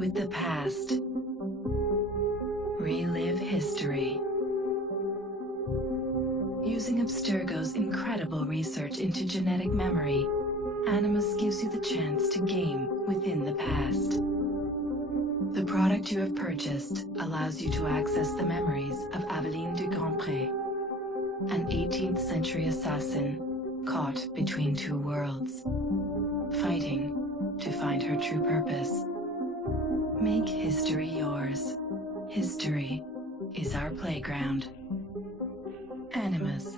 with the past. Relive history. Using Abstergo's incredible research into genetic memory, Animus gives you the chance to game within the past. The product you have purchased allows you to access the memories of Aveline de Grandpré, an 18th century assassin caught between two worlds, fighting to find her true purpose. Make history yours. History is our playground. Animus.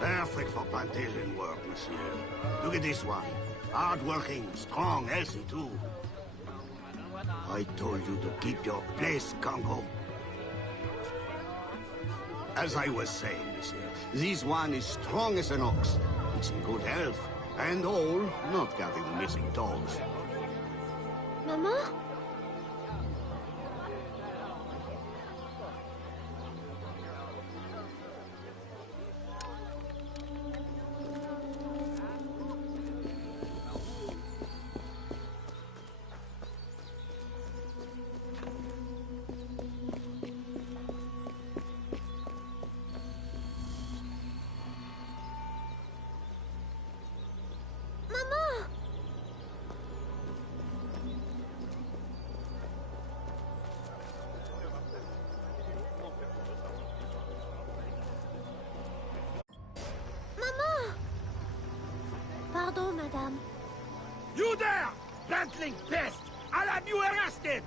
Perfect for plantation work, monsieur. Look at this one. Hard-working, strong, healthy too. I told you to keep your place, Congo. As I was saying, monsieur, this one is strong as an ox. It's in good health, and all, not counting the missing toes. Maman? Pardon, madame. You there! Bantling pest! I'll have you arrested!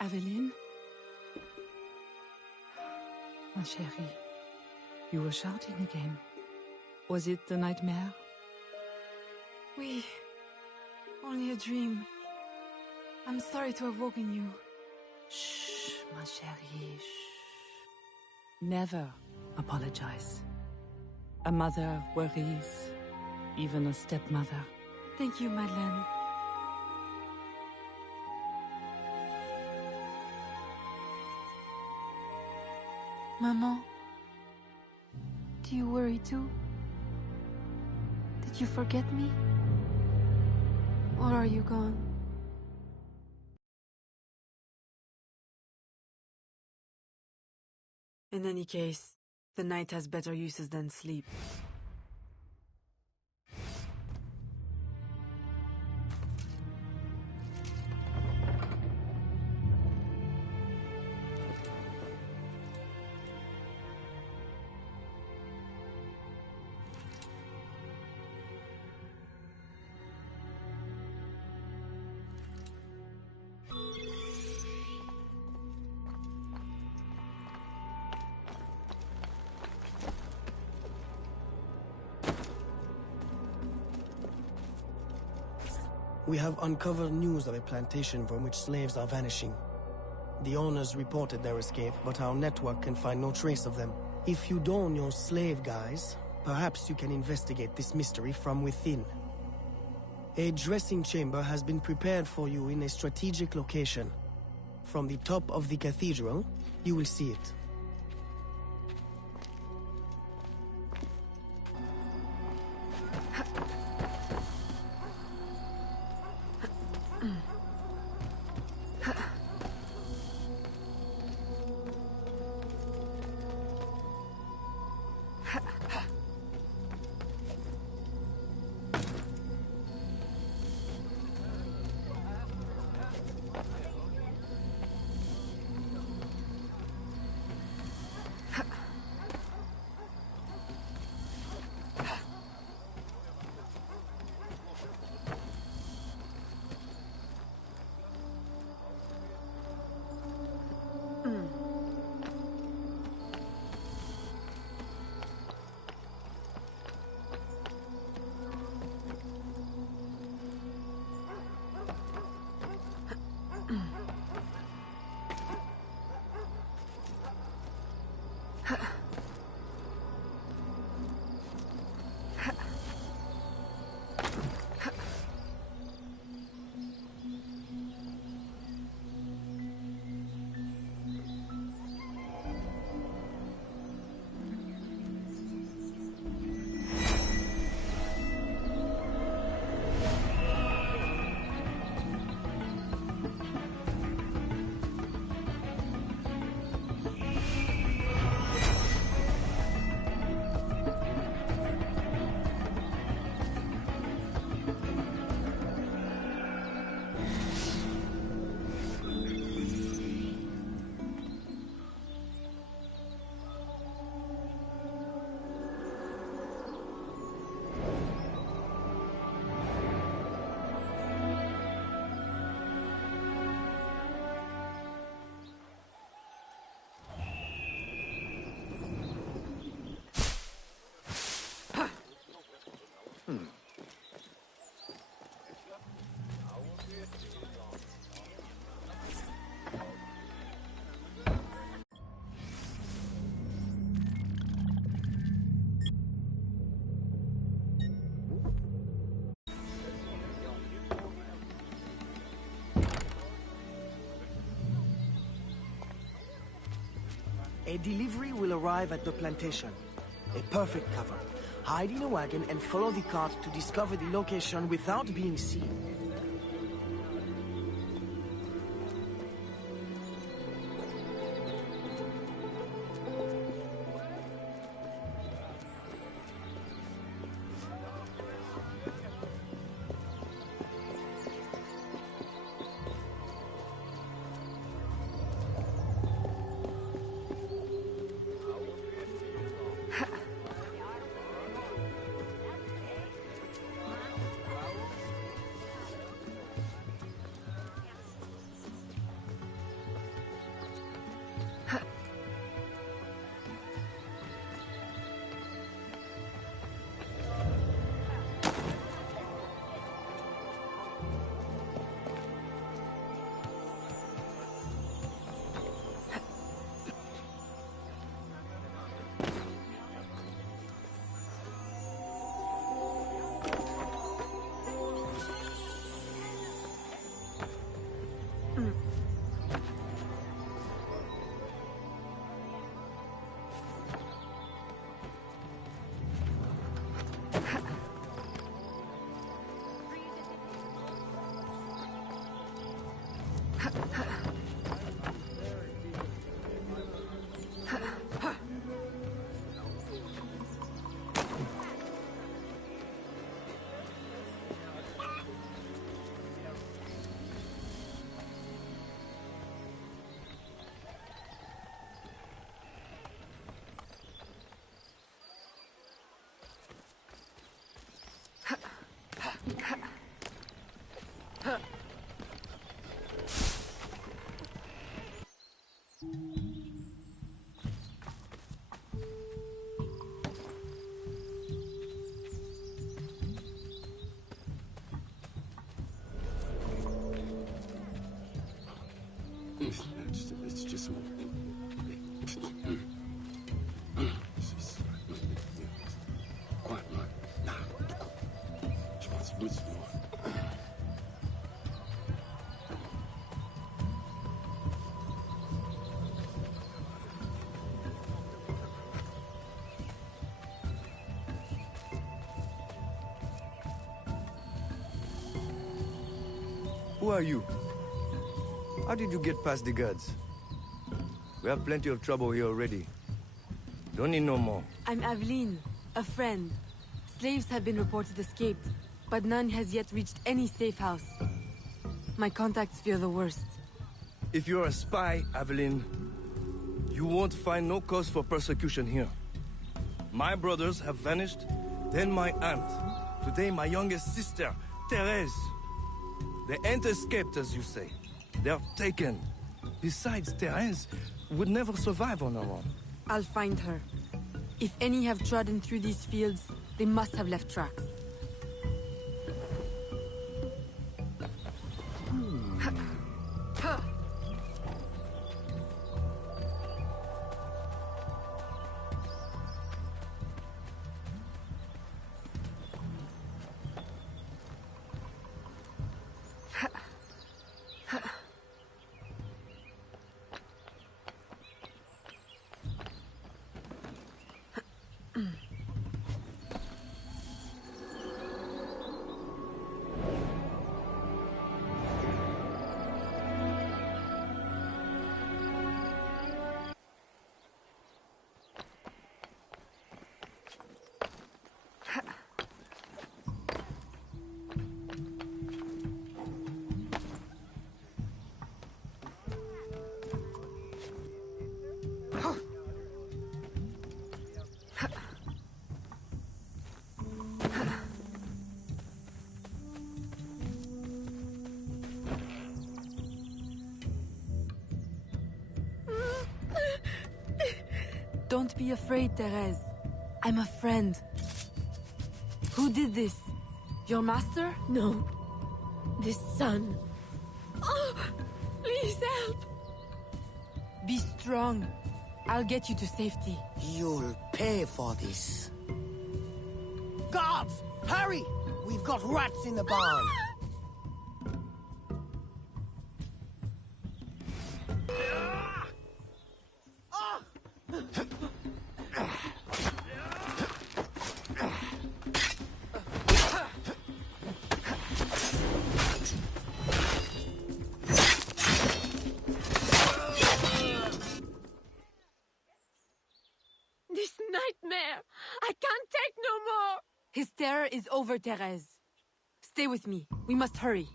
Aveline? Ma chérie, you were shouting again. Was it a nightmare? Oui. Only a dream. I'm sorry to have woken you. Shh, ma chérie, shh. Never apologize. A mother worries, even a stepmother. Thank you, Madeleine. Maman, do you worry too? Did you forget me? Or are you gone? In any case, the night has better uses than sleep. We have uncovered news of a plantation from which slaves are vanishing. The owners reported their escape, but our network can find no trace of them. If you don your slave guise, perhaps you can investigate this mystery from within. A dressing chamber has been prepared for you in a strategic location. From the top of the cathedral, you will see it. A delivery will arrive at the plantation. A perfect cover. Hide in a wagon and follow the cart to discover the location without being seen. Who are you? How did you get past the guards? We have plenty of trouble here already. Don't need no more. I'm Aveline, a friend. Slaves have been reported escaped, but none has yet reached any safe house. My contacts fear the worst. If you're a spy, Aveline, you won't find no cause for persecution here. My brothers have vanished, then my aunt. Today my youngest sister, Therese. They ain't escaped, as you say. They're taken. Besides, Therese would never survive on her own. I'll find her. If any have trodden through these fields, they must have left tracks. Don't be afraid, Therese. I'm a friend. Who did this? Your master? No. This son. Oh, please help. Be strong. I'll get you to safety. You'll pay for this. Guards! Hurry! We've got rats in the barn. This nightmare! I can't take no more! His terror is over, Therese. Stay with me. We must hurry.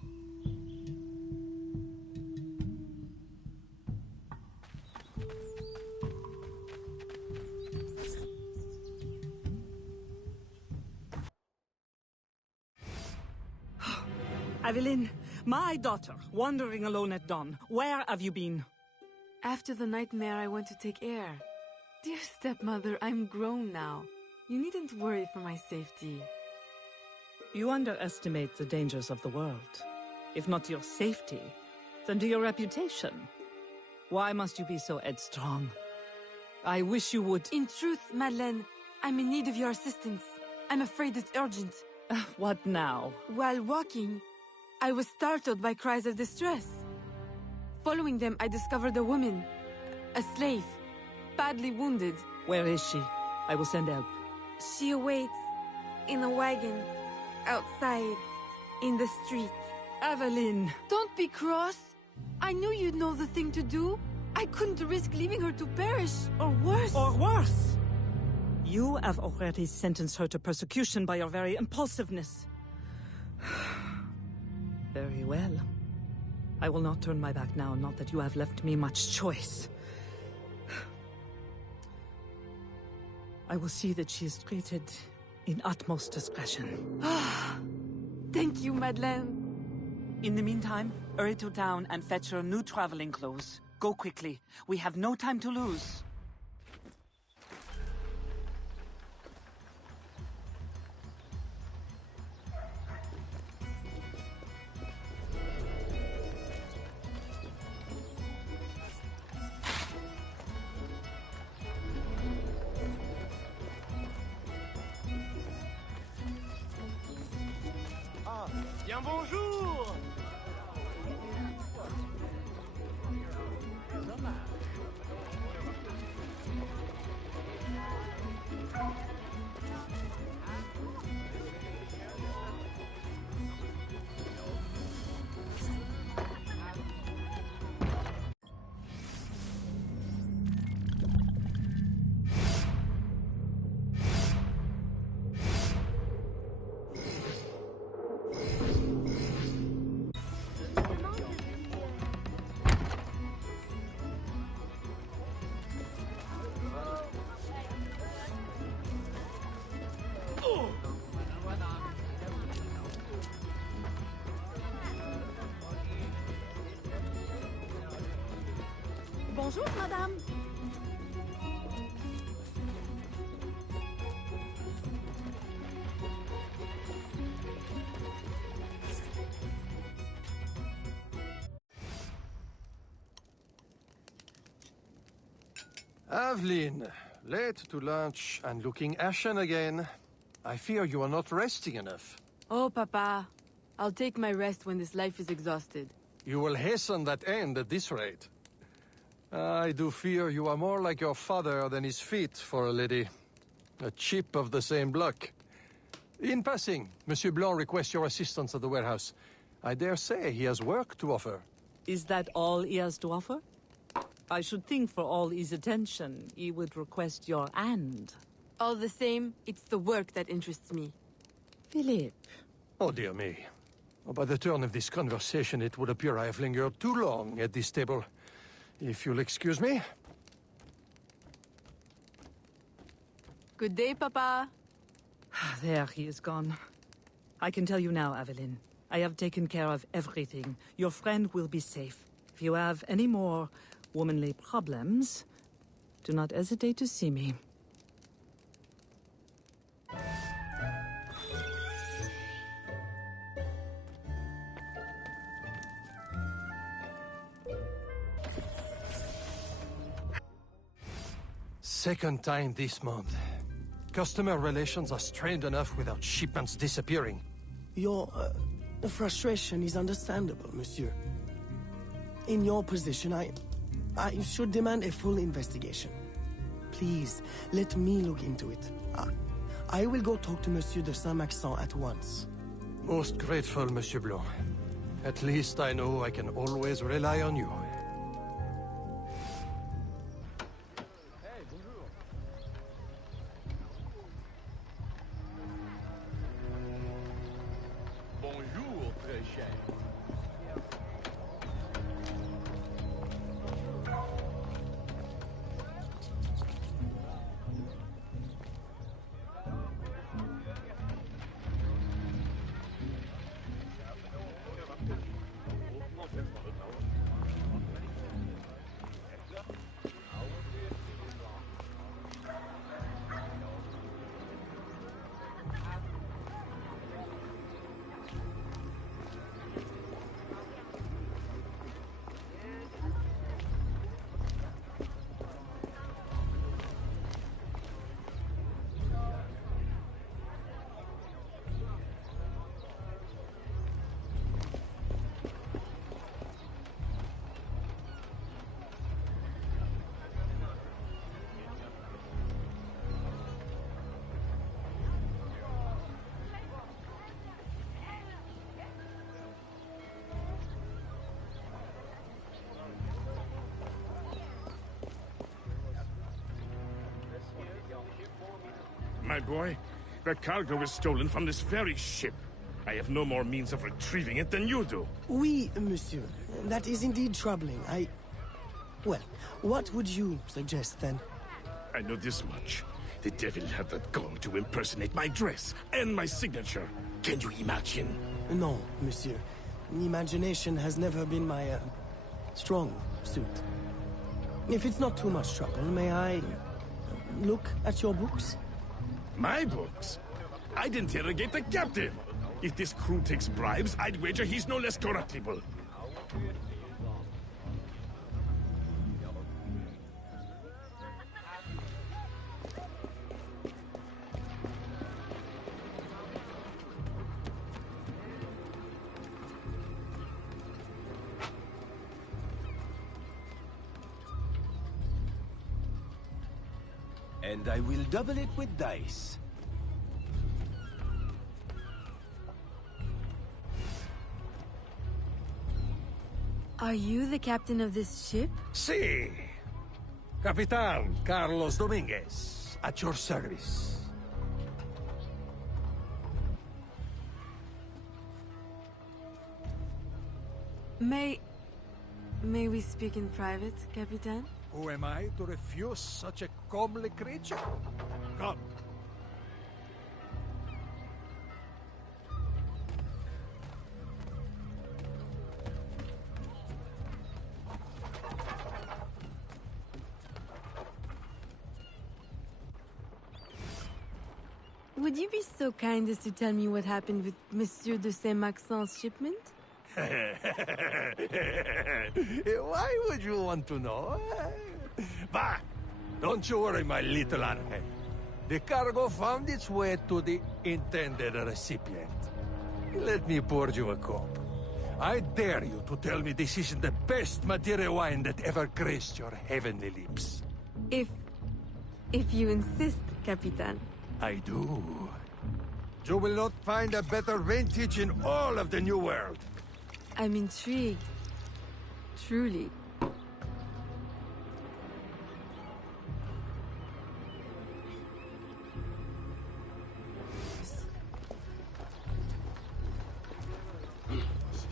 Aveline, my daughter, wandering alone at dawn. Where have you been? After the nightmare, I went to take air. Dear stepmother, I'm grown now. You needn't worry for my safety. You underestimate the dangers of the world. If not to your safety, then to your reputation. Why must you be so headstrong? I wish you would... In truth, Madeleine, I'm in need of your assistance. I'm afraid it's urgent. What now? While walking, I was startled by cries of distress. Following them, I discovered a woman, a slave, badly wounded. Where is she? I will send help. She awaits in a wagon, outside, in the street. Aveline! Don't be cross. I knew you'd know the thing to do. I couldn't risk leaving her to perish, or worse. Or worse! You have already sentenced her to persecution by your very impulsiveness. Very well. I will not turn my back now, not that you have left me much choice. I will see that she is treated in utmost discretion. Thank you, Madeleine. In the meantime, hurry to town and fetch her new traveling clothes. Go quickly. We have no time to lose. Bien bonjour! Bonjour, madame. Aveline, late to lunch and looking ashen again. I fear you are not resting enough. Oh, Papa. I'll take my rest when this life is exhausted. You will hasten that end at this rate. I do fear you are more like your father than is fit for a lady. A chip of the same block. In passing, Monsieur Blanc requests your assistance at the warehouse. I dare say he has work to offer. Is that all he has to offer? I should think for all his attention, he would request your hand. All the same, it's the work that interests me. Philip. Oh, dear me. By the turn of this conversation, it would appear I have lingered too long at this table. If you'll excuse me. Good day, Papa. There, he is gone. I can tell you now, Aveline. I have taken care of everything. Your friend will be safe. If you have any more womanly problems, do not hesitate to see me. Second time this month. Customer relations are strained enough without shipments disappearing. Your frustration is understandable, monsieur. In your position, I should demand a full investigation. Please, let me look into it. I will go talk to Monsieur de Saint-Maxent at once. Most grateful, Monsieur Blanc. At least I know I can always rely on you. Bonjour, très cher. My boy, the cargo was stolen from this very ship. I have no more means of retrieving it than you do. Oui, monsieur. That is indeed troubling. Well, what would you suggest, then? I know this much. The devil had that gall to impersonate my dress and my signature. Can you imagine? No, monsieur. Imagination has never been my, strong suit. If it's not too much trouble, may I look at your books? My books? I'd interrogate the captain. If this crew takes bribes, I'd wager he's no less corruptible. And I will double it with dice. Are you the captain of this ship? Si. Capitan Carlos Dominguez, at your service. May we speak in private, Capitan? Who am I to refuse such a comely creature? Come. Would you be so kind as to tell me what happened with Monsieur de Saint-Maxent's shipment? Why would you want to know? Bah! Don't you worry, my little Angel. The cargo found its way to the intended recipient. Let me pour you a cup. I dare you to tell me this isn't the best Madeira wine that ever graced your heavenly lips. If you insist, Capitan. I do. You will not find a better vintage in all of the New World. I'm intrigued. Truly.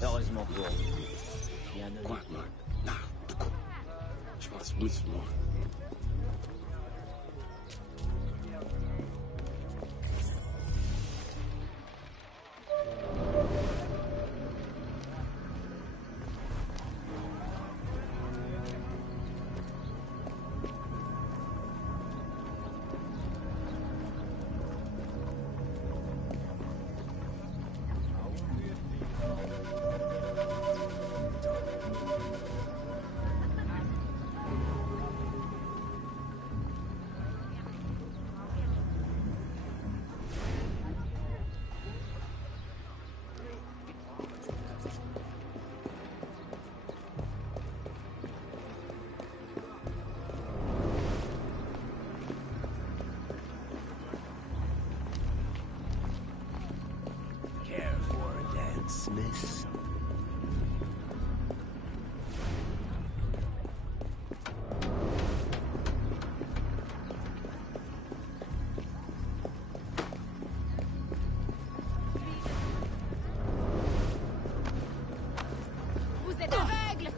Heureusement pour vous. Il y a un Quoi, moi? Non, de quoi? Je pense doucement. Miss. Vous êtes aveugle!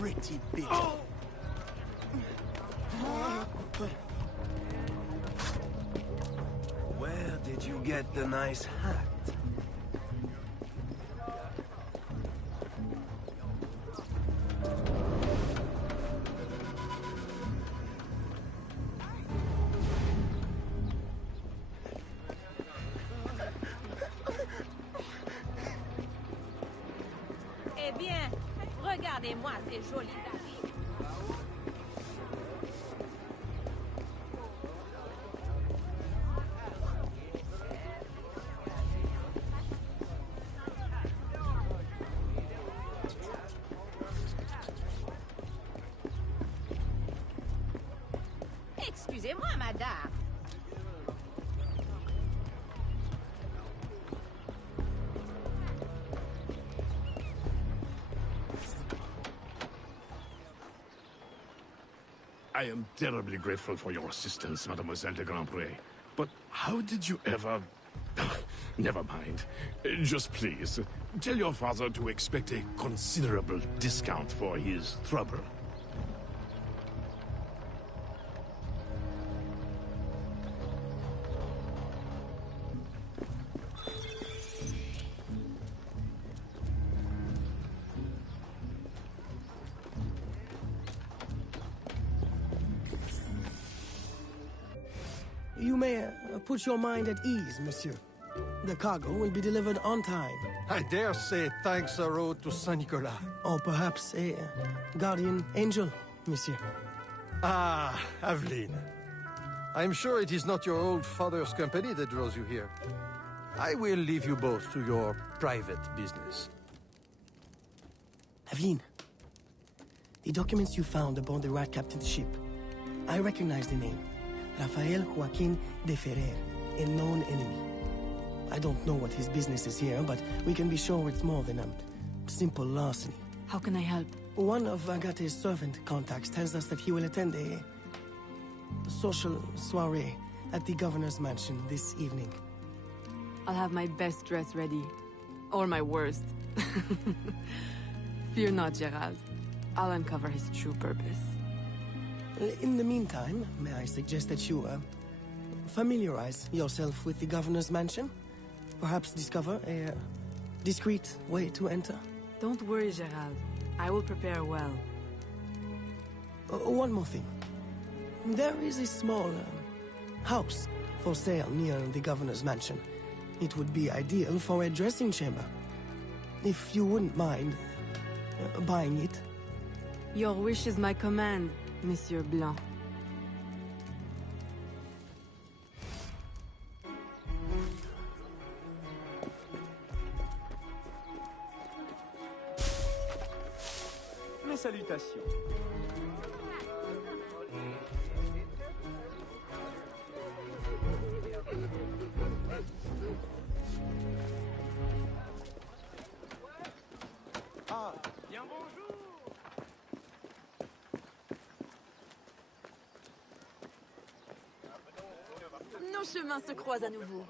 Pretty big. Where did you get the nice hat? Eh bien, regardez-moi ces jolis habits. Excusez-moi, madame. I am terribly grateful for your assistance, Mademoiselle de Grandpré. But how did you ever... Never mind. Just please, tell your father to expect a considerable discount for his trouble. You may put your mind at ease, monsieur. The cargo will be delivered on time. I dare say thanks are owed to Saint Nicolas. Or perhaps a guardian angel, monsieur. Ah, Aveline. I'm sure it is not your old father's company that draws you here. I will leave you both to your private business. Aveline, the documents you found aboard the Rat Captain's ship. I recognize the name. Rafael Joaquin de Ferrer. A known enemy. I don't know what his business is here, but we can be sure it's more than a simple larceny. How can I help? One of Agate's servant contacts tells us that he will attend a social soiree at the governor's mansion this evening. I'll have my best dress ready. Or my worst. Fear not, Gerald. I'll uncover his true purpose. In the meantime, may I suggest that you, familiarize yourself with the governor's mansion? Perhaps discover a discreet way to enter? Don't worry, Gerald. I will prepare well. One more thing. There is a small house for sale near the governor's mansion. It would be ideal for a dressing chamber. If you wouldn't mind buying it. Your wish is my command, Monsieur Blanc. Mes salutations. Ah, bien bonjour. Nos chemins se croisent à nouveau.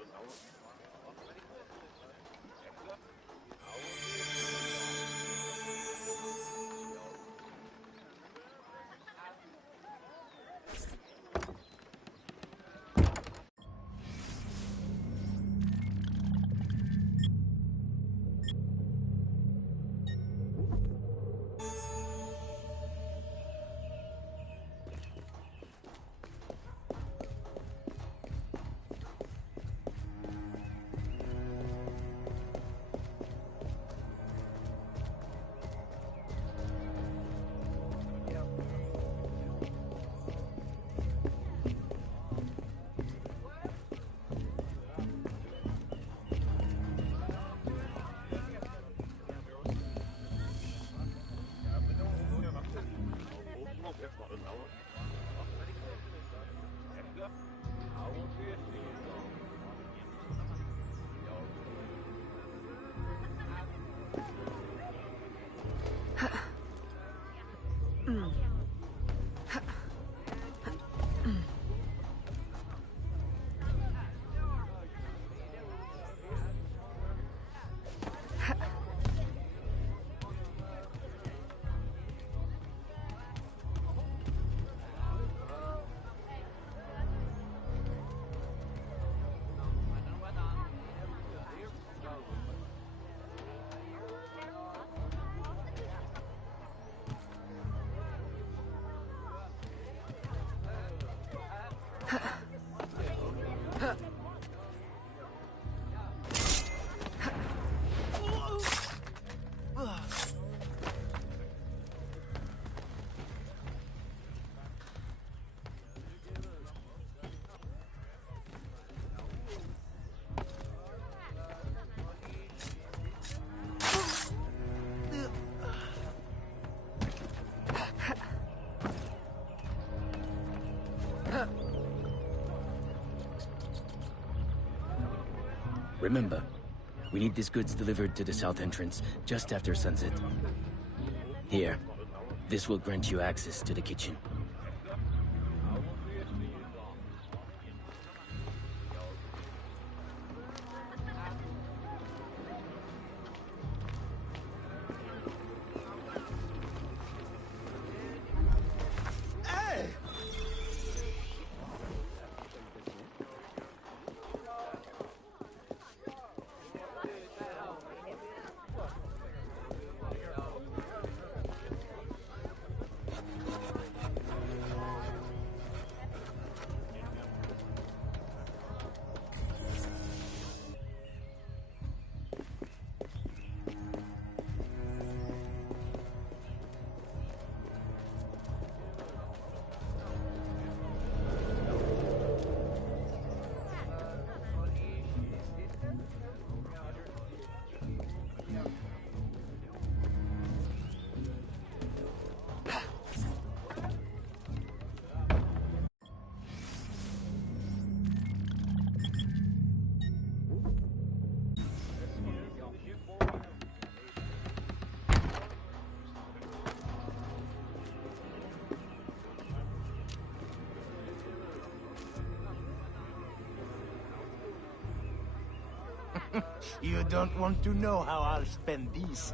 Remember, we need these goods delivered to the south entrance just after sunset. Here, this will grant you access to the kitchen. You don't want to know how I'll spend these.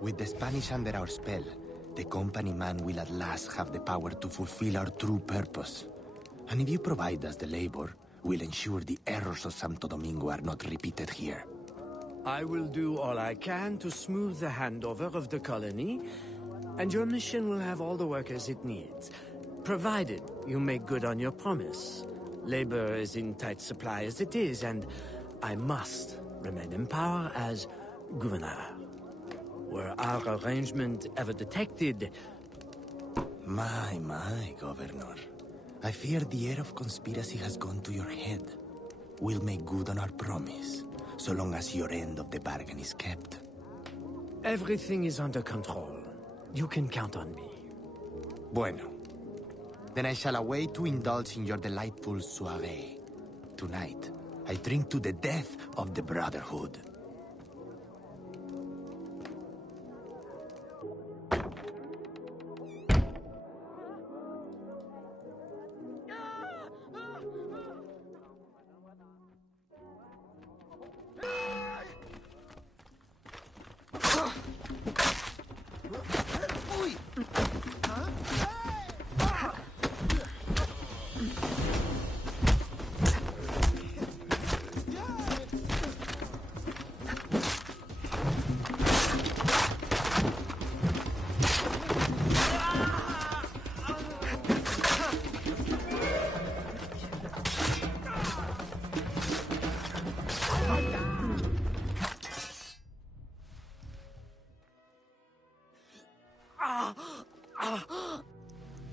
With the Spanish under our spell, the company man will at last have the power to fulfill our true purpose. And if you provide us the labor, we'll ensure the errors of Santo Domingo are not repeated here. I will do all I can to smooth the handover of the colony, and your mission will have all the workers it needs, provided you make good on your promise. Labor is in tight supply as it is, and I must remain in power as governor. Were our arrangement ever detected? My, Governor. I fear the air of conspiracy has gone to your head. We'll make good on our promise, so long as your end of the bargain is kept. Everything is under control. You can count on me. Bueno. Then I shall await to indulge in your delightful soirée. Tonight, I drink to the death of the Brotherhood.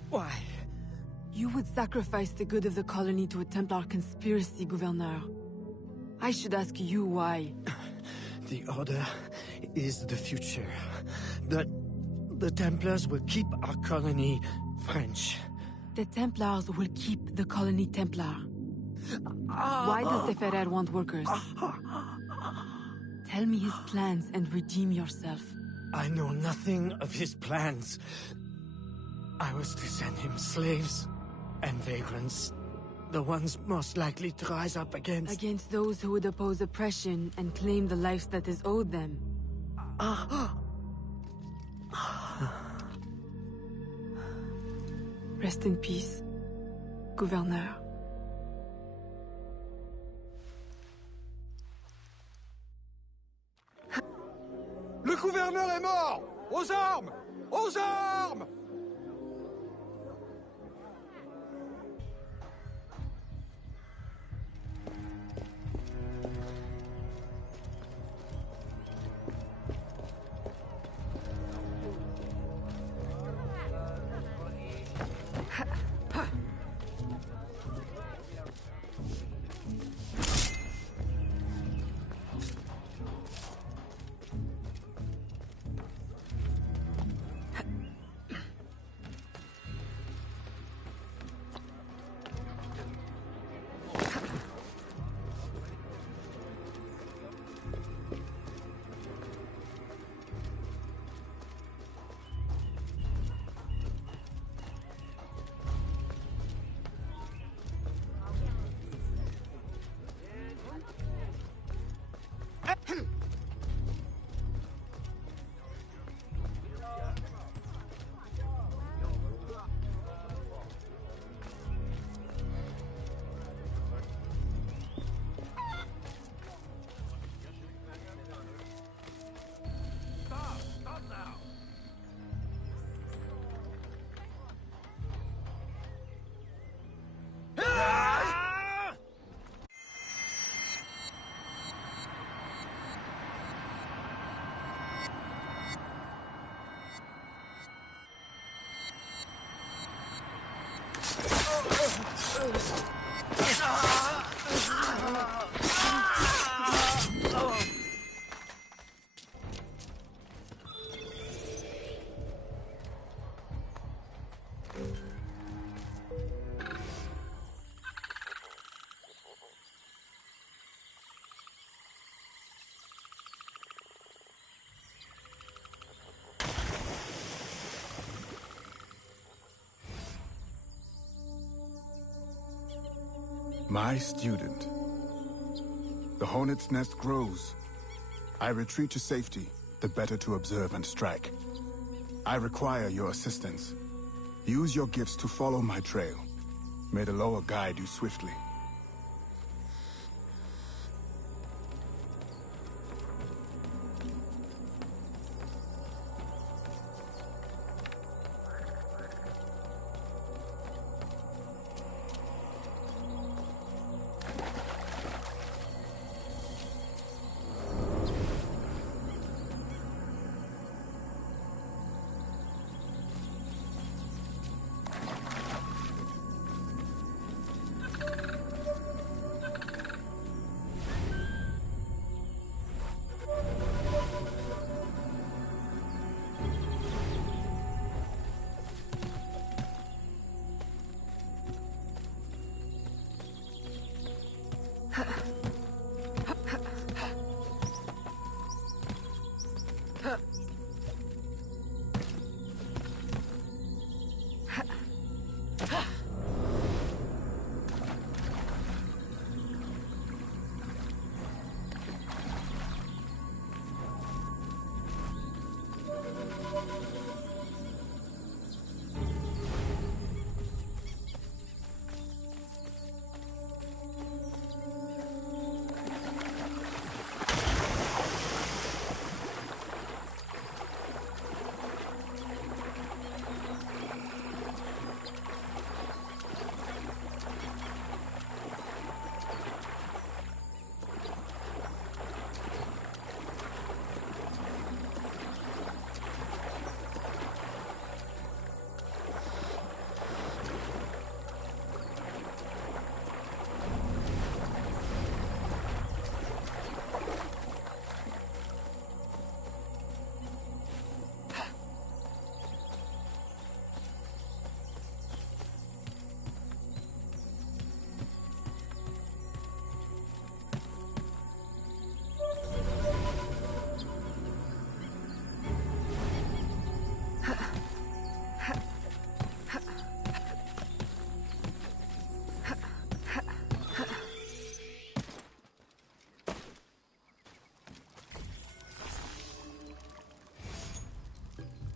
Why? You would sacrifice the good of the colony to a Templar conspiracy, Gouverneur. I should ask you why. The Order is the future. The Templars will keep our colony French. The Templars will keep the colony Templar. Why does the Ferrer want workers? Tell me his plans and redeem yourself. I know nothing of his plans. I was to send him slaves and vagrants. The ones most likely to rise up against... Against those who would oppose oppression and claim the lives that is owed them. Rest in peace, Gouverneur. Le gouverneur est mort! Aux armes! Aux armes! My student. The hornet's nest grows. I retreat to safety, the better to observe and strike. I require your assistance. Use your gifts to follow my trail. May the Loa guide you swiftly.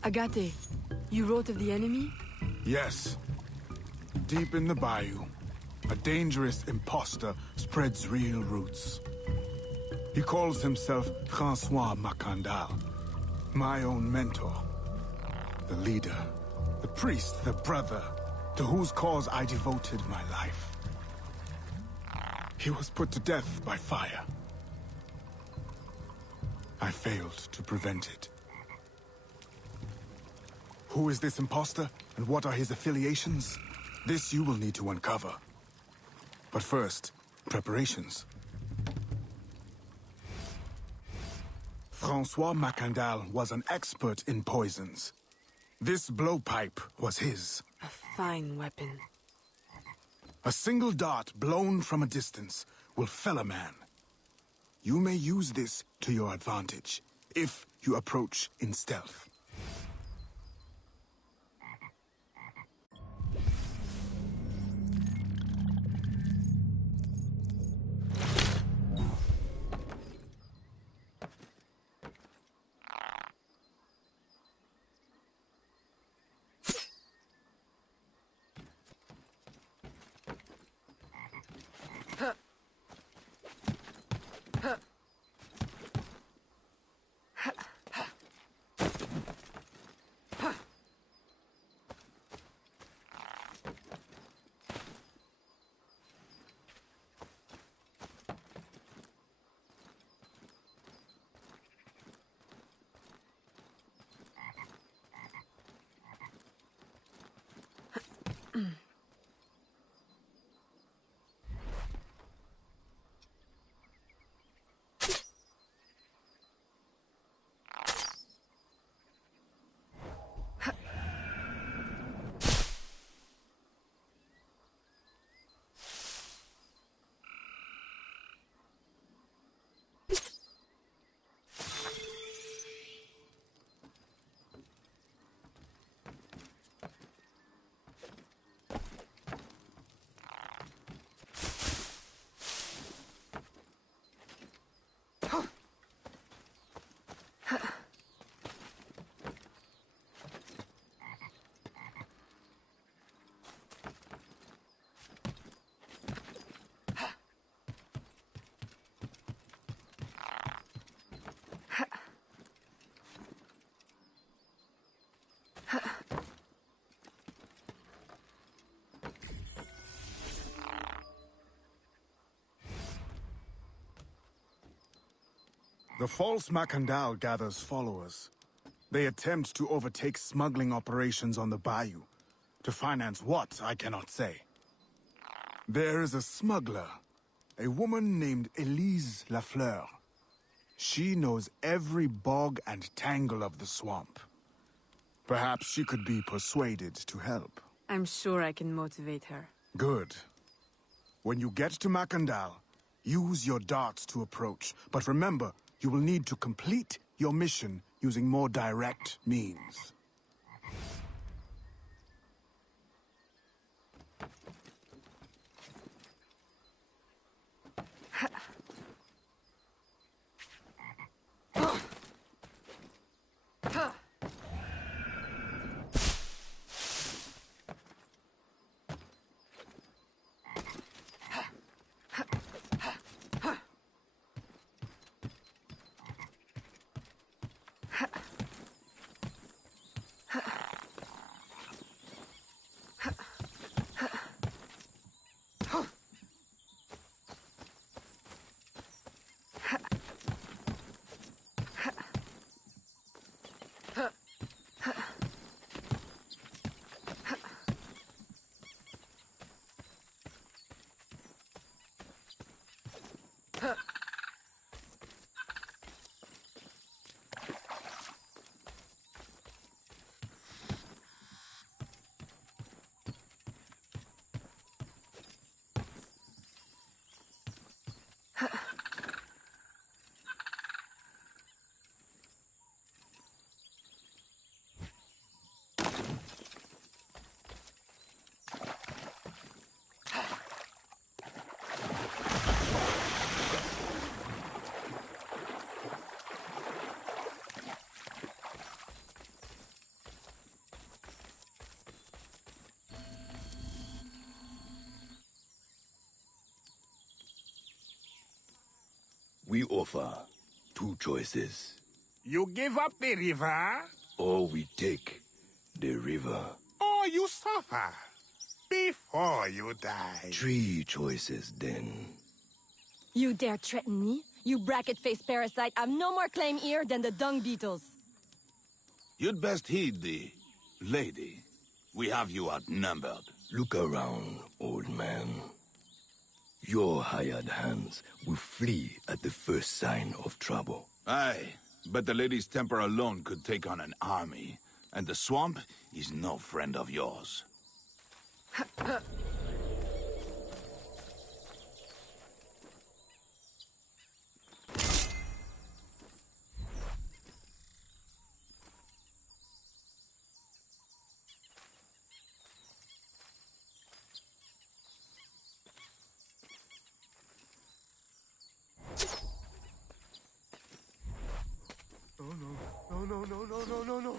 Agate, you wrote of the enemy? Yes. Deep in the bayou, a dangerous imposter spreads real roots. He calls himself False Mackandal, my own mentor. The leader, the priest, the brother, to whose cause I devoted my life. He was put to death by fire. I failed to prevent it. Who is this imposter, and what are his affiliations? This you will need to uncover. But first, preparations. Francois Mackandal was an expert in poisons. This blowpipe was his. A fine weapon. A single dart blown from a distance will fell a man. You may use this to your advantage, if you approach in stealth. The False Mackandal gathers followers. They attempt to overtake smuggling operations on the bayou. To finance what, I cannot say. There is a smuggler, a woman named Elise Lafleur. She knows every bog and tangle of the swamp. Perhaps she could be persuaded to help. I'm sure I can motivate her. Good. When you get to Mackandal, use your darts to approach. But remember, you will need to complete your mission using more direct means. We offer 2 choices. You give up the river? Or we take the river. Or you suffer before you die. 3 choices, then. You dare threaten me? You bracket-faced parasite! I've no more claim here than the dung beetles. You'd best heed the lady. We have you outnumbered. Look around, old man. Your hired hands will flee at the first sign of trouble. Aye, but the lady's temper alone could take on an army. And the swamp is no friend of yours. No.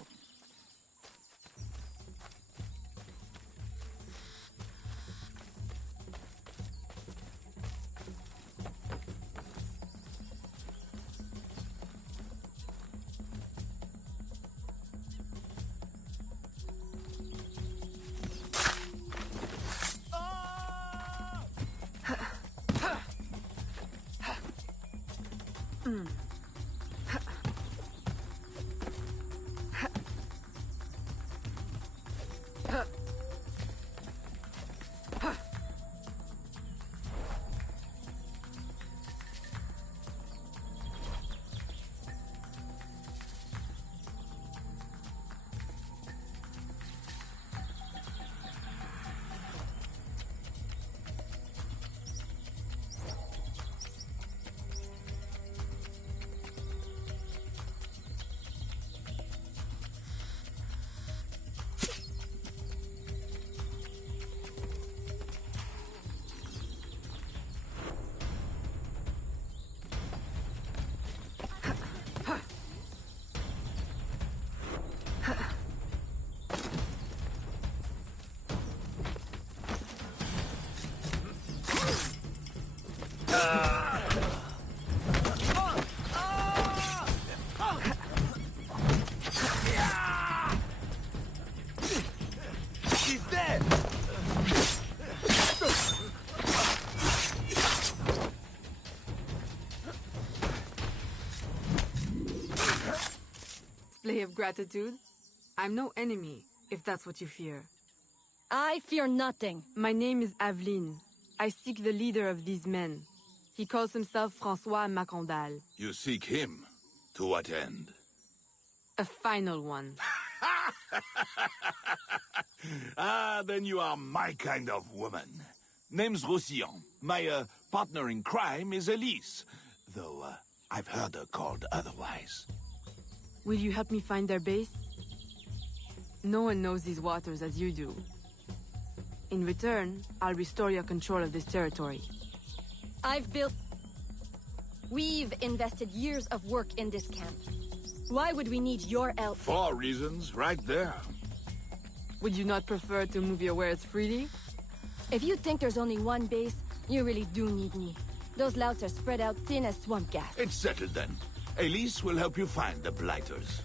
of gratitude. I'm no enemy, if that's what you fear. I fear nothing. My name is Aveline. I seek the leader of these men. He calls himself Francois Mackandal. You seek him? To what end? A final one. Then you are my kind of woman. Name's Roussillon. My partner in crime is Elise. Though, I've heard her called otherwise. Will you help me find their base? No one knows these waters as you do. In return, I'll restore your control of this territory. We've invested years of work in this camp. Why would we need your help? 4 reasons, right there. Would you not prefer to move your wares freely? If you think there's only one base, you really do need me. Those louts are spread out thin as swamp gas. It's settled then. Elise will help you find the Blighters.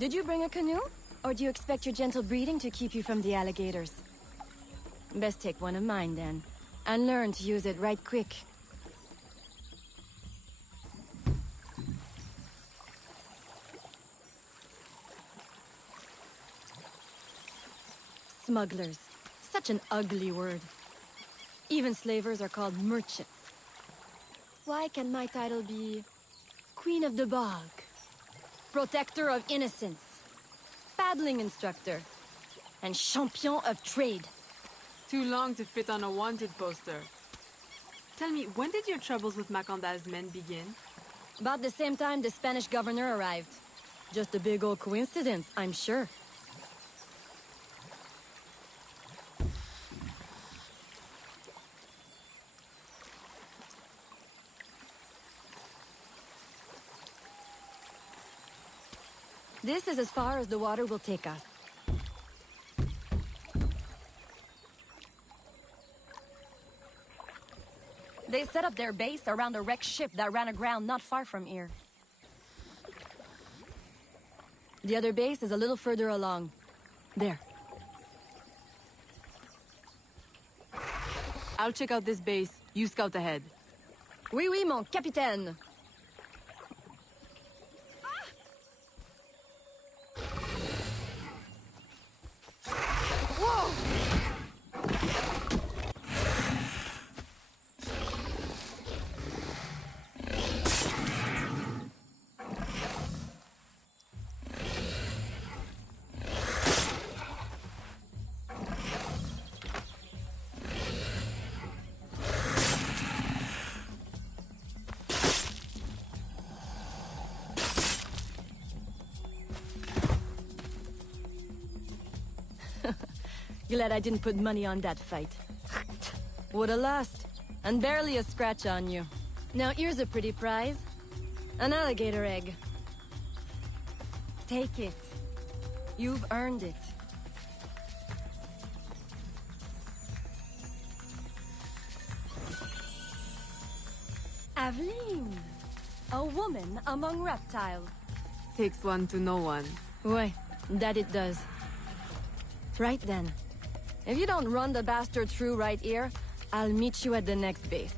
Did you bring a canoe? Or do you expect your gentle breeding to keep you from the alligators? Best take one of mine, then. And learn to use it right quick. Smugglers. Such an ugly word. Even slavers are called merchants. Why can my title be... Queen of the Bog? Protector of Innocence, paddling instructor, and champion of trade. Too long to fit on a wanted poster. Tell me, when did your troubles with Mackandal's men begin? About the same time the Spanish governor arrived. Just a big old coincidence, I'm sure. This is as far as the water will take us. They set up their base around a wrecked ship that ran aground not far from here. The other base is a little further along. There. I'll check out this base. You scout ahead. Oui, oui, mon capitaine. Glad I didn't put money on that fight. Woulda lost. And barely a scratch on you. Now here's a pretty prize. An alligator egg. Take it. You've earned it. Aveline. A woman among reptiles. Takes one to know one. Ouais, that it does. Right then. If you don't run the bastard through right here, I'll meet you at the next base.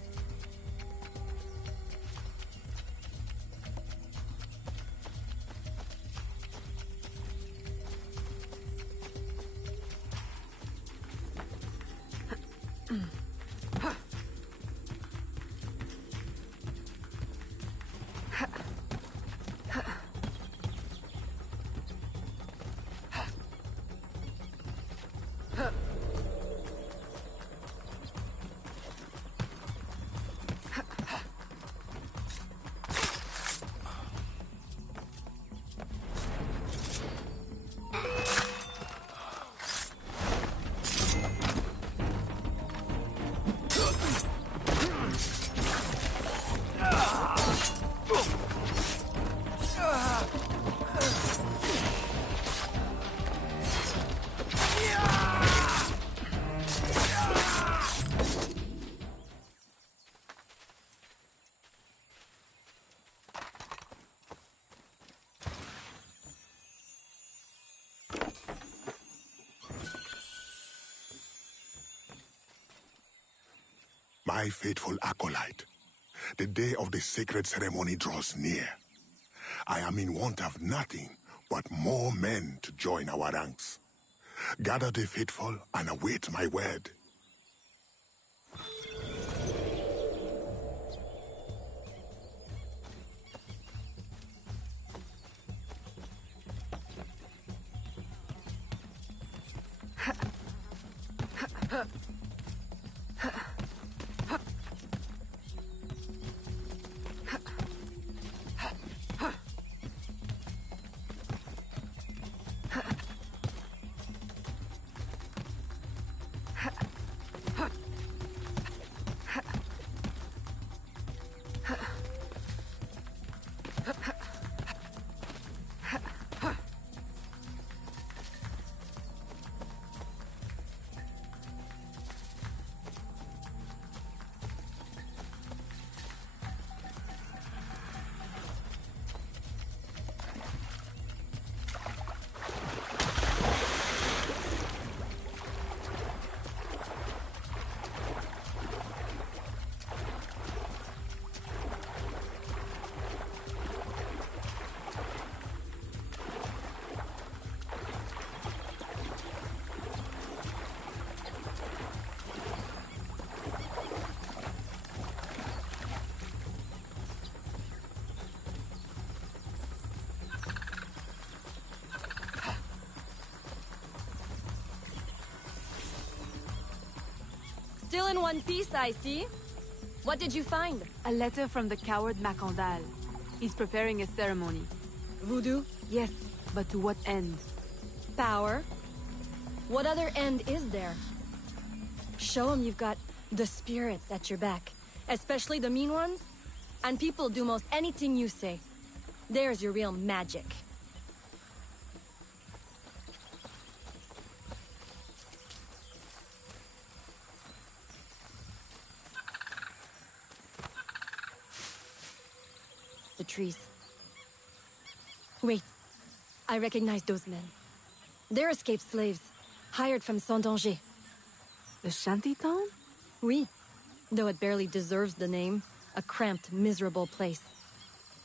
My faithful acolyte, the day of the sacred ceremony draws near. I am in want of nothing but more men to join our ranks. Gather the faithful and await my word. Still in one piece, I see. What did you find? A letter from the coward Mackandal. He's preparing a ceremony. Voodoo? Yes, but to what end? Power? What other end is there? Show him you've got the spirits at your back. Especially the mean ones. And people do most anything you say. There's your real magic. The trees. Wait. I recognize those men. They're escaped slaves, hired from Saint-Danger. The shantytown? Oui. Though it barely deserves the name. A cramped, miserable place.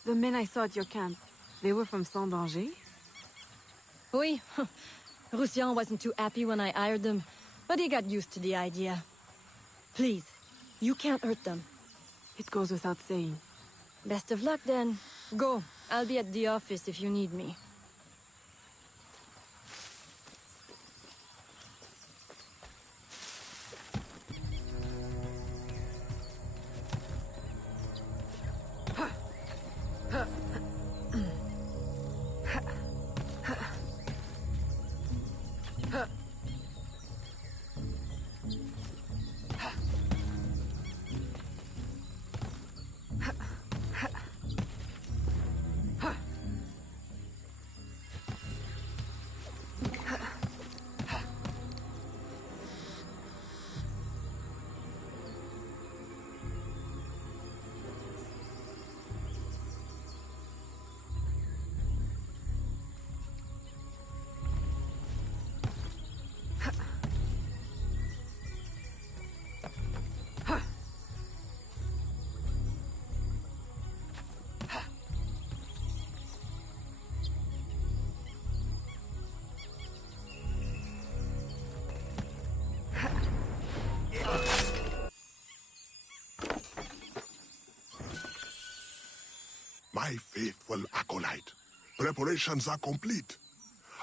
The men I saw at your camp, they were from Saint-Danger? Oui. Roussillon wasn't too happy when I hired them, but he got used to the idea. Please, you can't hurt them. It goes without saying. Best of luck, then. Go. I'll be at the office if you need me. my faithful acolyte. Preparations are complete.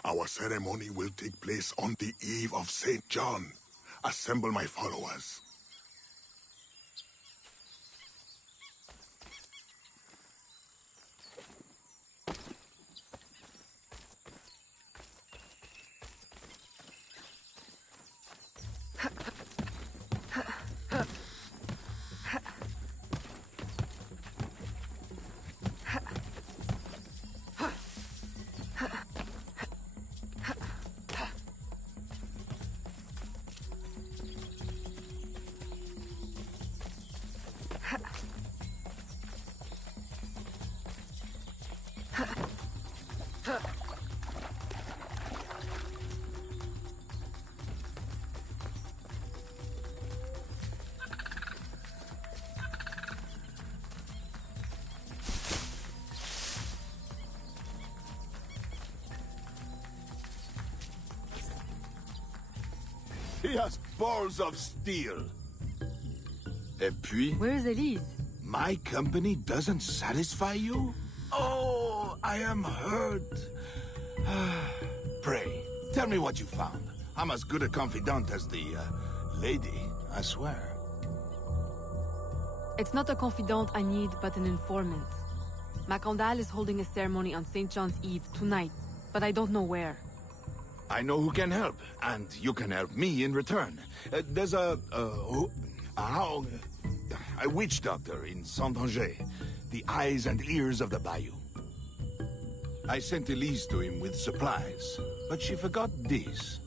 Our ceremony will take place on the eve of St. John. Assemble my followers. He has balls of steel. Et puis? Where's Elise? My company doesn't satisfy you? Oh, I am hurt. Pray, tell me what you found. I'm as good a confidant as the, lady, I swear. It's not a confidant I need, but an informant. Mackandal is holding a ceremony on St. John's Eve tonight, but I don't know where. I know who can help, and you can help me in return. There's a witch doctor in Saint-Angers, the eyes and ears of the bayou. I sent Elise to him with supplies, but she forgot this.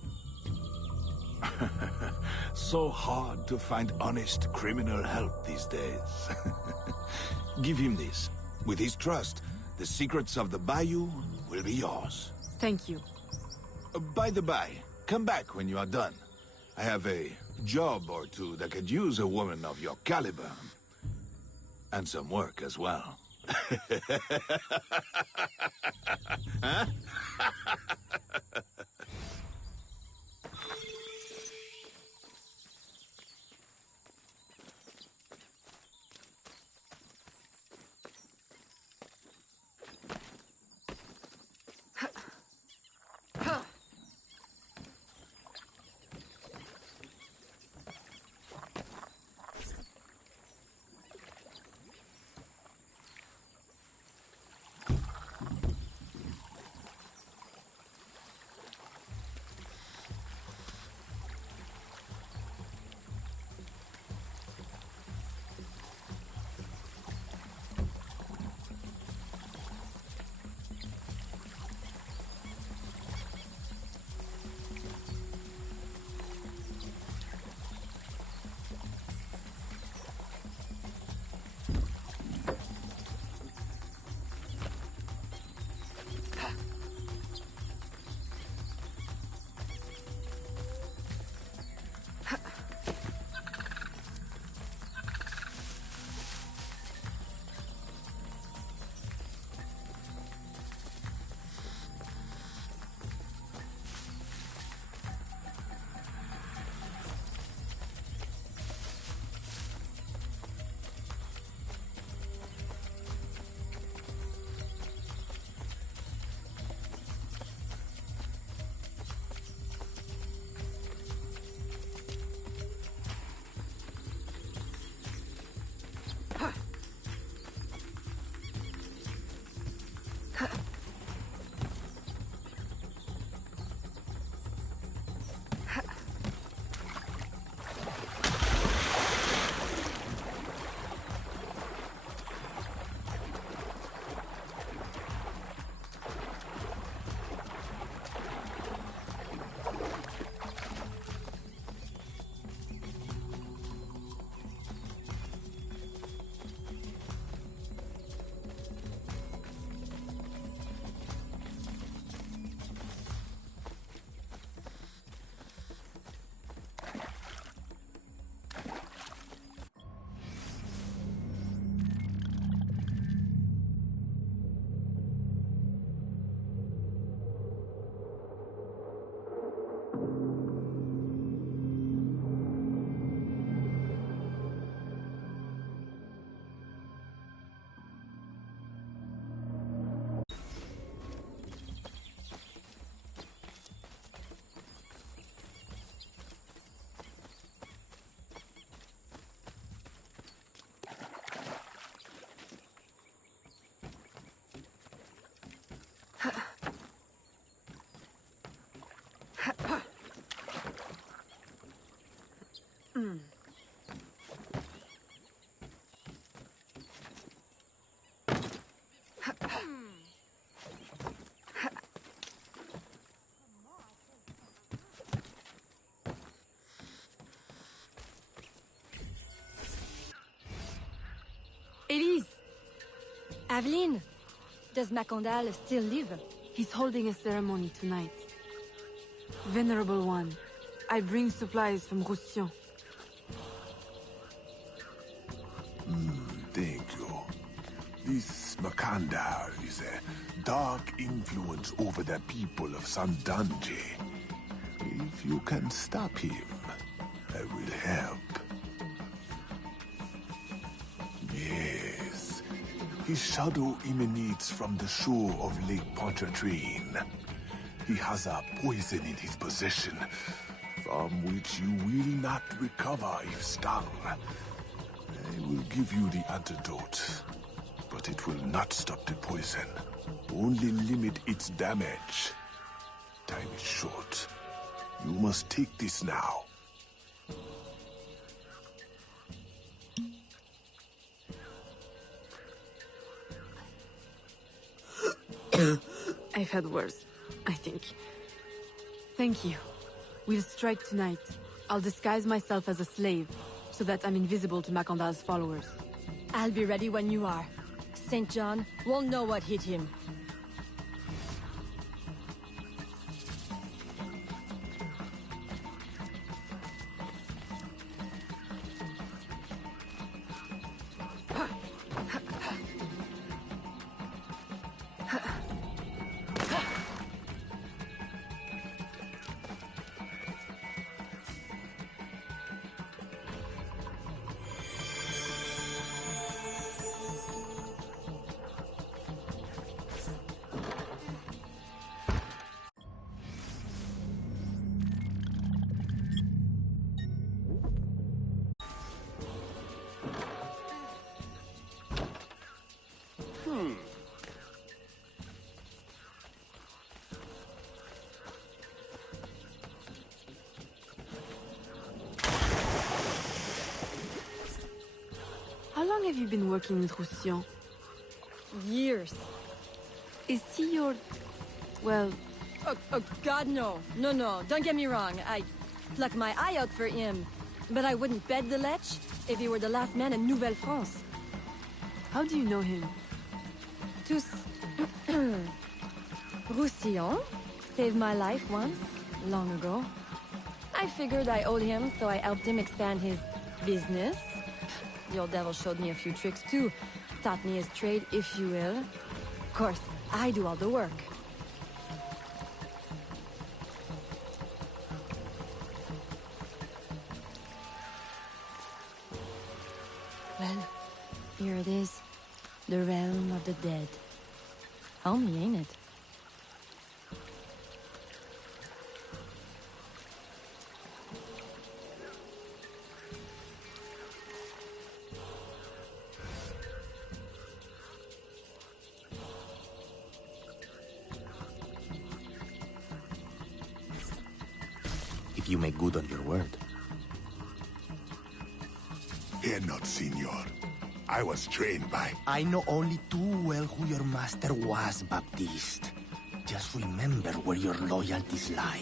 So hard to find honest criminal help these days. Give him this. With his trust, the secrets of the bayou will be yours. Thank you. By the by, come back when you are done. I have a job or two that could use a woman of your caliber. And some work as well. Huh? Elise! Aveline! Does Mackandal still live? He's holding a ceremony tonight. Venerable One, I bring supplies from Roussillon. Thank you. This Mackandal is a dark influence over the people of Sandanje. If you can stop him, I will help. Yes. His shadow emanates from the shore of Lake Pontchartrain. He has a poison in his possession, from which you will not recover if stung. I will give you the antidote, but it will not stop the poison. Only limit its damage. Time is short. You must take this now. I've had worse, I think. Thank you. We'll strike tonight. I'll disguise myself as a slave, so that I'm invisible to Mackandal's followers. I'll be ready when you are. St. John won't know what hit him. How long have you been working with Roussillon? Years. Is he your... well... Oh, God, no. No, don't get me wrong. I pluck my eye out for him. But I wouldn't bet the lech if he were the last man in Nouvelle-France. How do you know him? Tous... Roussillon saved my life once, long ago. I figured I owed him, so I helped him expand his business. The old devil showed me a few tricks too. Taught me his trade, if you will. Of course, I do all the work. Well, here it is. The realm of the dead. Homey, ain't it? If you make good on your word. Fear not, Signor. I was trained by... I know only too well who your master was, Baptiste. Just remember where your loyalties lie.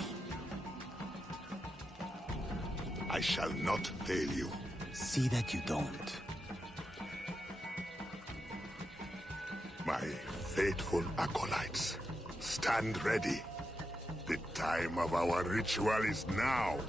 I shall not fail you. See that you don't. My faithful acolytes, stand ready. The time of our ritual is now.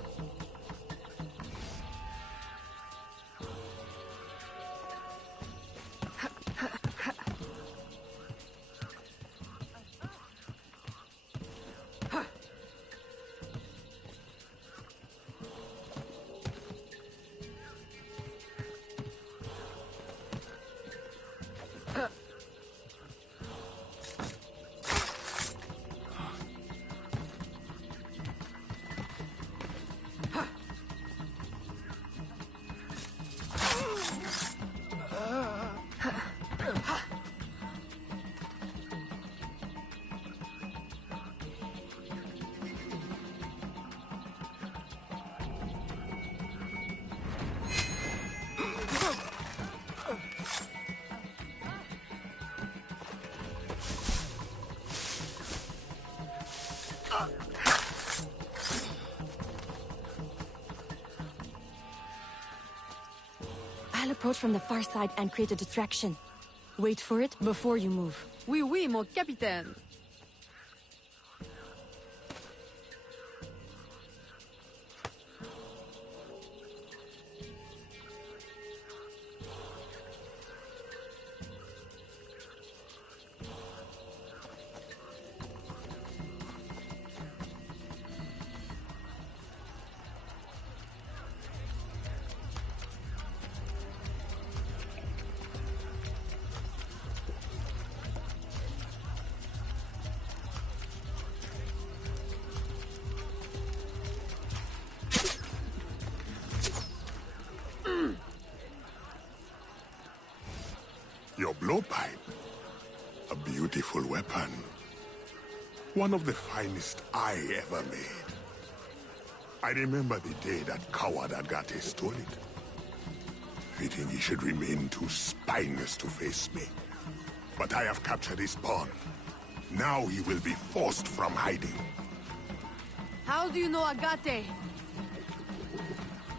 I'll approach from the far side and create a distraction. Wait for it before you move. Oui, oui, mon capitaine. Your blowpipe. A beautiful weapon. One of the finest I ever made. I remember the day that coward Agate stole it. Fitting he should remain too spineless to face me. But I have captured his pawn. Now he will be forced from hiding. How do you know Agate?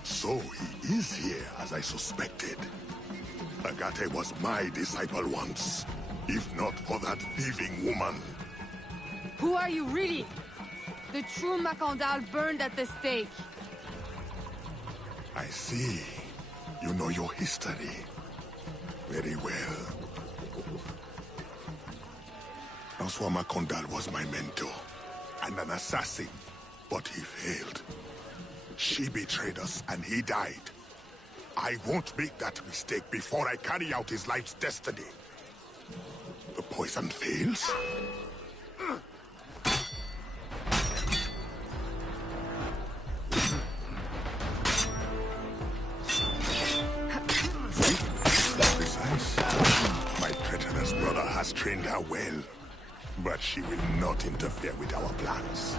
So he is here, as I suspected. Agate was my disciple once, if not for that thieving woman. Who are you really? The true Mackandal burned at the stake. I see. You know your history. Very well. Francois Mackandal was my mentor, and an assassin, but he failed. She betrayed us, and he died. I won't make that mistake before I carry out his life's destiny. The poison fails? Precise. My treacherous brother has trained her well, but she will not interfere with our plans.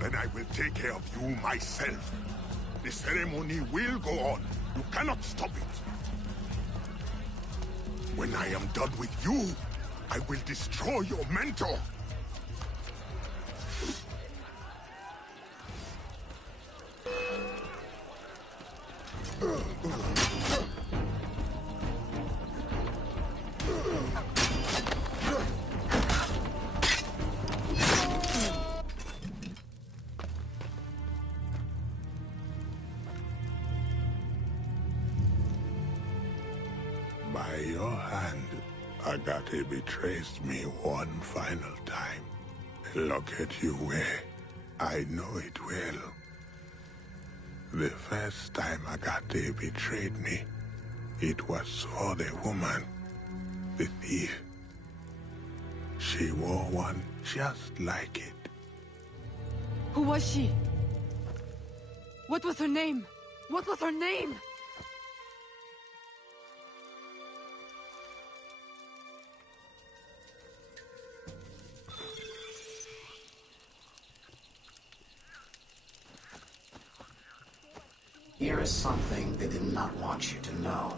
Then I will take care of you myself. The ceremony will go on. You cannot stop it. When I am done with you, I will destroy your mentor. By your hand, Agate betrays me one final time. Look at you wear. I know it well. The first time Agate betrayed me, it was for the woman, the thief. She wore one just like it. Who was she? What was her name? What was her name? Here is something they did not want you to know.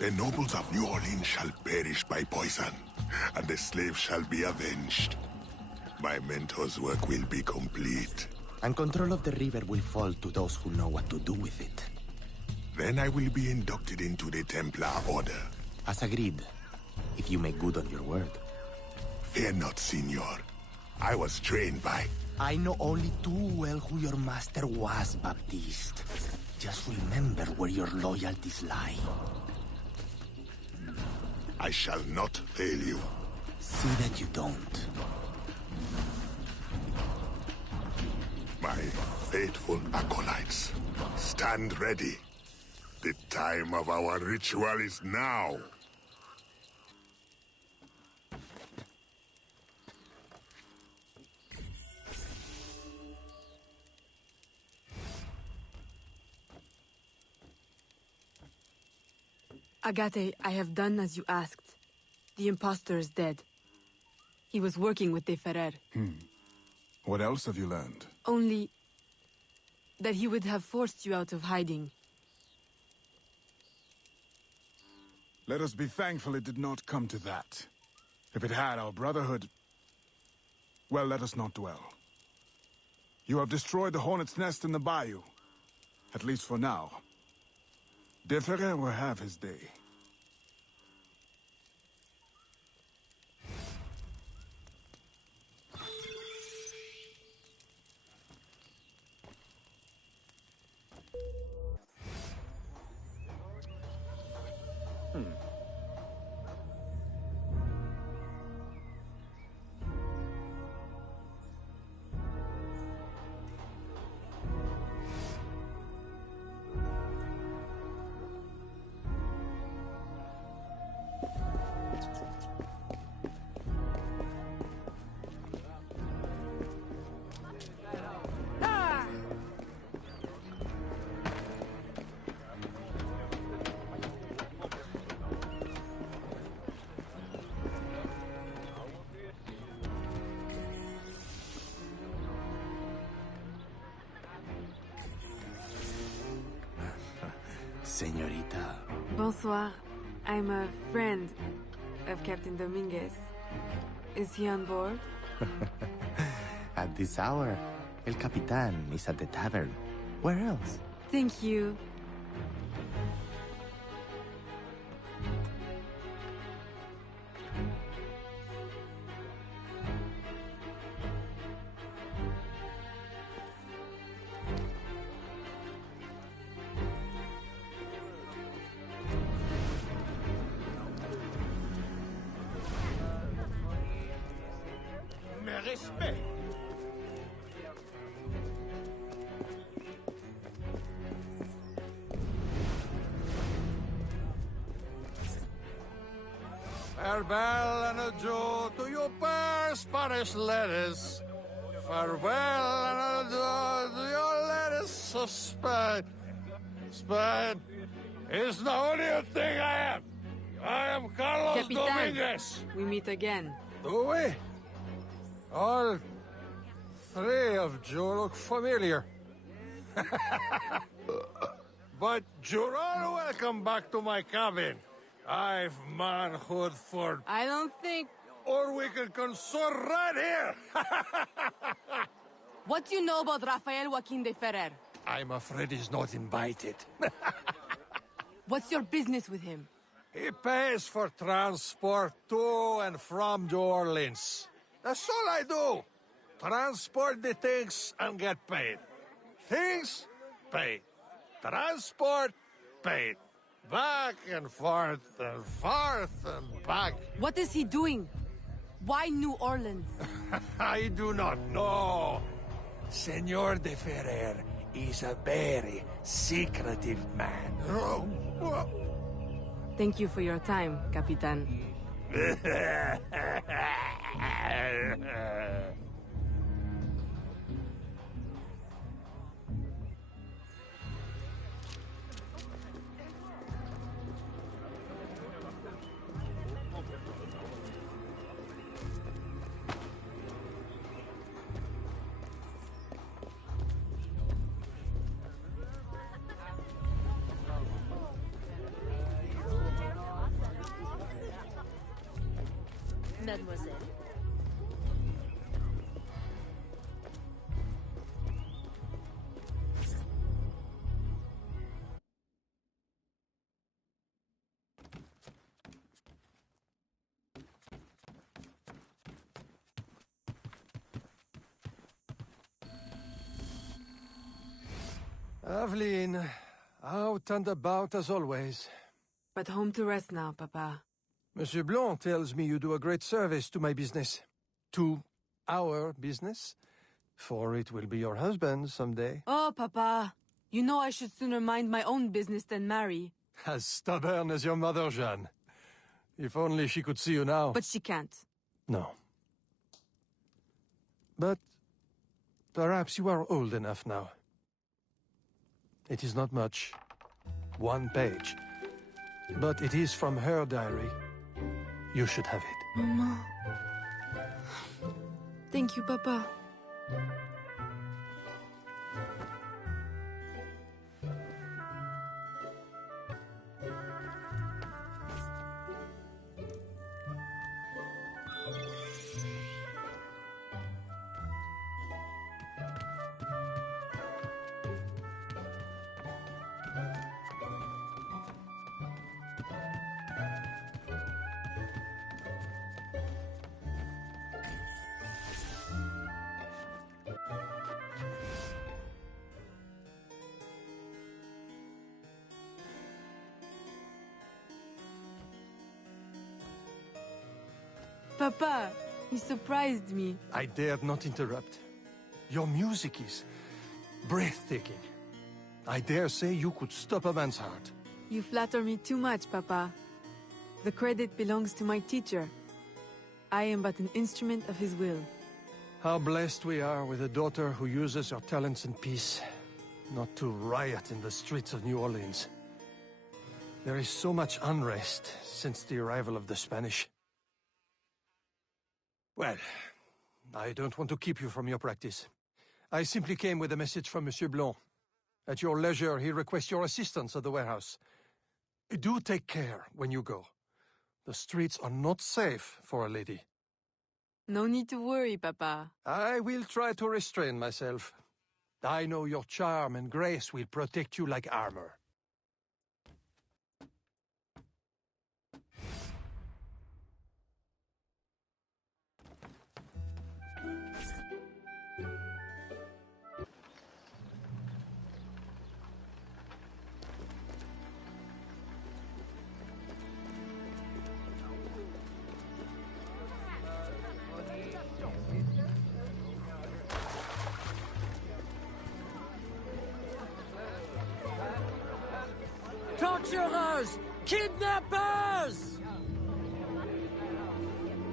The nobles of New Orleans shall perish by poison, and the slaves shall be avenged. My mentor's work will be complete. And control of the river will fall to those who know what to do with it. Then I will be inducted into the Templar Order. As agreed, if you make good on your word. Fear not, Signor. I was trained by... I know only too well who your master was, Baptiste. Just remember where your loyalties lie. I shall not fail you. See that you don't. My faithful acolytes, stand ready. The time of our ritual is now. Agate, I have done as you asked. The impostor is dead. He was working with De Ferrer. What else have you learned? Only that he would have forced you out of hiding. Let us be thankful it did not come to that. If it had, our brotherhood... Well, let us not dwell. You have destroyed the hornet's nest in the bayou. At least for now. De Ferrer will have his day. Señorita. Bonsoir. I'm a friend of Captain Dominguez. Is he on board? At this hour, El Capitan is at the tavern. Where else? Thank you. Respect. Farewell and adieu to your poor Spanish ladies. Farewell and adieu to your ladies of Spain. Spain is the only thing I am. I am Carlos Capitan, Dominguez. we meet again. Do we? All three of you look familiar. But you're all welcome back to my cabin. I've manhood for... I don't think... Or we can consort right here. What do you know about Rafael Joaquin de Ferrer? I'm afraid he's not invited. What's your business with him? He pays for transport to and from New Orleans. That's all I do. Transport the things and get paid. Things, paid. Transport, paid. Back and forth and back. What is he doing? Why New Orleans? I do not know. Senor de Ferrer is a very secretive man. Thank you for your time, Capitan. mademoiselle. Aveline, out and about as always. But home to rest now, Papa. Monsieur Blanc tells me you do a great service to my business. To our business. For it will be your husband someday. Oh, Papa. You know I should sooner mind my own business than marry. As stubborn as your mother, Jeanne. If only she could see you now. But she can't. No. But perhaps you are old enough now. It is not much. 1 page. But it is from her diary. You should have it. Mama. Thank you, Papa. Papa, you surprised me. I dared not interrupt. Your music is breathtaking. I dare say you could stop a man's heart. You flatter me too much, Papa. The credit belongs to my teacher. I am but an instrument of his will. How blessed we are with a daughter who uses her talents in peace, not to riot in the streets of New Orleans. There is so much unrest since the arrival of the Spanish. Well, I don't want to keep you from your practice. I simply came with a message from Monsieur Blanc. At your leisure, he requests your assistance at the warehouse. Do take care when you go. The streets are not safe for a lady. No need to worry, Papa. I will try to restrain myself. I know your charm and grace will protect you like armor. Torturers! Kidnappers!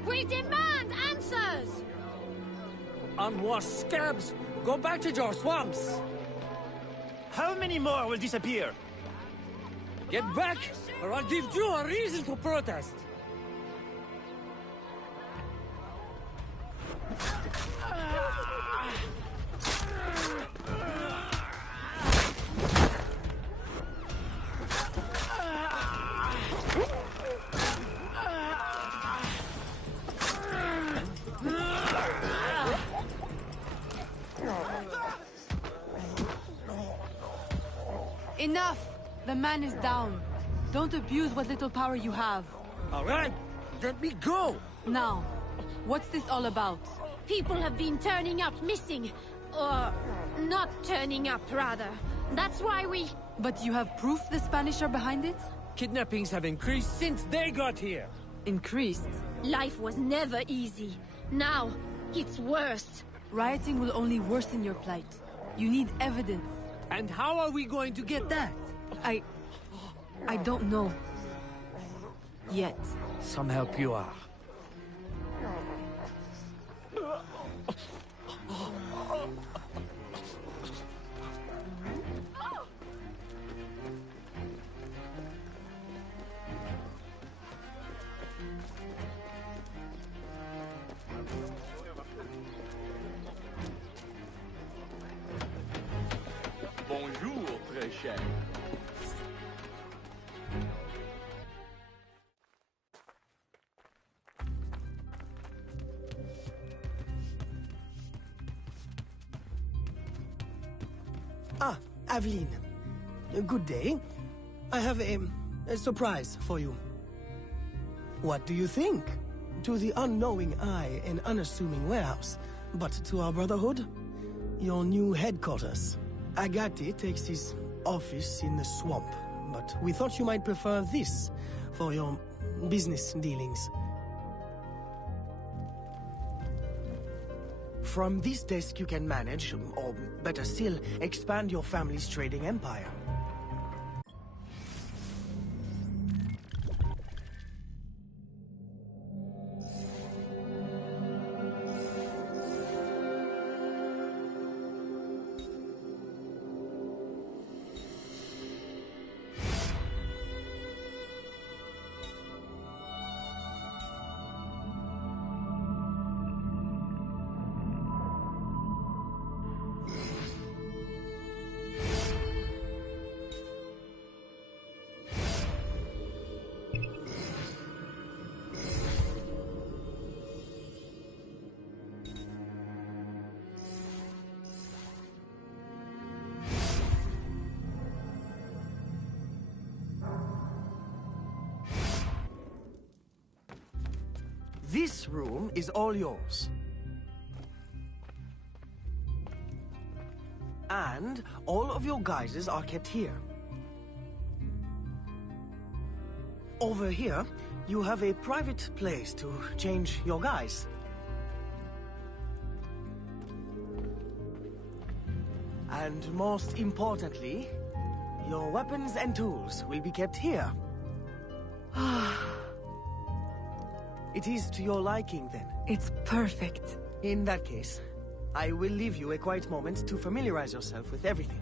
We demand answers! Unwashed scabs! Go back to your swamps! How many more will disappear? Get back, or I'll give you a reason to protest! Enough! The man is down. Don't abuse what little power you have. All right, let me go! Now, what's this all about? People have been turning up missing. Or not turning up, rather. That's why we... But you have proof the Spanish are behind it? Kidnappings have increased since they got here. Increased? Life was never easy. Now, it's worse. Rioting will only worsen your plight. You need evidence. And how are we going to get that? I don't know. Yet. Some help you are. Bonjour, très cher. Aveline, good day. I have a surprise for you. What do you think? To the unknowing eye, an unassuming warehouse. But to our brotherhood, your new headquarters. Agate takes his office in the swamp, but we thought you might prefer this for your business dealings. From this desk you can manage, or better still, expand your family's trading empire. This room is all yours. And all of your guises are kept here. Over here, you have a private place to change your guise. And most importantly, your weapons and tools will be kept here. It is to your liking, then? It's perfect. In that case, I will leave you a quiet moment to familiarize yourself with everything.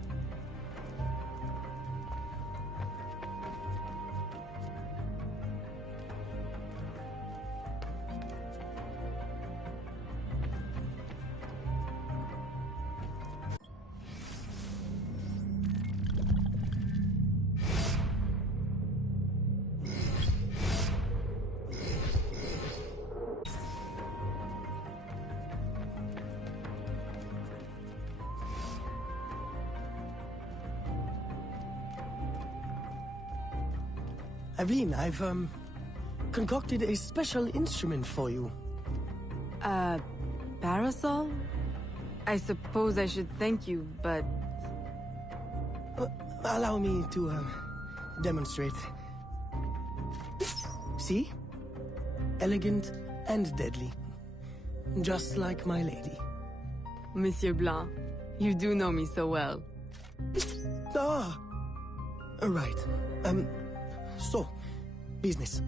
Aveline, I've, concocted a special instrument for you. Parasol? I suppose I should thank you, but... Allow me to, demonstrate. See? Elegant and deadly. Just like my lady. Monsieur Blanc, you do know me so well. Ah! Right. So, business.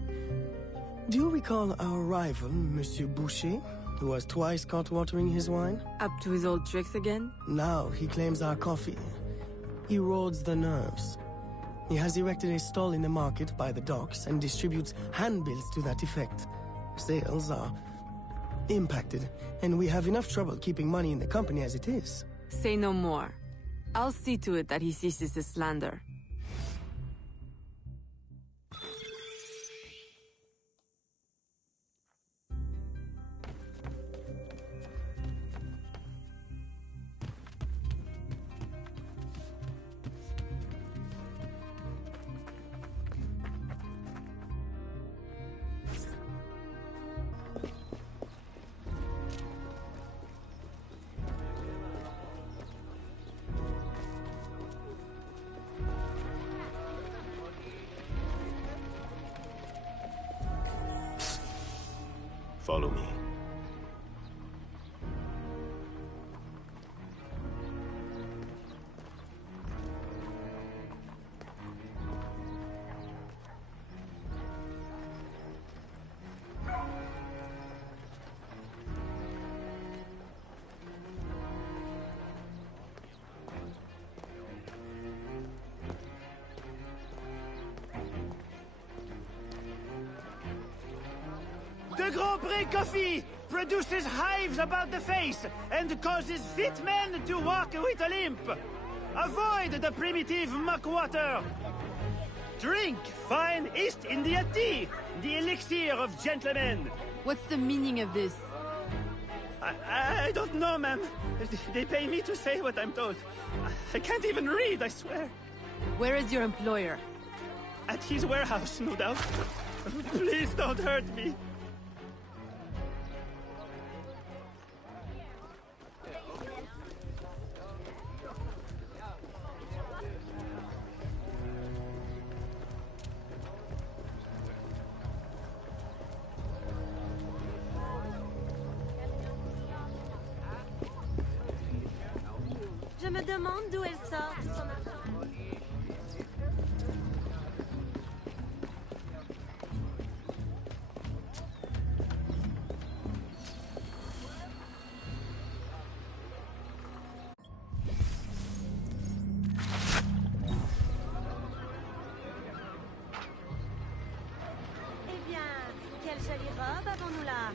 Do you recall our rival, Monsieur Boucher, who was twice caught watering his wine? Up to his old tricks again? Now he claims our coffee erodes the nerves. He has erected a stall in the market by the docks and distributes handbills to that effect. Sales are impacted, and we have enough trouble keeping money in the company as it is. Say no more. I'll see to it that he ceases his slander. Follow me. The Grand Prix coffee produces hives about the face and causes fit men to walk with a limp. Avoid the primitive muck water. Drink fine East India tea, the elixir of gentlemen. What's the meaning of this? I don't know, ma'am. They pay me to say what I'm told. I can't even read, I swear. Where is your employer? At his warehouse, no doubt. Please don't hurt me. Je me demande d'où elle sort son argent. Eh bien, quelle jolie robe avons-nous là?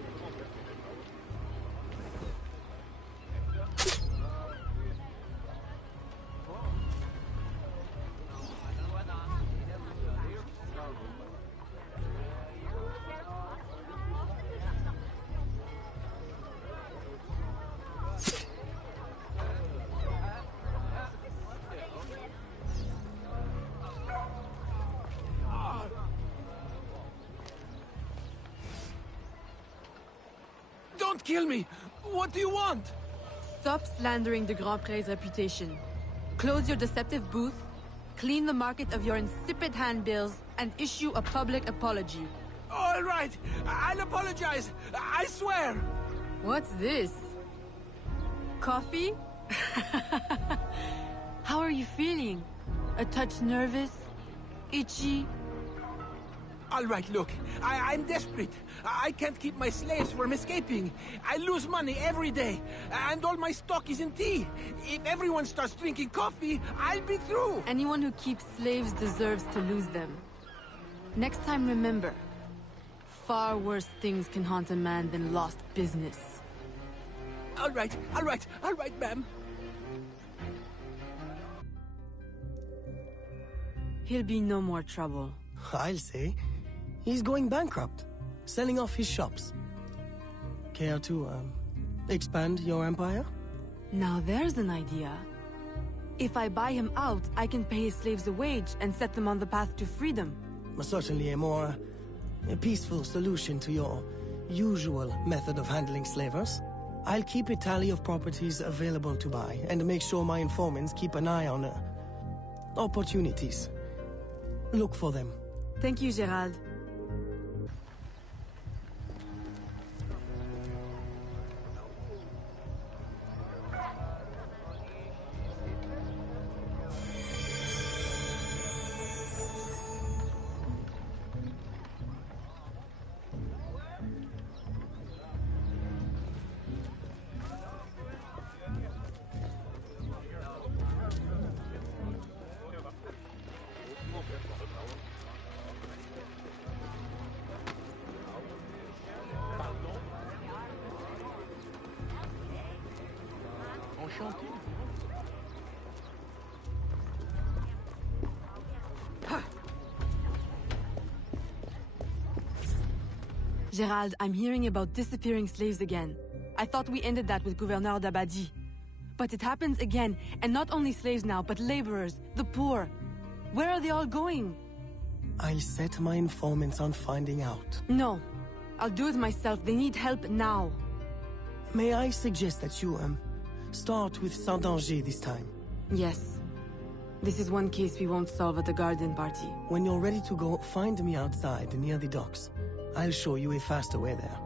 Don't kill me! What do you want? Stop slandering the Grand Pré's reputation. Close your deceptive booth, clean the market of your insipid handbills, and issue a public apology. All right, I'll apologize. I swear. What's this? Coffee? How are you feeling? A touch nervous? Itchy? All right, look, I'm desperate. I can't keep my slaves from escaping. I lose money every day, and all my stock is in tea. If everyone starts drinking coffee, I'll be through. Anyone who keeps slaves deserves to lose them. Next time, remember, far worse things can haunt a man than lost business. All right, ma'am. He'll be no more trouble. I'll say. He's going bankrupt, selling off his shops. Care to, expand your empire? Now there's an idea. If I buy him out, I can pay his slaves a wage and set them on the path to freedom. Certainly a more peaceful solution to your usual method of handling slavers. I'll keep a tally of properties available to buy and make sure my informants keep an eye on opportunities. Look for them. Thank you, Gerald. Gerald, I'm hearing about disappearing slaves again. I thought we ended that with Gouverneur d'Abadie. But it happens again, and not only slaves now, but laborers, the poor. Where are they all going? I'll set my informants on finding out. No. I'll do it myself. They need help now. May I suggest that you, start with Saint-Danger this time? Yes. This is one case we won't solve at the garden party. When you're ready to go, find me outside near the docks. I'll show you a faster way there.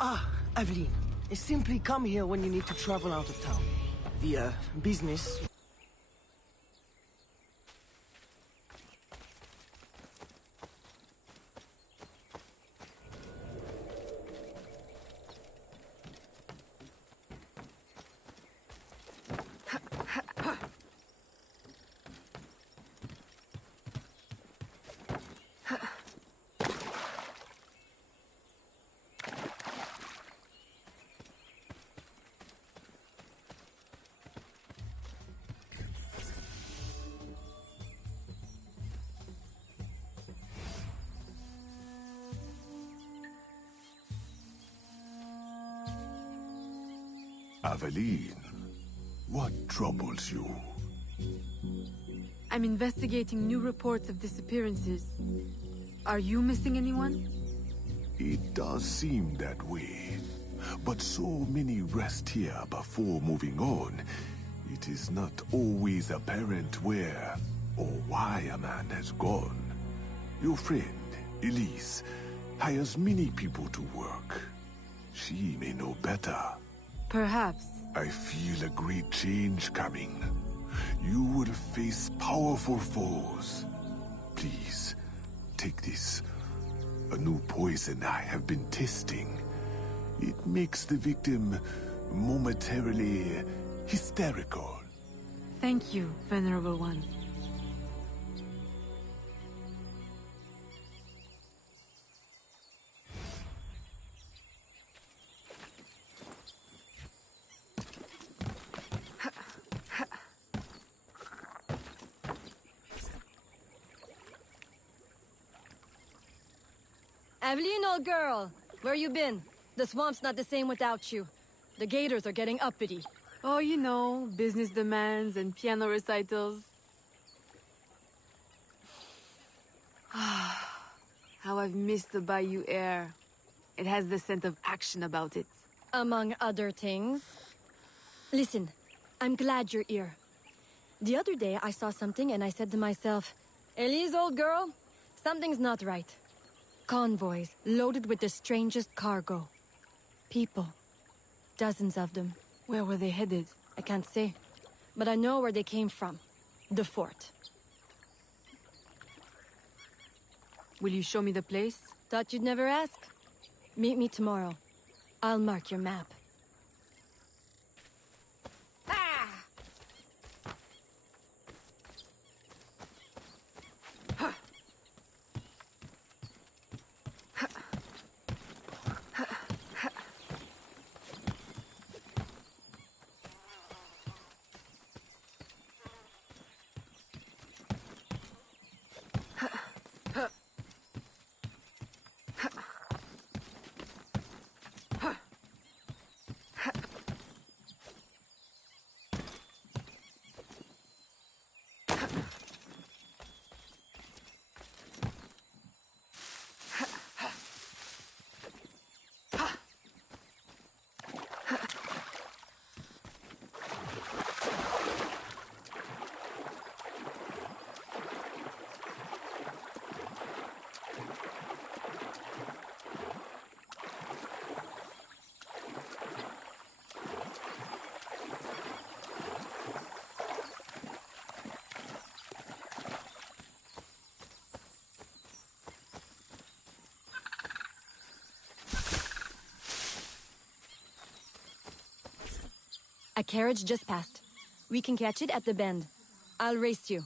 Ah, Aveline. Simply come here when you need to travel out of town. The, business... Aveline, what troubles you? I'm investigating new reports of disappearances. Are you missing anyone? It does seem that way. But so many rest here before moving on. It is not always apparent where or why a man has gone. Your friend, Elise, hires many people to work. She may know better. Perhaps. I feel a great change coming. You will face powerful foes. Please, take this. A new poison I have been testing. It makes the victim momentarily hysterical. Thank you, Venerable One. Aveline, old girl! Where you been? The swamp's not the same without you. The gators are getting uppity. Oh, you know, business demands and piano recitals. How I've missed the bayou air. It has the scent of action about it. Among other things. Listen, I'm glad you're here. The other day I saw something and I said to myself, Elise, old girl, something's not right. Convoys loaded with the strangest cargo. People. Dozens of them. Where were they headed? I can't say. But I know where they came from. The fort. Will you show me the place? Thought you'd never ask. Meet me tomorrow. I'll mark your map. A carriage just passed. We can catch it at the bend. I'll race you.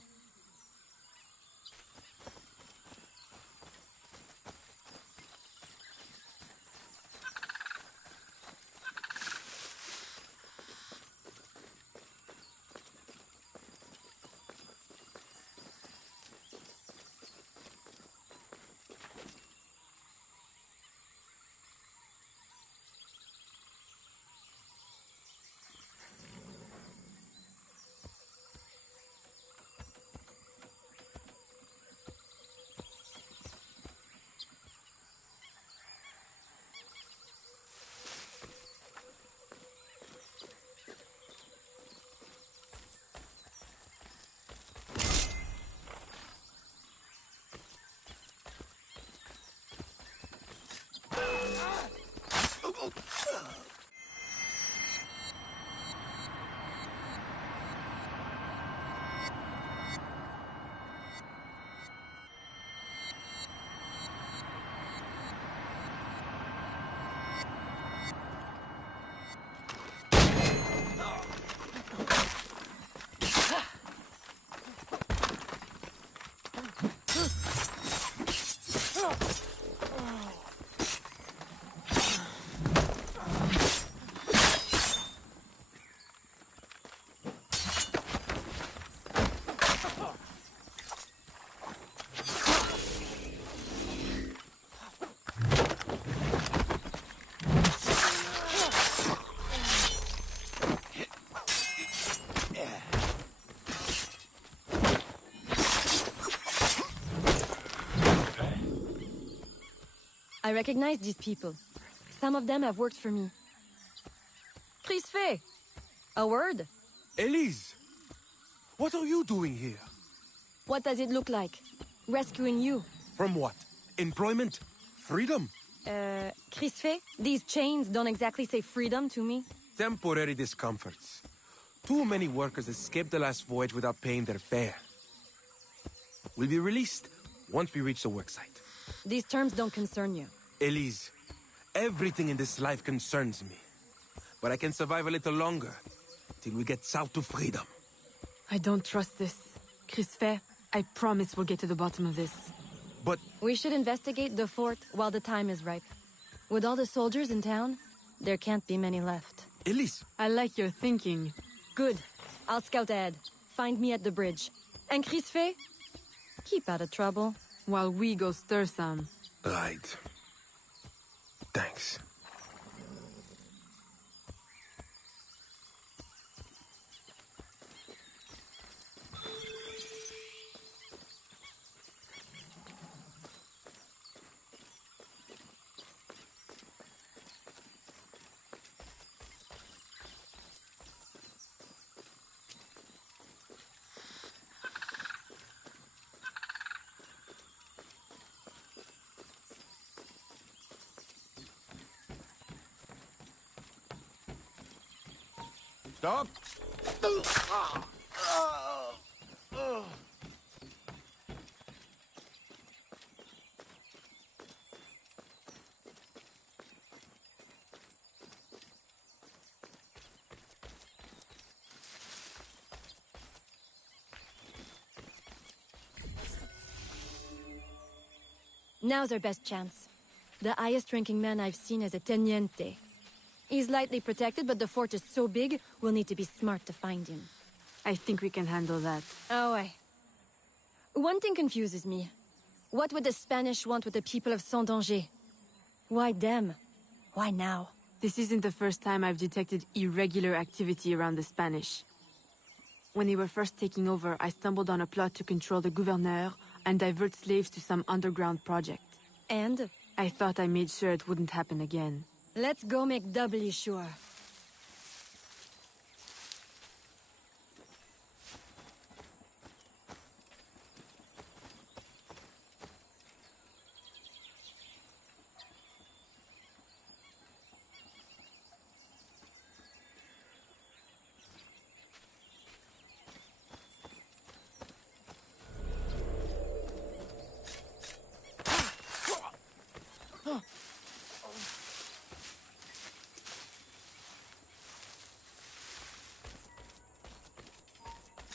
I recognize these people. Some of them have worked for me. Crisfe! A word? Elise! What are you doing here? What does it look like? Rescuing you. From what? Employment? Freedom? Crisfe, these chains don't exactly say freedom to me. Temporary discomforts. Too many workers escaped the last voyage without paying their fare. We'll be released once we reach the worksite. These terms don't concern you. Elise, everything in this life concerns me. But I can survive a little longer, till we get south to freedom. I don't trust this. Crisfe, I promise we'll get to the bottom of this. But... We should investigate the fort while the time is ripe. With all the soldiers in town, there can't be many left. Elise! I like your thinking. Good. I'll scout ahead. Find me at the bridge. And Crisfe, keep out of trouble. While we go stir some. Right. Thanks. Stop! Now's our best chance. The highest-ranking man I've seen is a teniente. He's lightly protected, but the fort is so big, we'll need to be smart to find him. I think we can handle that. Oh, aye. One thing confuses me. What would the Spanish want with the people of Saint-Danger? Why them? Why now? This isn't the first time I've detected irregular activity around the Spanish. When they were first taking over, I stumbled on a plot to control the gouverneur and divert slaves to some underground project. And? I thought I made sure it wouldn't happen again. Let's go make doubly sure.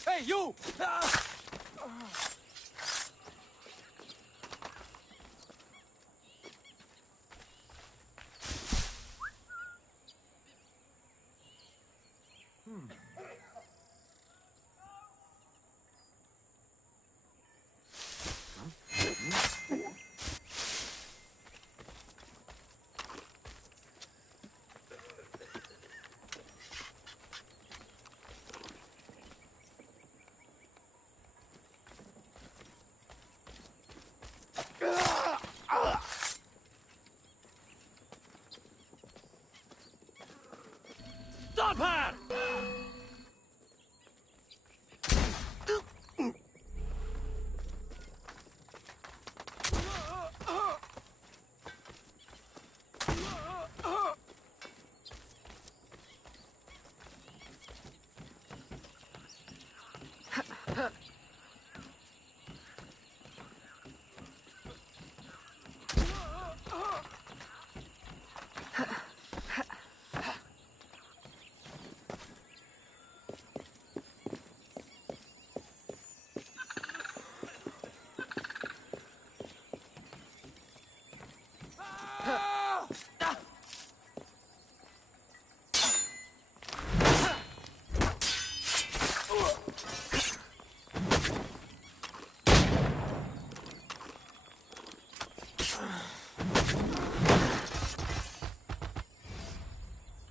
Hey, you!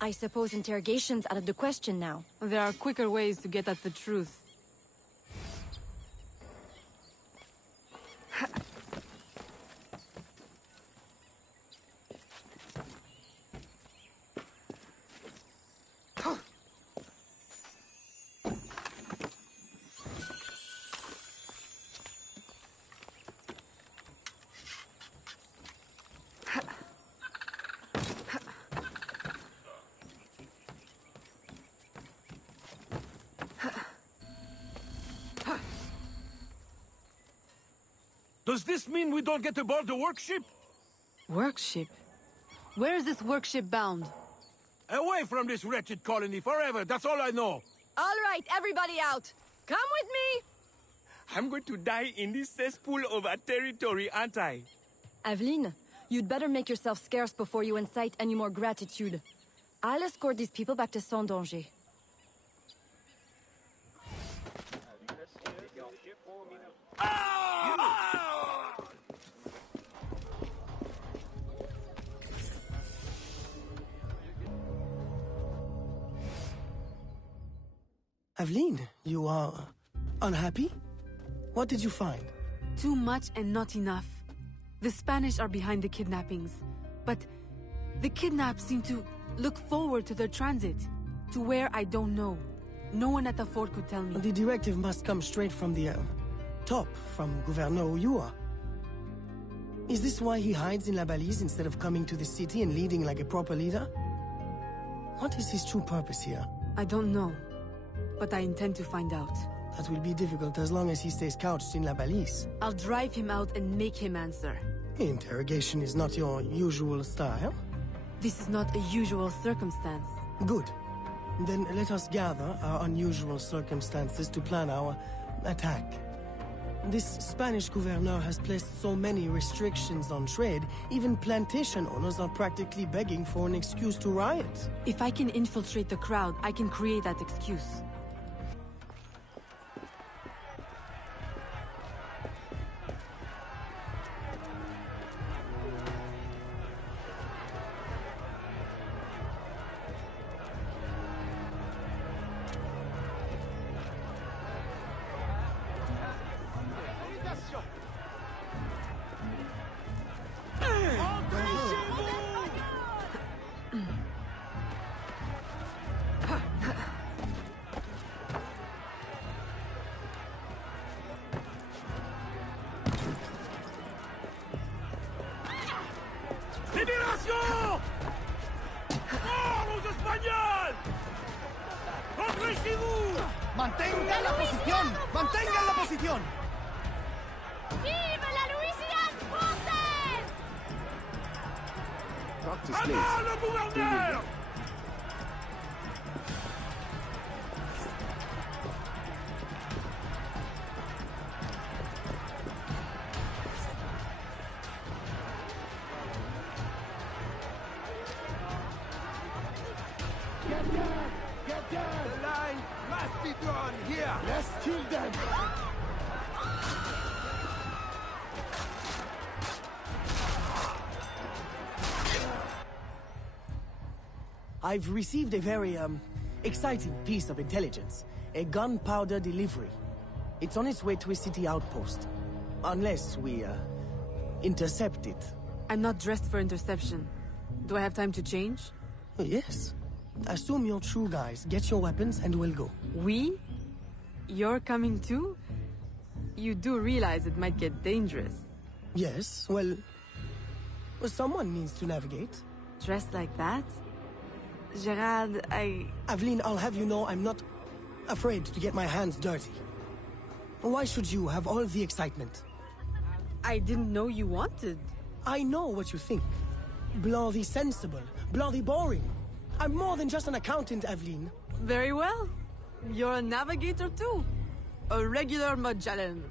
I suppose interrogation's out of the question now. There are quicker ways to get at the truth. Does this mean we don't get aboard the workship? Workship? Where is this workship bound? Away from this wretched colony forever, that's all I know. All right, everybody out! Come with me! I'm going to die in this cesspool of a territory, aren't I? Aveline, you'd better make yourself scarce before you incite any more gratitude. I'll escort these people back to Saint-Danger. Aveline, you are unhappy? What did you find? Too much and not enough. The Spanish are behind the kidnappings, but the kidnapped seem to look forward to their transit. To where I don't know. No one at the fort could tell me. The directive must come straight from the top, from Gouverneur Ulloa. Is this why he hides in La Balise instead of coming to the city and leading like a proper leader? What is his true purpose here? I don't know, but I intend to find out. That will be difficult as long as he stays couched in La Balise. I'll drive him out and make him answer. Interrogation is not your usual style. This is not a usual circumstance. Good. Then let us gather our unusual circumstances to plan our attack. This Spanish gouverneur has placed so many restrictions on trade, even plantation owners are practically begging for an excuse to riot. If I can infiltrate the crowd, I can create that excuse. Libération! Mort aux Espagnols! Rentrez chez vous! ¡Mantengan la posición! ¡Mantengan la posición! Vive la Louisiane française! À mort le gouverneur! I've received a very, exciting piece of intelligence. A gunpowder delivery. It's on its way to a city outpost. Unless we, intercept it. I'm not dressed for interception. Do I have time to change? Oh, yes. Assume you're true guys. Get your weapons and we'll go. We? You're coming too? You do realize it might get dangerous. Yes, well, someone needs to navigate. Dressed like that? Gerard, Aveline, I'll have you know I'm not afraid to get my hands dirty. Why should you have all the excitement? I didn't know you wanted. I know what you think. Blanc the sensible, Blanc the boring. I'm more than just an accountant, Aveline. Very well. You're a navigator too. A regular Magellan.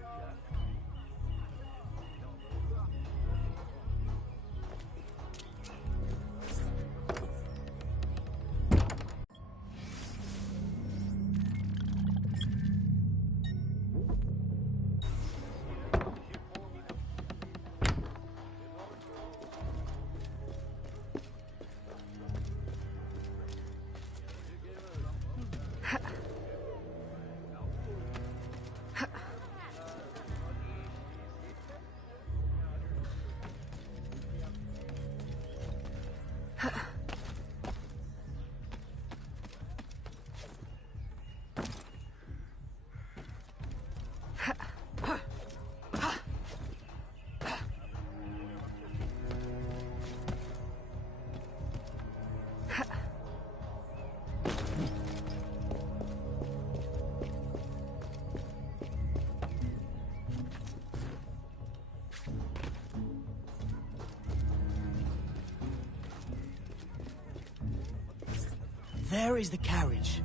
There is the carriage.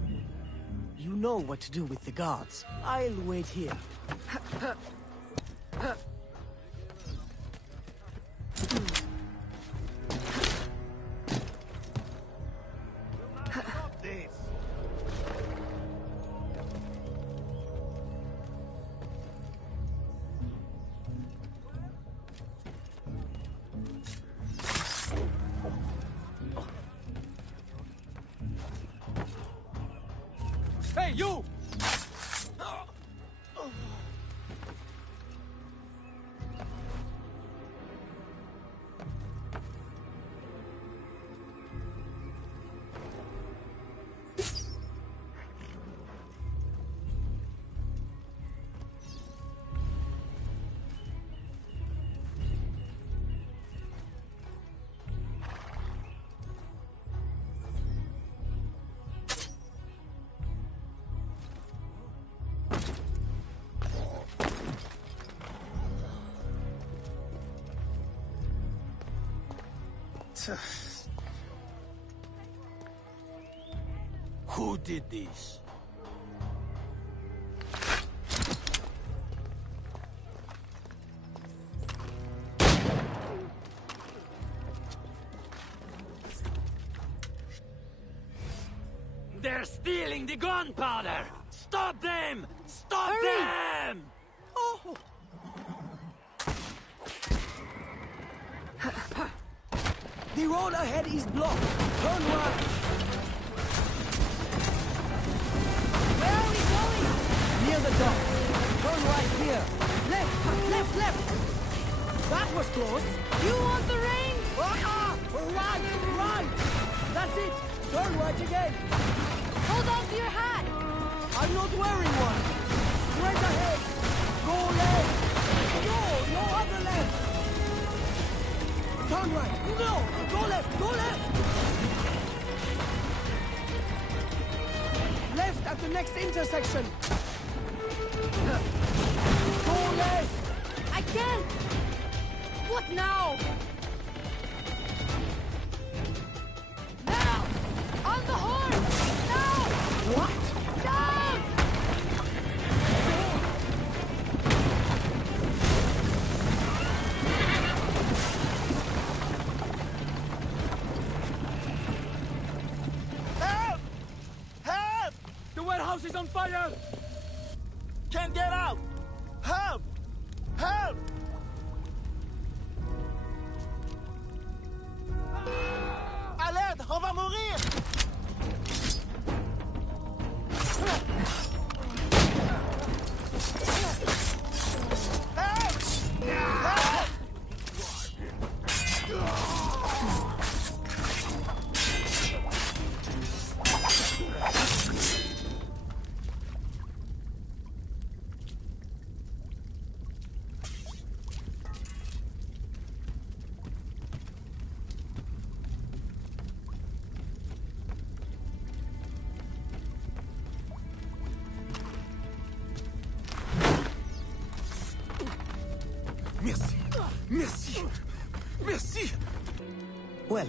You know what to do with the guards. I'll wait here. Hey, you! Who did this? They're stealing the gunpowder! Stop them! Stop them! Oh! The road ahead is blocked. Turn right. Where are we going? Near the dock. Turn right here. Left, left, left. That was close. You want the rain? Right, right. That's it. Turn right again. Hold on to your hat. I'm not wearing one. Straight ahead. Go left. No, no other left. Turn right. No, go left, go left. Left at the next intersection. Go left. I can't. What now? Now! On the horn! Now! What? Down! Help! Help! The warehouse is on fire! Can't get out! Help! Help! À l'aide! On va mourir! Help! Help! Merci. Merci. Merci. Well,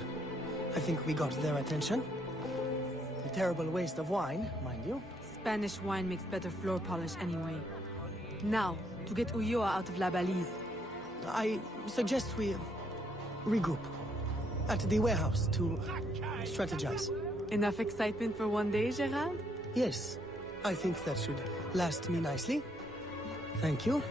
I think we got their attention. A terrible waste of wine, mind you. Spanish wine makes better floor polish anyway. Now, to get Ulloa out of La Balise. I suggest we regroup at the warehouse to strategize. Enough excitement for one day, Gerald? Yes, I think that should last me nicely. Thank you.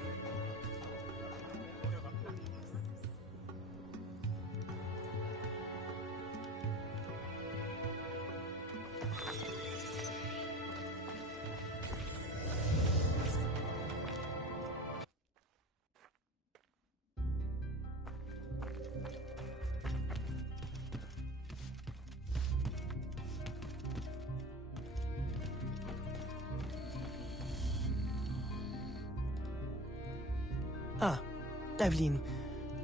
Evelyn,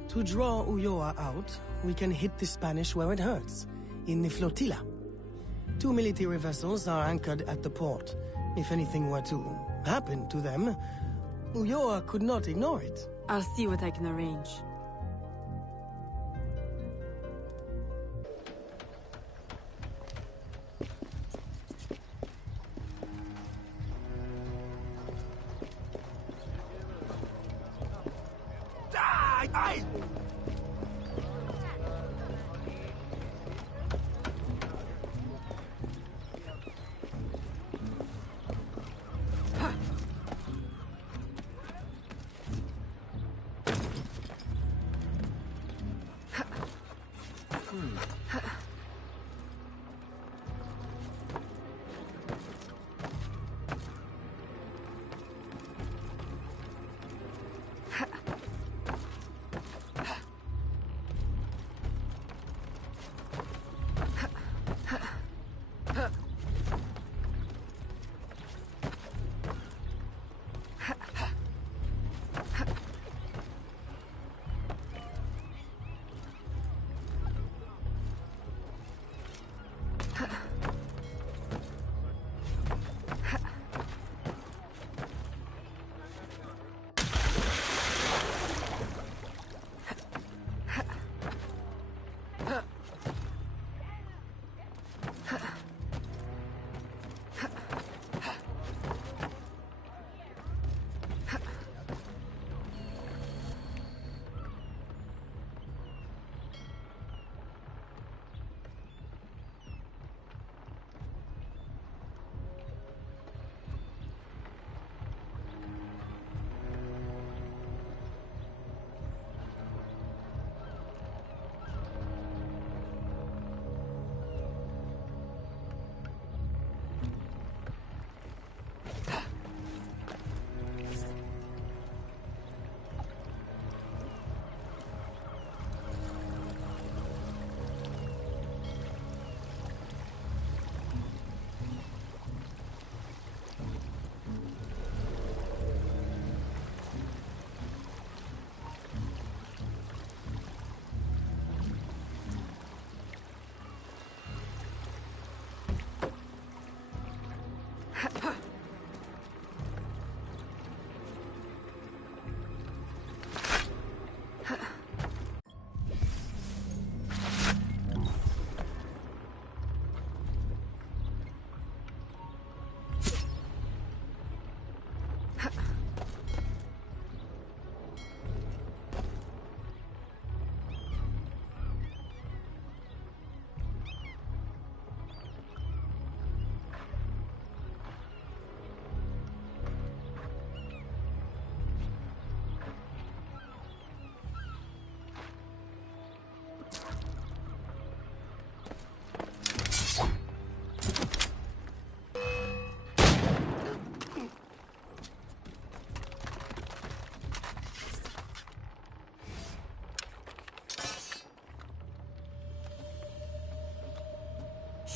to draw Ulloa out, we can hit the Spanish where it hurts, in the flotilla. 2 military vessels are anchored at the port. If anything were to happen to them, Ulloa could not ignore it. I'll see what I can arrange. Aye!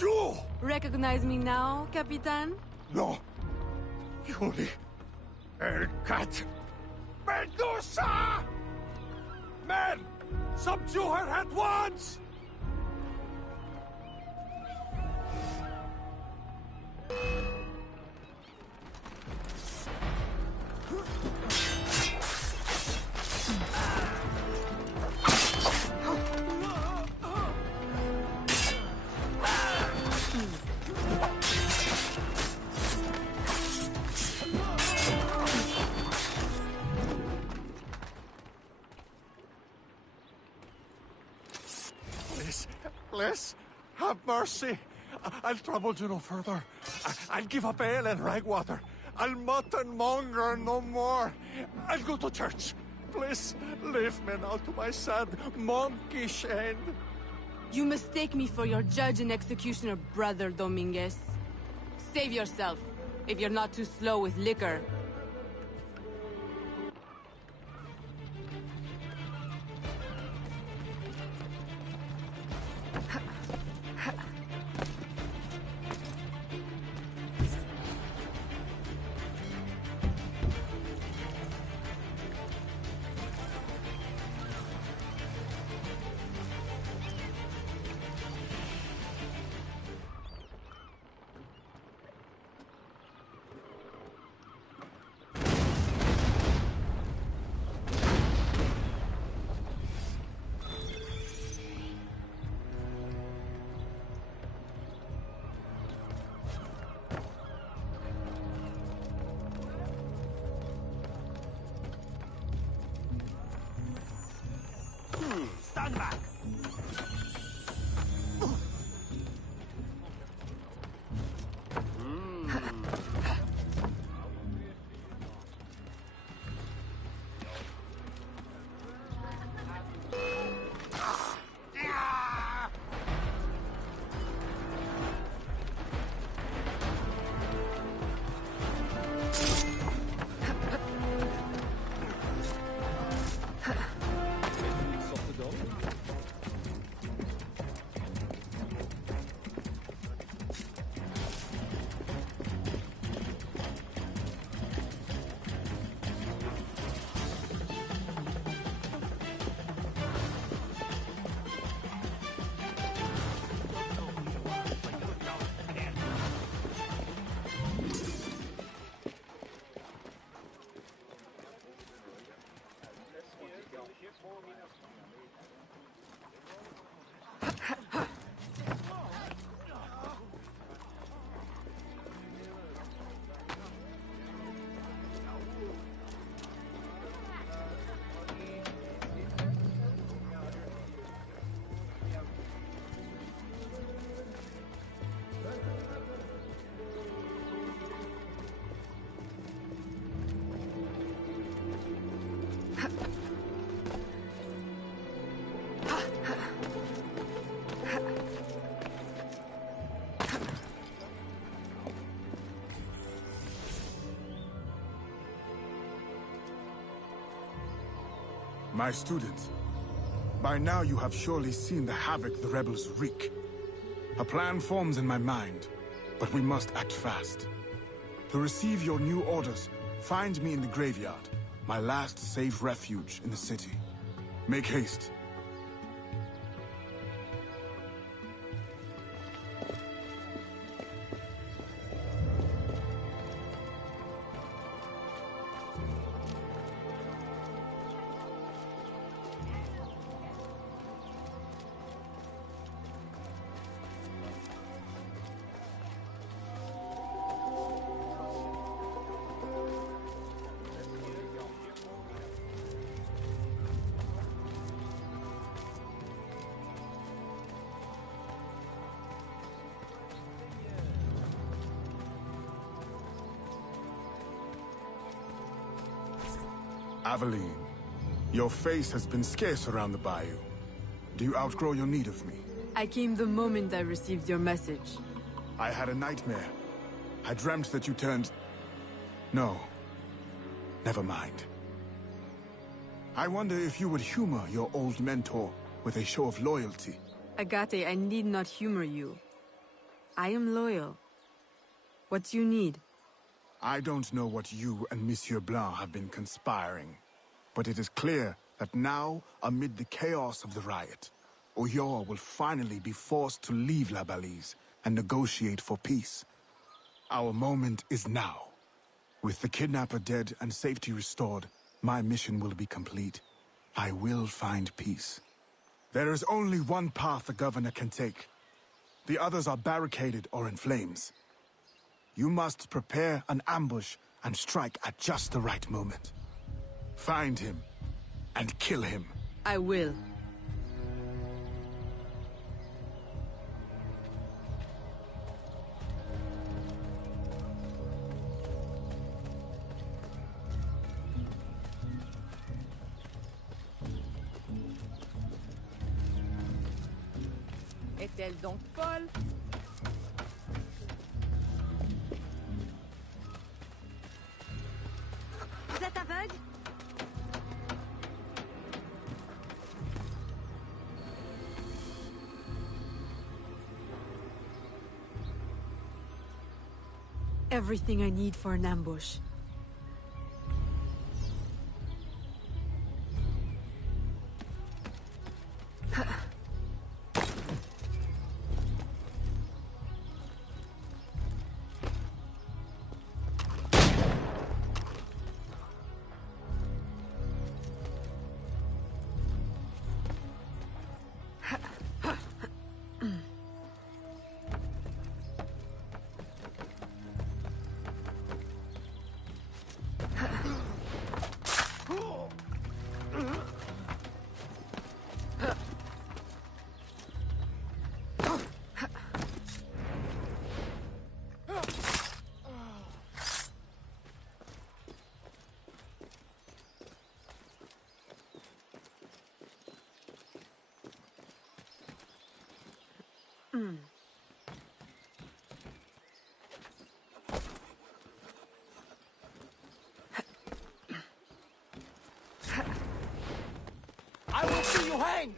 You! Recognize me now, Capitan? No. Yuli. El Cat. Medusa! Men! Subdue her at once! Please, have mercy. I'll trouble you no further. I'll give up ale and rag water. I'll mutton monger no more. I'll go to church. Please, leave me now to my sad, monkish end. You mistake me for your judge and executioner, Brother Dominguez. Save yourself, if you're not too slow with liquor. stand back! My students, by now you have surely seen the havoc the rebels wreak. A plan forms in my mind, but we must act fast. To receive your new orders, find me in the graveyard, my last safe refuge in the city. Make haste. Aveline, your face has been scarce around the bayou. Do you outgrow your need of me? I came the moment I received your message. I had a nightmare. I dreamt that you turned... No. Never mind. I wonder if you would humor your old mentor with a show of loyalty. Agate, I need not humor you. I am loyal. What do you need? I don't know what you and Monsieur Blanc have been conspiring, but it is clear that now, amid the chaos of the riot, Ulloa will finally be forced to leave La Balise and negotiate for peace. Our moment is now. With the kidnapper dead and safety restored, my mission will be complete. I will find peace. There is only one path the governor can take. The others are barricaded or in flames. You must prepare an ambush and strike at just the right moment. Find him and kill him. I will. Est-elle donc folle? Vous êtes aveugle? Everything I need for an ambush. I will see you hang!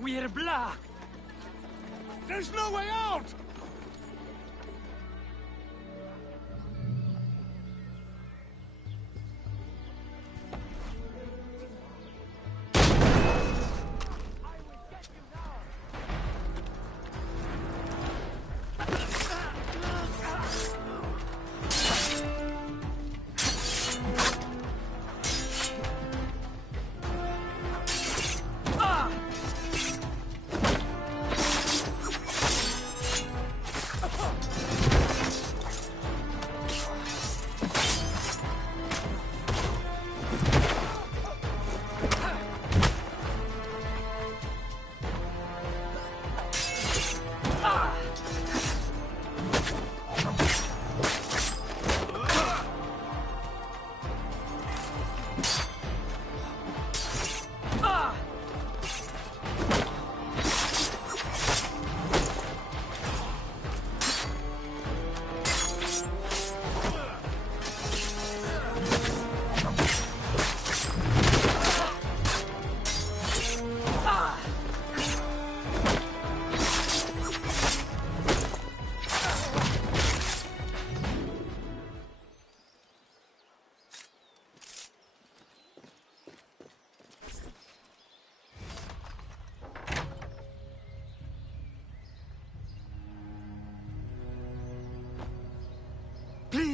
We're blocked! There's no way out!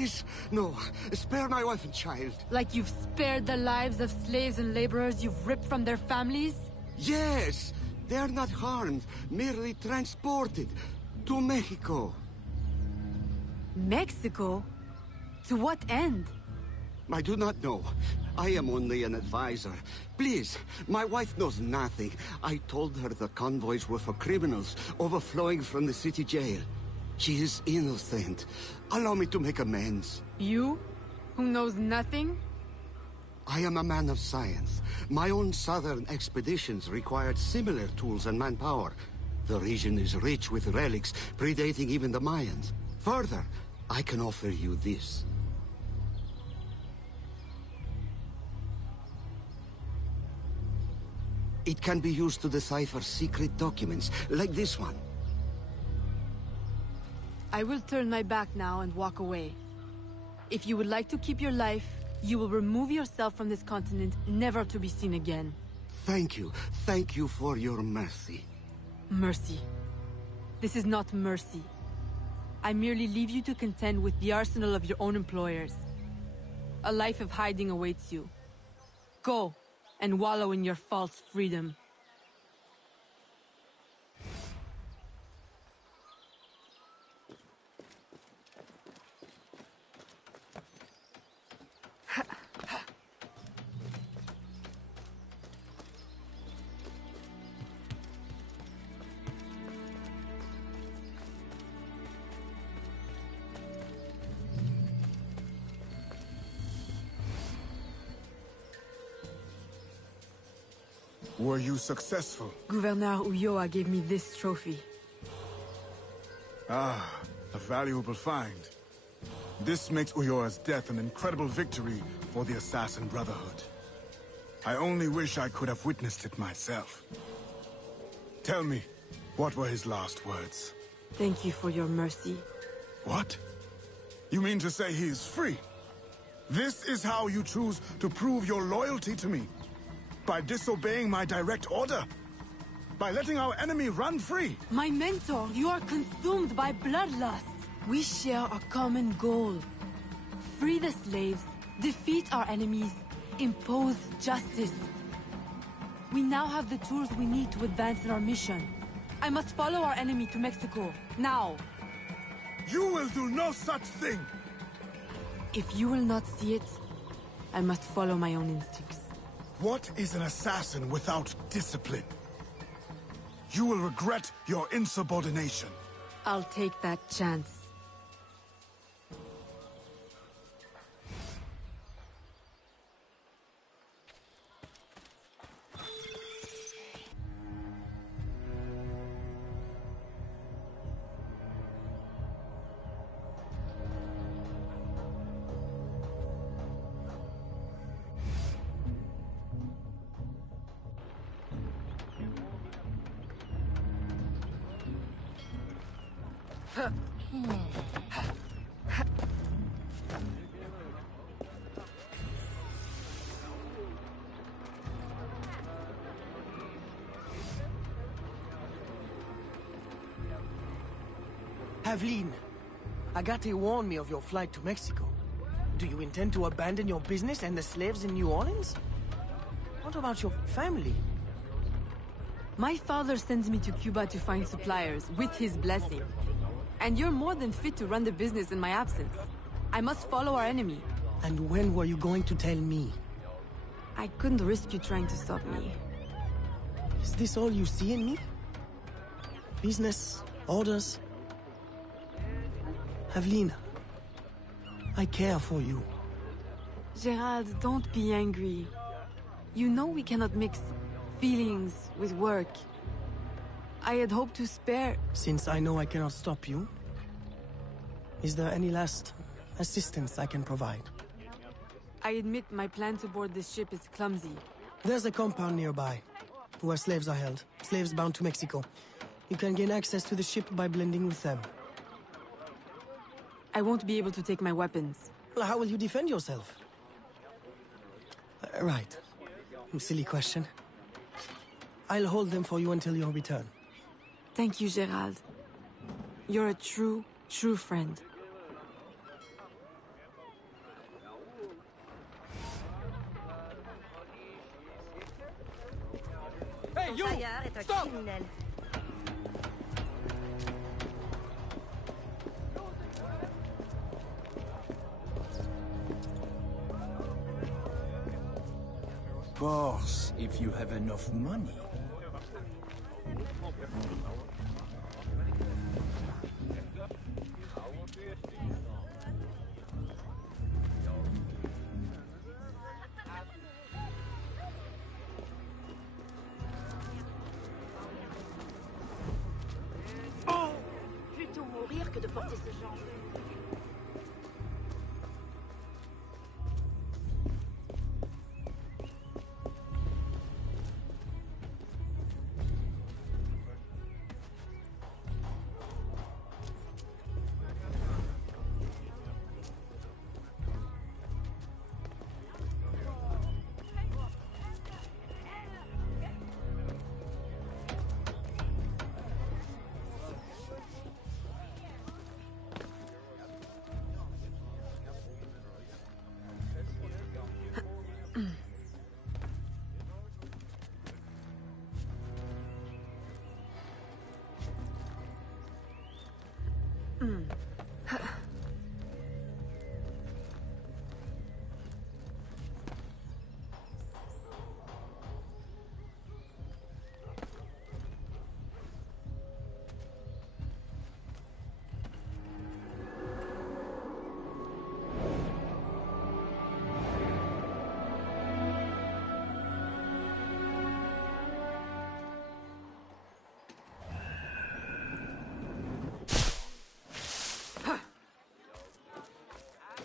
Please, no. Spare my wife and child. Like you've spared the lives of slaves and laborers you've ripped from their families? Yes! They are not harmed, merely transported to Mexico. Mexico? To what end? I do not know. I am only an advisor. Please, my wife knows nothing. I told her the convoys were for criminals overflowing from the city jail. She is innocent. Allow me to make amends. You? Who knows nothing? I am a man of science. My own southern expeditions required similar tools and manpower. The region is rich with relics predating even the Mayans. Further, I can offer you this. It can be used to decipher secret documents, like this one. I will turn my back now and walk away. If you would like to keep your life, you will remove yourself from this continent, never to be seen again. Thank you. Thank you for your mercy. Mercy. This is not mercy. I merely leave you to contend with the arsenal of your own employers. A life of hiding awaits you. Go, and wallow in your false freedom. Were you successful? Gouverneur Ulloa gave me this trophy. Ah, a valuable find. This makes Ulloa's death an incredible victory for the Assassin Brotherhood. I only wish I could have witnessed it myself. Tell me, what were his last words? Thank you for your mercy. What? You mean to say he is free? This is how you choose to prove your loyalty to me? By disobeying my direct order? By letting our enemy run free? My mentor, you are consumed by bloodlust. We share a common goal. Free the slaves, defeat our enemies, impose justice. We now have the tools we need to advance in our mission. I must follow our enemy to Mexico, now. You will do no such thing! If you will not see it, I must follow my own instincts. What is an assassin without discipline? You will regret your insubordination. I'll take that chance. Aveline, Agate warned me of your flight to Mexico. Do you intend to abandon your business and the slaves in New Orleans? What about your family? My father sends me to Cuba to find suppliers, with his blessing. And you're more than fit to run the business in my absence. I must follow our enemy. And when were you going to tell me? I couldn't risk you trying to stop me. Is this all you see in me? Business? Orders? Aveline, I care for you. Gerald, don't be angry. You know we cannot mix feelings with work. I had hoped to spare... Since I know I cannot stop you, is there any last assistance I can provide? I admit my plan to board this ship is clumsy. There's a compound nearby, where slaves are held. Slaves bound to Mexico. You can gain access to the ship by blending with them. I won't be able to take my weapons. Well, how will you defend yourself? Right. Silly question. I'll hold them for you until your return. Thank you, Gerald. You're a true friend. criminel. Of course, if you have enough money. Plutôt mourir que de porter ce genre.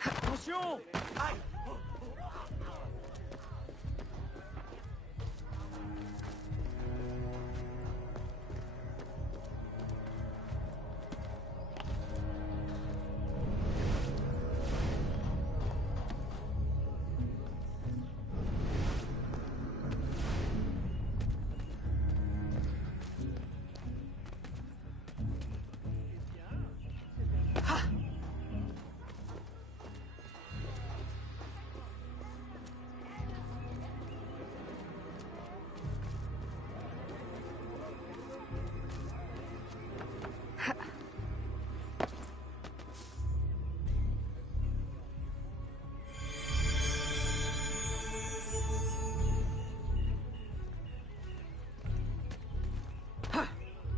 Attention! Aïe!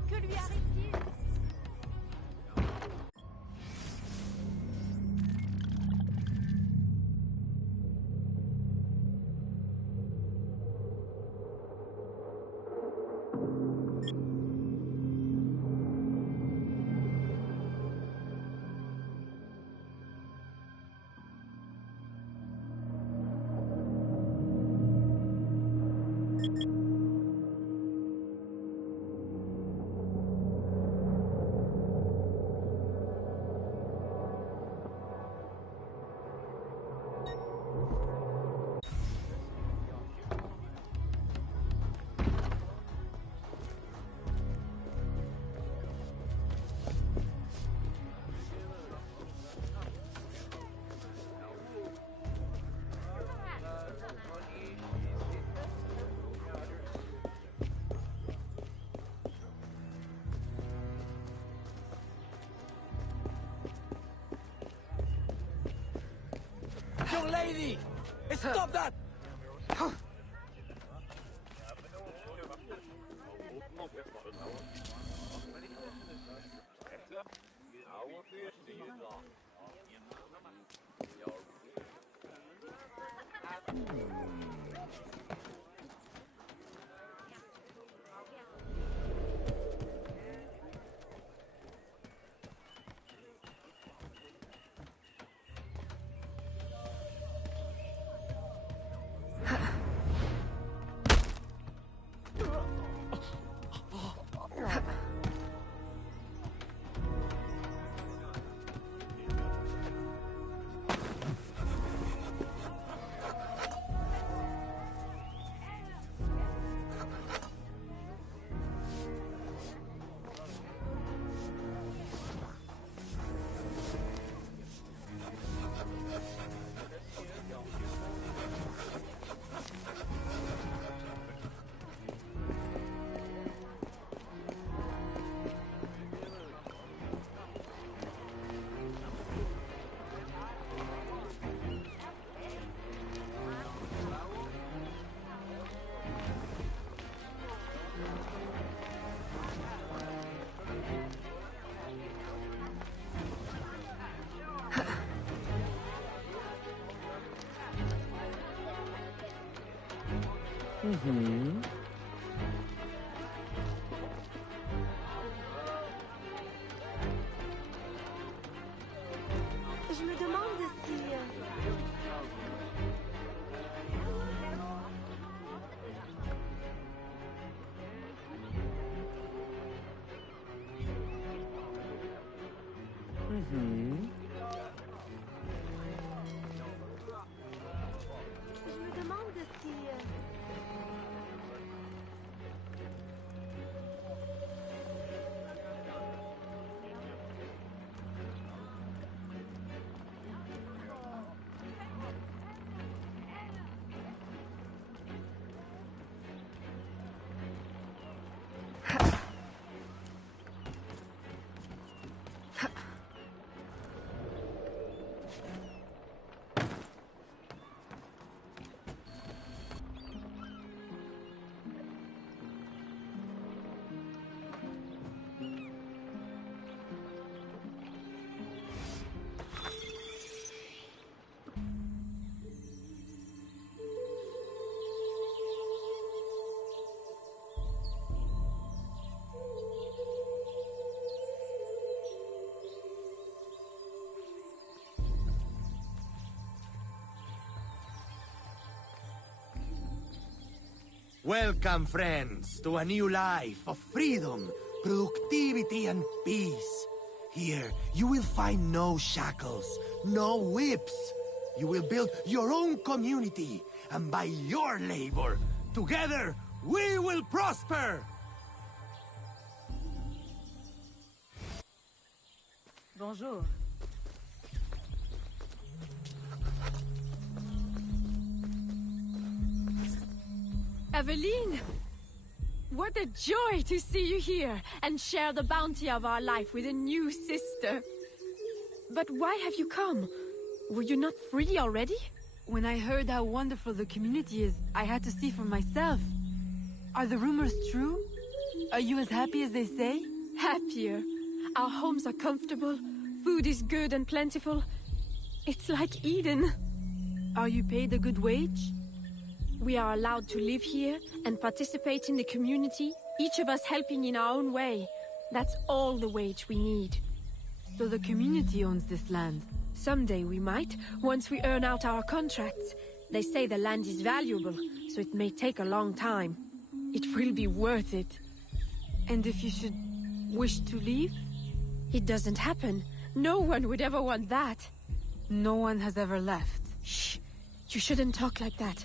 Que lui arrive-t-il? Young lady! Stop that! Mm-hmm. Je me demande si... Mm-hmm. Je me demande si... Welcome, friends, to a new life of freedom, productivity, and peace. Here, you will find no shackles, no whips. You will build your own community, and by your labor, together, we will prosper! Bonjour. Eveline! What a joy to see you here and share the bounty of our life with a new sister. But why have you come? Were you not free already? When I heard how wonderful the community is, I had to see for myself. Are the rumors true? Are you as happy as they say? Happier. Our homes are comfortable, food is good and plentiful. It's like Eden. Are you paid a good wage? We are allowed to live here and participate in the community, each of us helping in our own way. That's all the wage we need. So the community owns this land? Someday we might, once we earn out our contracts. They say the land is valuable, so it may take a long time. It will be worth it. And if you should wish to leave? It doesn't happen. No one would ever want that. No one has ever left. Shh! You shouldn't talk like that.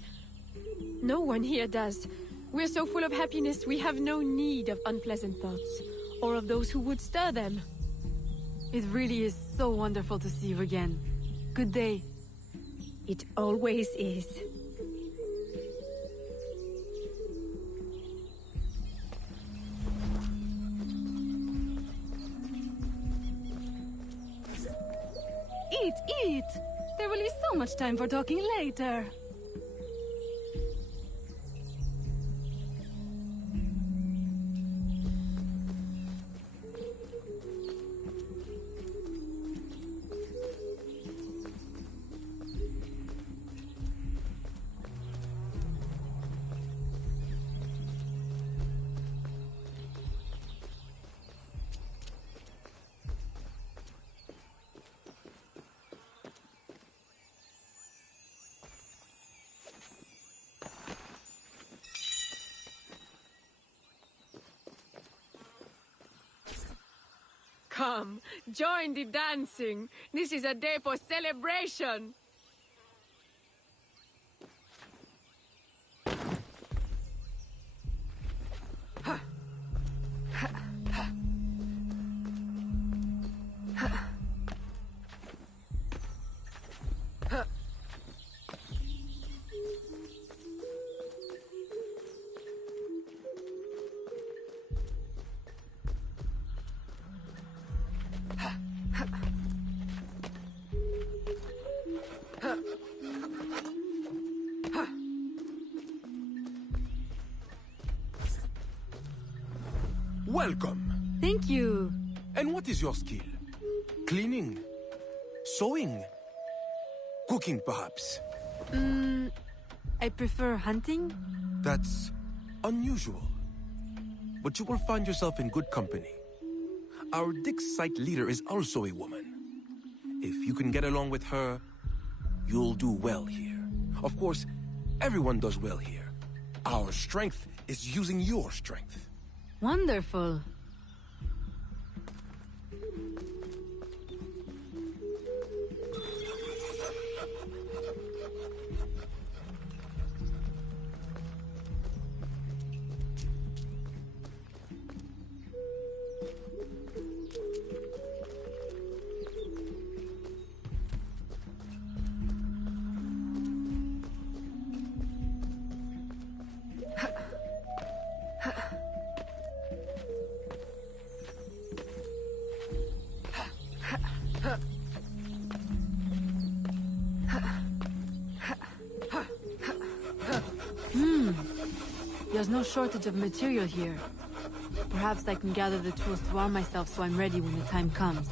No one here does. We're so full of happiness, we have no need of unpleasant thoughts, or of those who would stir them. It really is so wonderful to see you again. Good day. It always is. Eat, eat! There will be so much time for talking later. Come, join the dancing. This is a day for celebration. Welcome. Thank you. And what is your skill? Cleaning? Sewing? Cooking, perhaps? I prefer hunting. That's unusual. But you will find yourself in good company. Our dig site leader is also a woman. If you can get along with her, you'll do well here. Of course, everyone does well here. Our strength is using your strength. Wonderful. There's no shortage of material here. Perhaps I can gather the tools to arm myself so I'm ready when the time comes.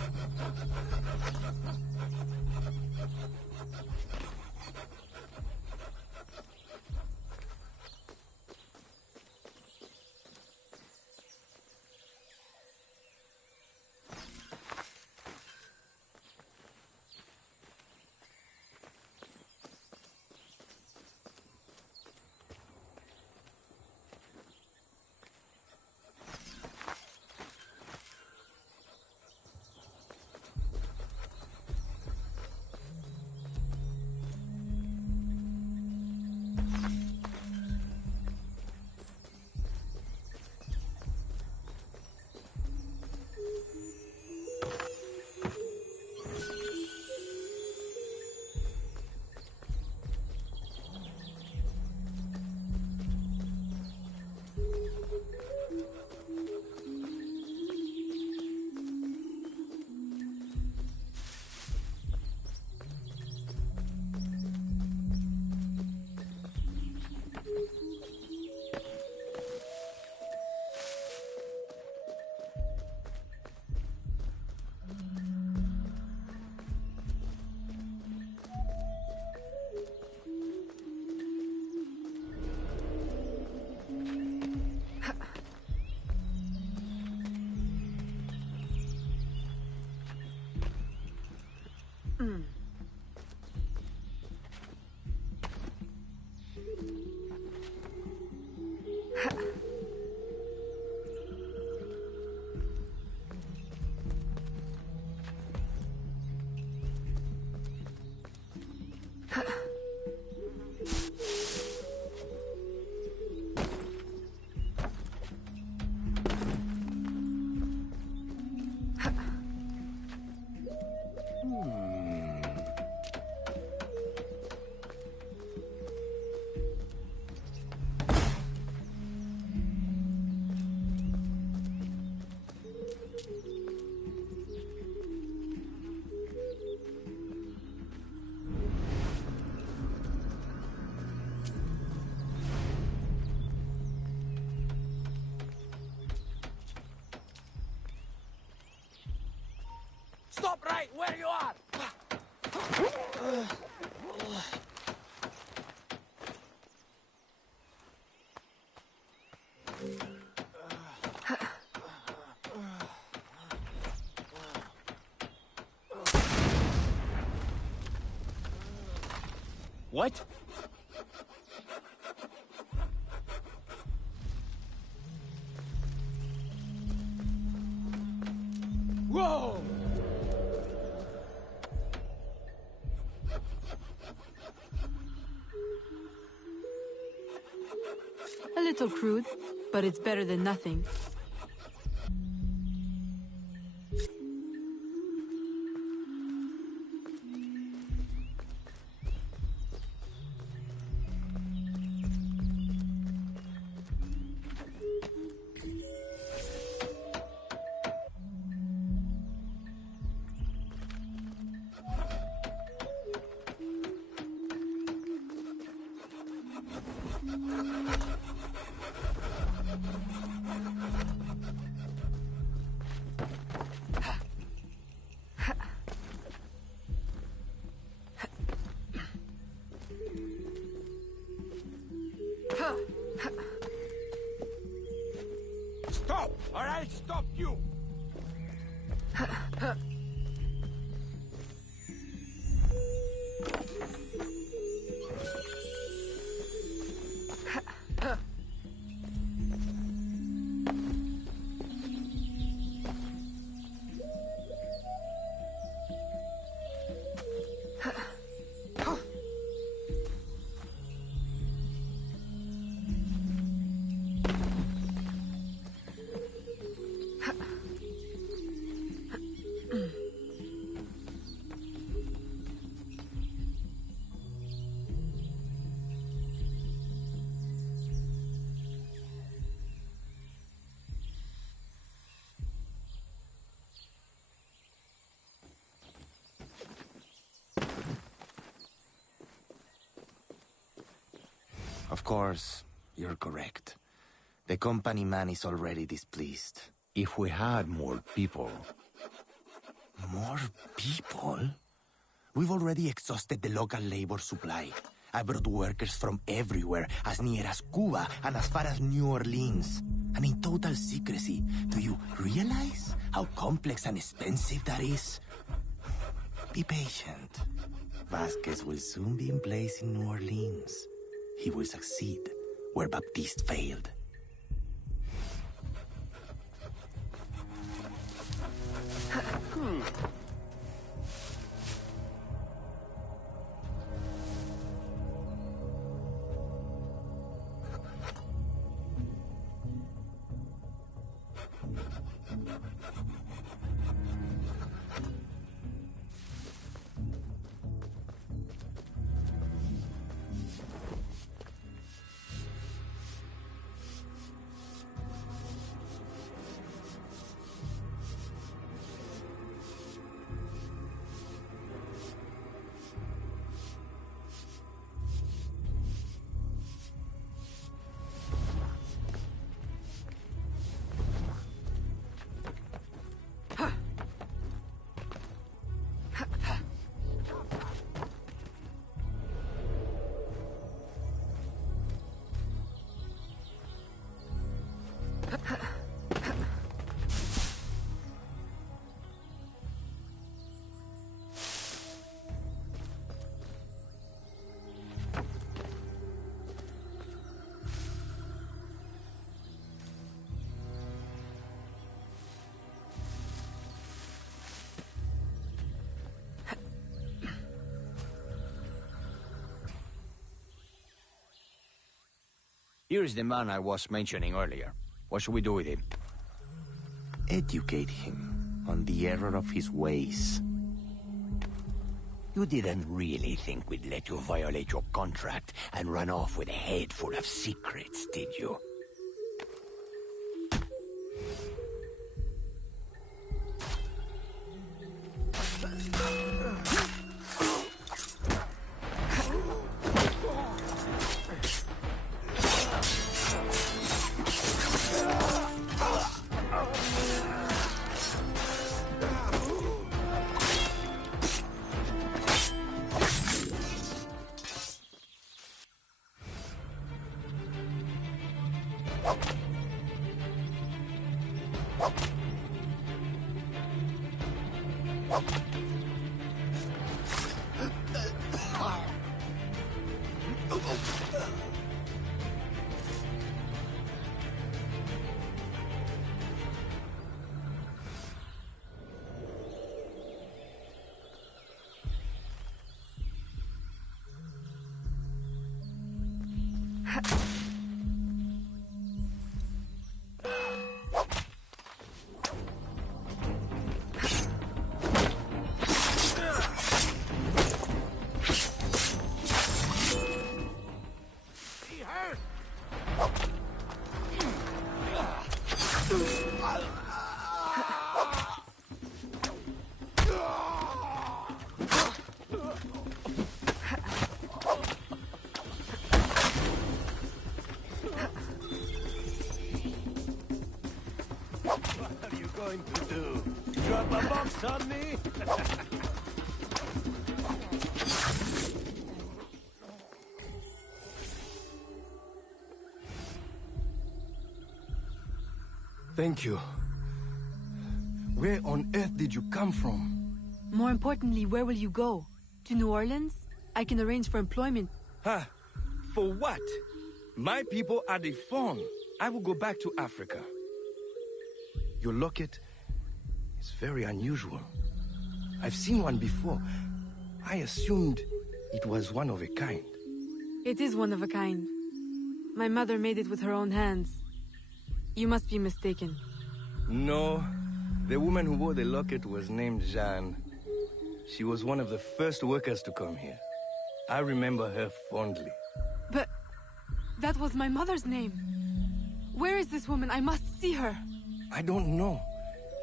Stop right where you are! What? Whoa! A little crude, but it's better than nothing. Of course, you're correct. The company man is already displeased. If we had more people... More people? We've already exhausted the local labor supply. I brought workers from everywhere, as near as Cuba and as far as New Orleans. And in total secrecy. Do you realize how complex and expensive that is? Be patient. Vasquez will soon be in place in New Orleans. He will succeed where Baptiste failed. Here's the man I was mentioning earlier. What should we do with him? Educate him on the error of his ways. You didn't really think we'd let you violate your contract and run off with a head full of secrets, did you? On me? Thank you. Where on earth did you come from? More importantly, where will you go? To New Orleans? I can arrange for employment. Ha! For what? My people are the fawn. I will go back to Africa. Your locket is very unusual. I've seen one before. I assumed it was one of a kind. It is one of a kind. My mother made it with her own hands. You must be mistaken. No. The woman who wore the locket was named Jeanne. She was one of the first workers to come here. I remember her fondly. But that was my mother's name. Where is this woman? I must see her. I don't know.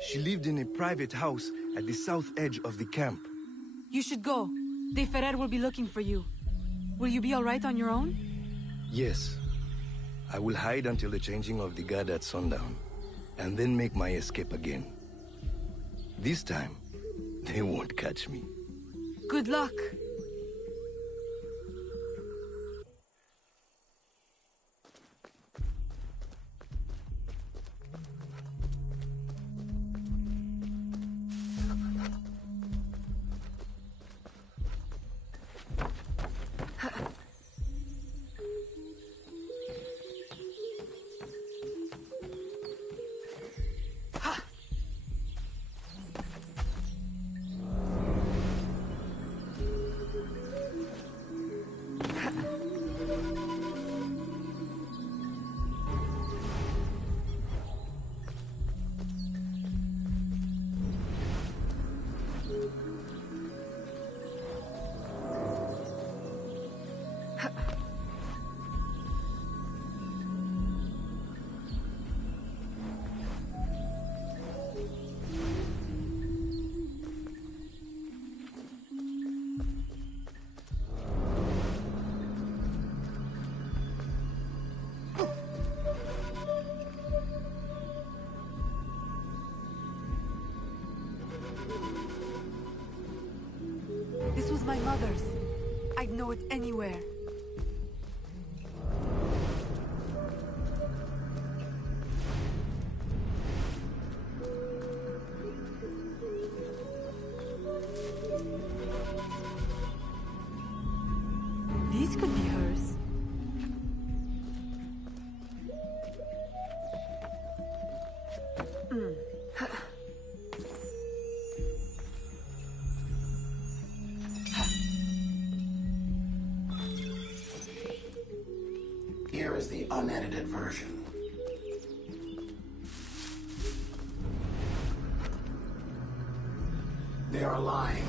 She lived in a private house at the south edge of the camp. You should go. De Ferrer will be looking for you. Will you be all right on your own? Yes. I will hide until the changing of the guard at sundown, and then make my escape again. This time, they won't catch me. Good luck. This was my mother's. I'd know it anywhere. These could be hers. Here is the unedited version. They are lying.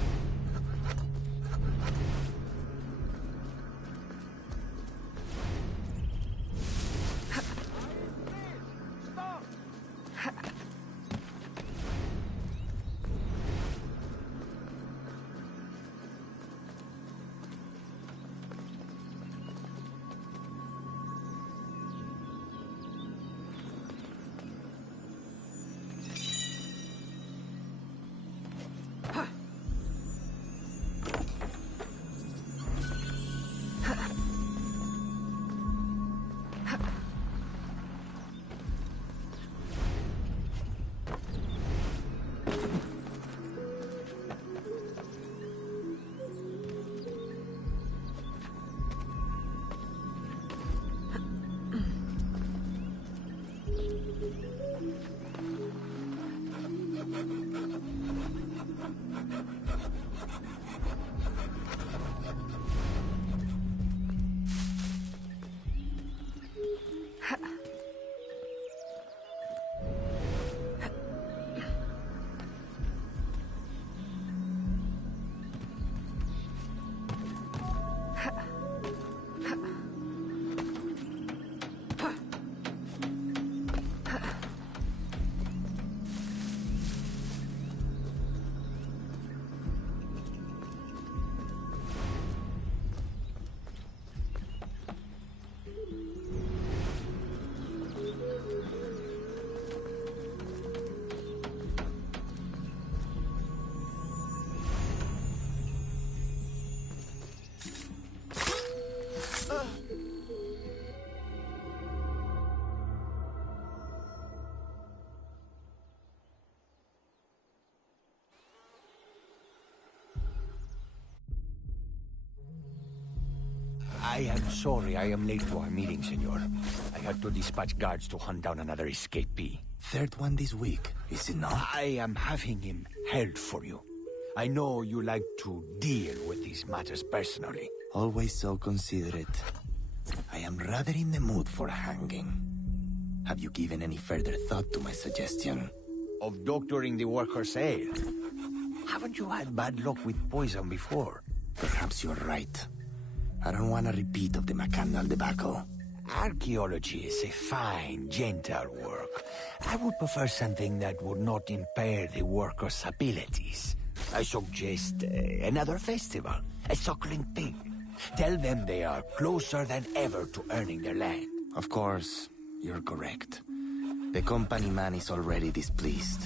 I am sorry I am late for our meeting, senor. I had to dispatch guards to hunt down another escapee. Third one this week, is it not? I am having him held for you. I know you like to deal with these matters personally. Always so considerate. I am rather in the mood for a hanging. Have you given any further thought to my suggestion? Of doctoring the workers' ale? Haven't you had bad luck with poison before? Perhaps you're right. I don't want a repeat of the Mackandal debacle. Archaeology is a fine, gentle work. I would prefer something that would not impair the workers' abilities. I suggest another festival, a suckling pig. Tell them they are closer than ever to earning their land. Of course, you're correct. The company man is already displeased.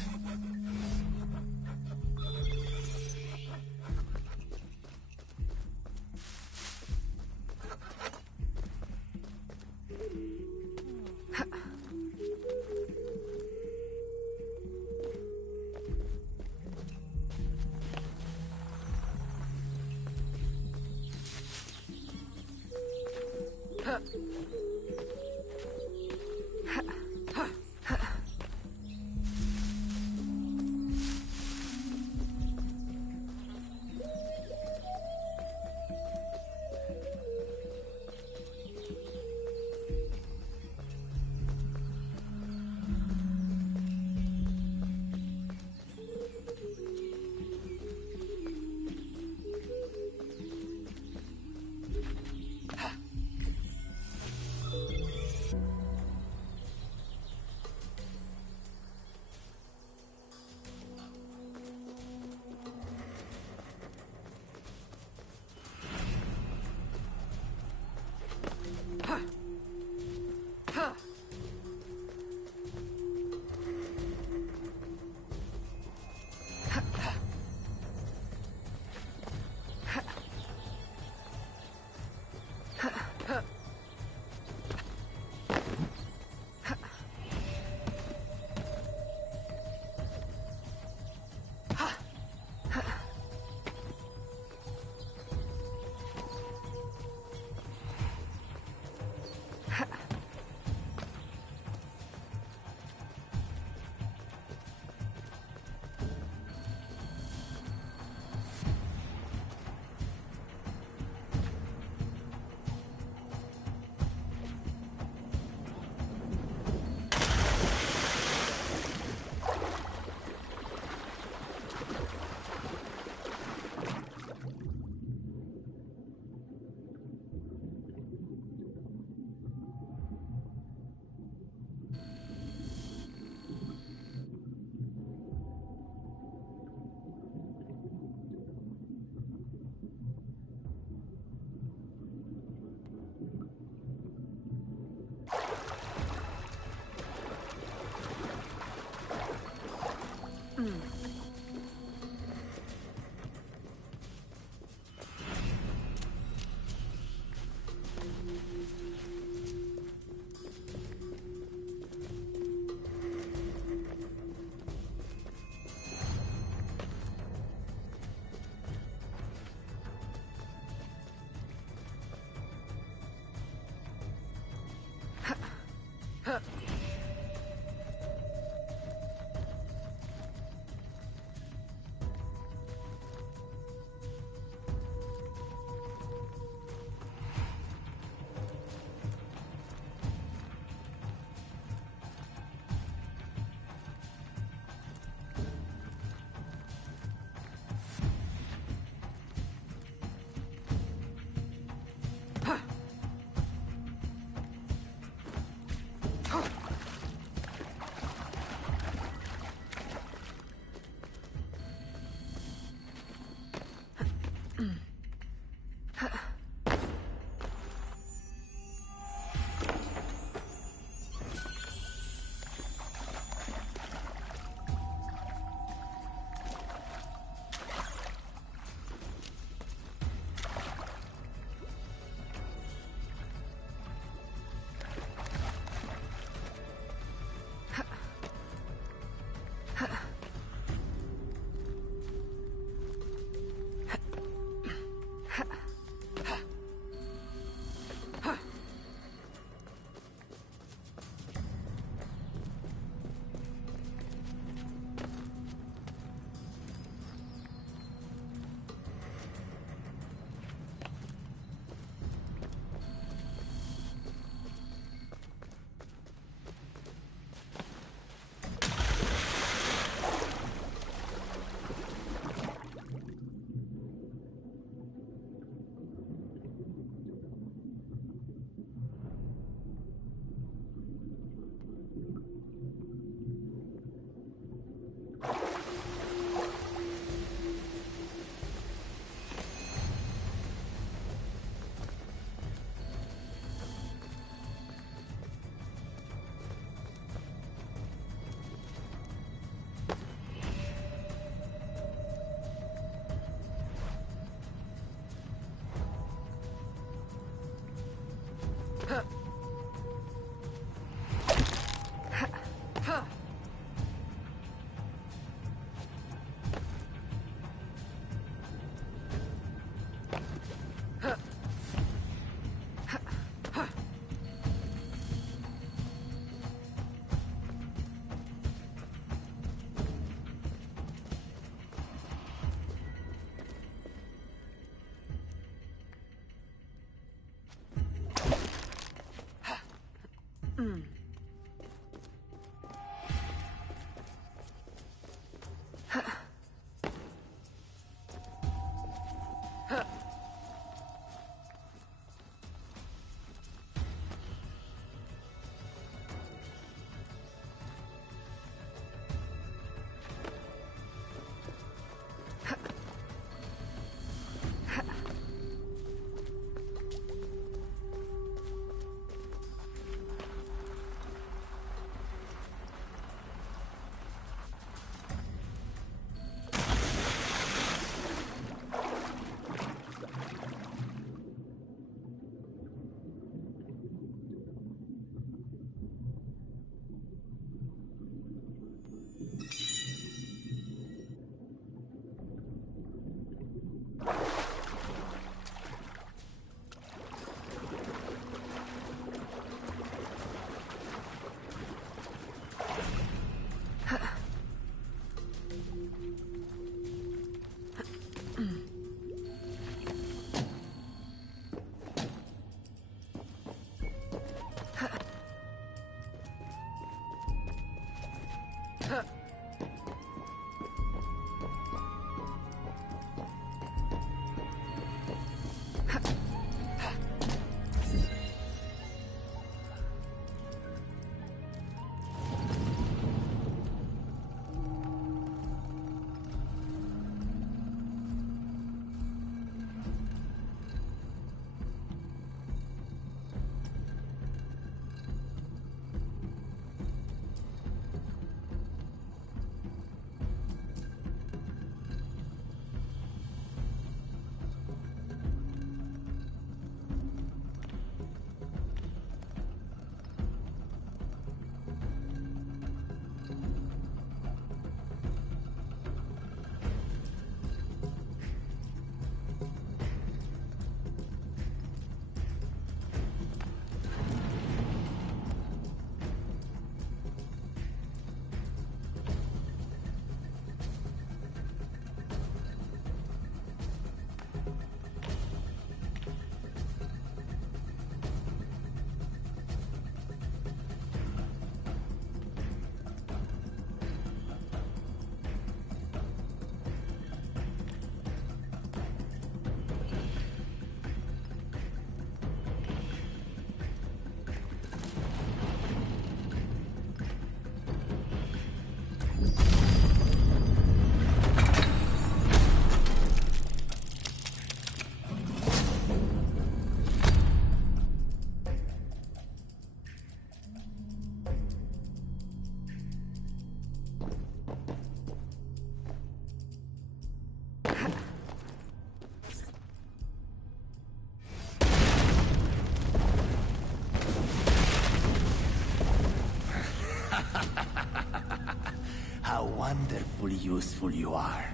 wonderfully useful you are.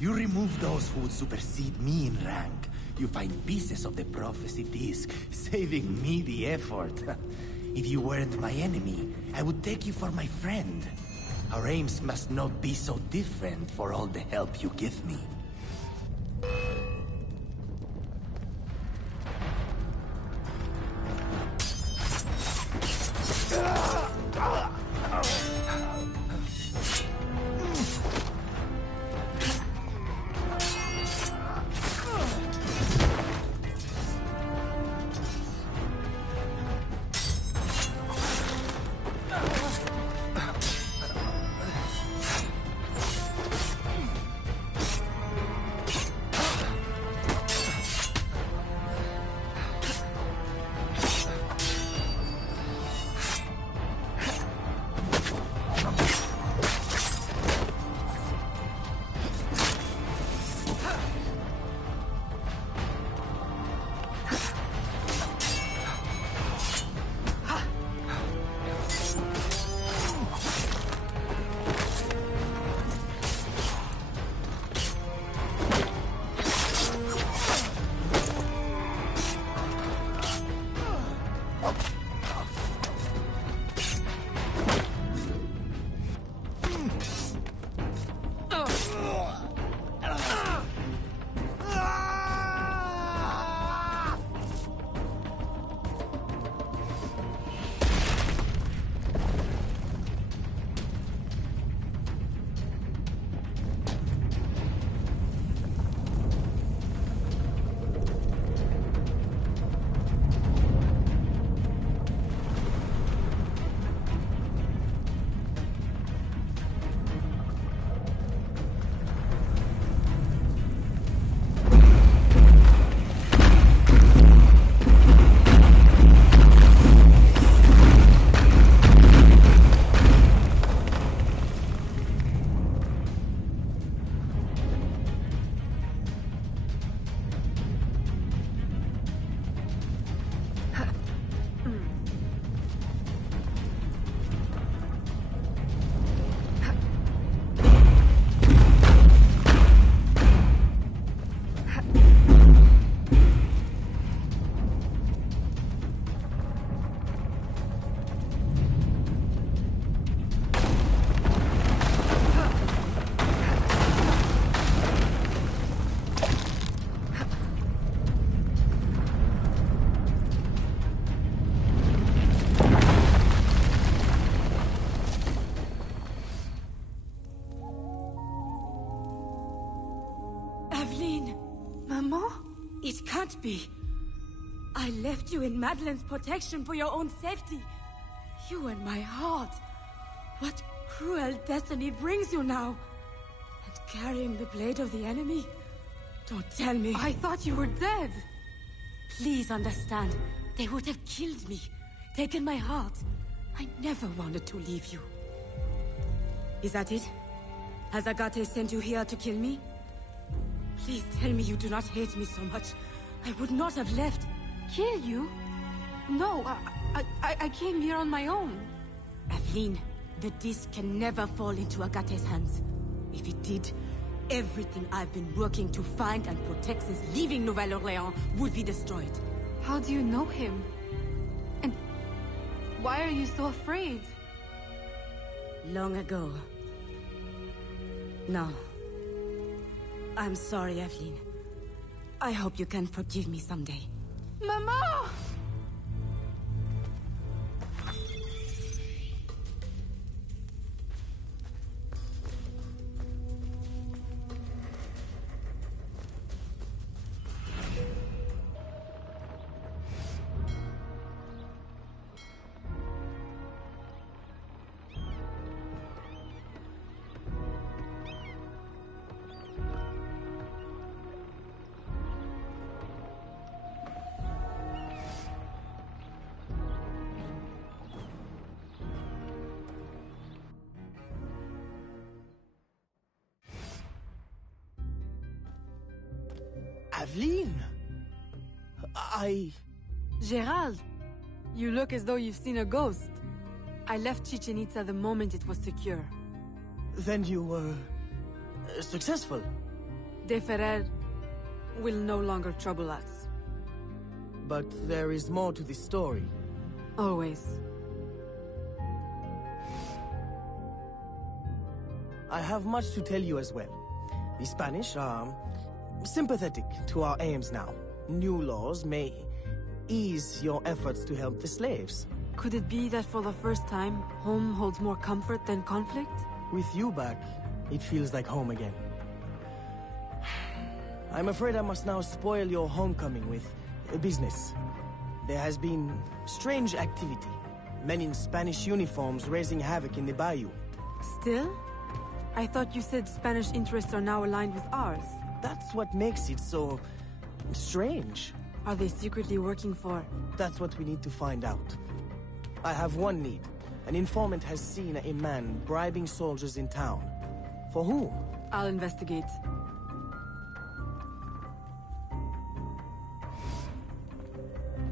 You remove those who would supersede me in rank. You find pieces of the prophecy disc, saving me the effort. If you weren't my enemy, I would take you for my friend. Our aims must not be so different for all the help you give me. It can't be. I left you in Madeline's protection for your own safety. You and my heart. What cruel destiny brings you now? And carrying the blade of the enemy? Don't tell me. I thought you were dead. Please understand. They would have killed me. Taken my heart. I never wanted to leave you. Is that it? Has Agate sent you here to kill me? Please tell me you do not hate me so much. I would not have left. Kill you? No, I came here on my own. Aveline, the disc can never fall into Agate's hands. If it did, everything I've been working to find and protect since leaving Nouvelle-Orléans would be destroyed. How do you know him? And why are you so afraid? Long ago. No. I'm sorry, Aveline. I hope you can forgive me someday. Mama! Aveline! Gerald! You look as though you've seen a ghost. I left Chichen Itza the moment it was secure. Then you were successful. De Ferrer will no longer trouble us. But there is more to this story. Always. I have much to tell you as well. The Spanish are sympathetic to our aims now. New laws may ease your efforts to help the slaves. Could it be that for the first time, home holds more comfort than conflict? With you back, it feels like home again. I'm afraid I must now spoil your homecoming with business. There has been strange activity. Men in Spanish uniforms raising havoc in the bayou. Still? I thought you said Spanish interests are now aligned with ours. That's what makes it so strange. Are they secretly working for? That's what we need to find out. I have one need. An informant has seen a man bribing soldiers in town. For whom? I'll investigate.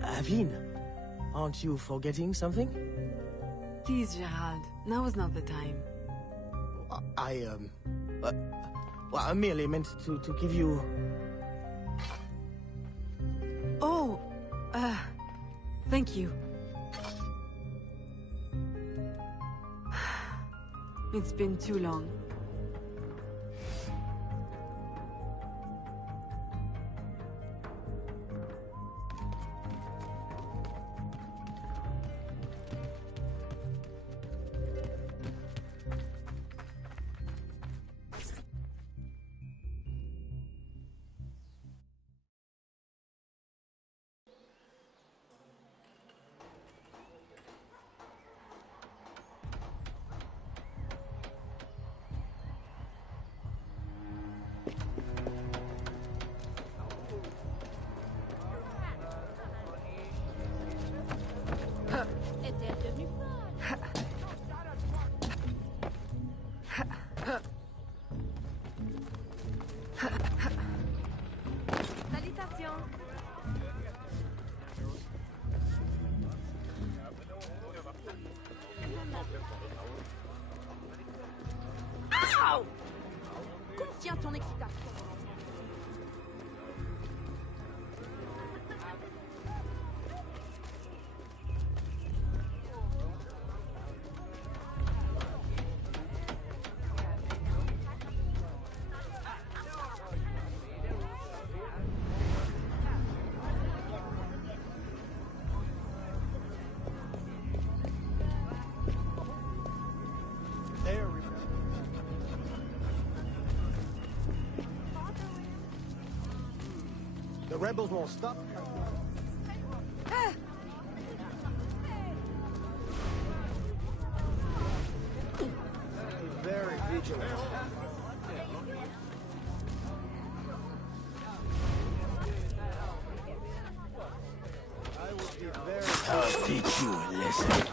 Aveline, aren't you forgetting something? Please, Gerald. Now is not the time. Well, I merely meant to give you... Oh, thank you. It's been too long. Contiens ton excitation. The rebels won't stop. Be very vigilant. I will be very... I'll teach you a lesson.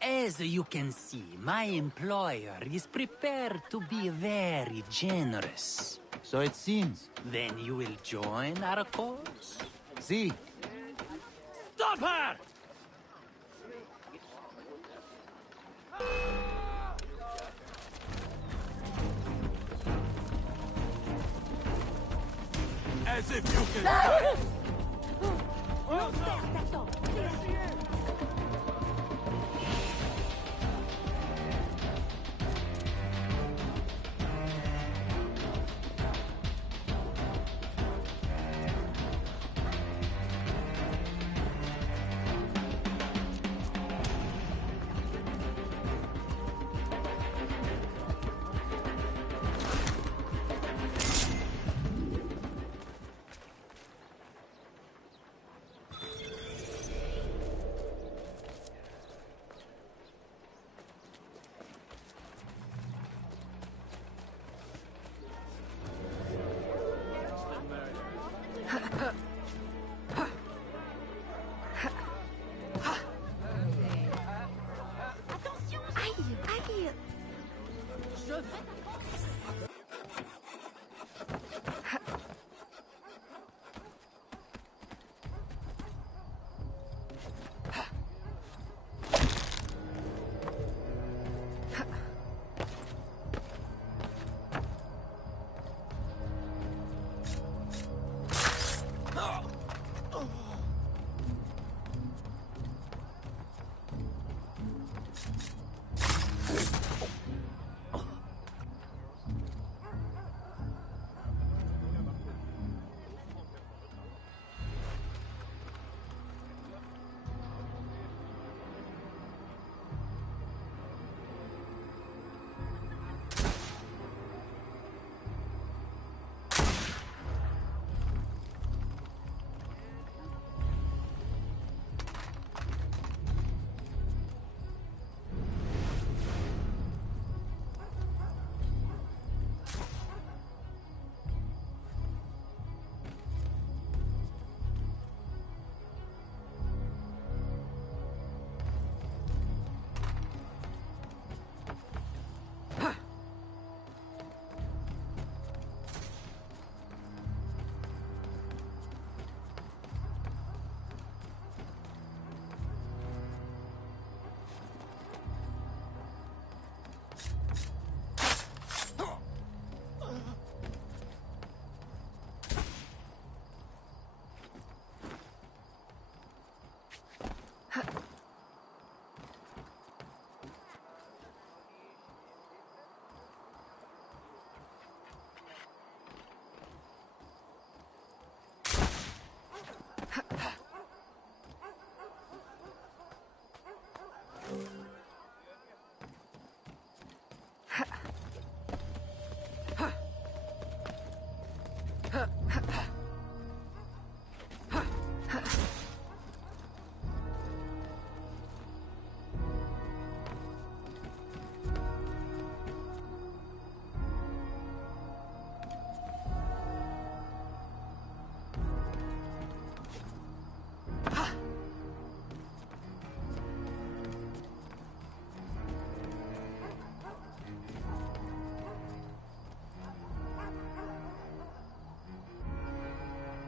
As you can see, my employer is prepared to be very generous. So it seems. Then you will join our cause? See. Stop her! As if you can...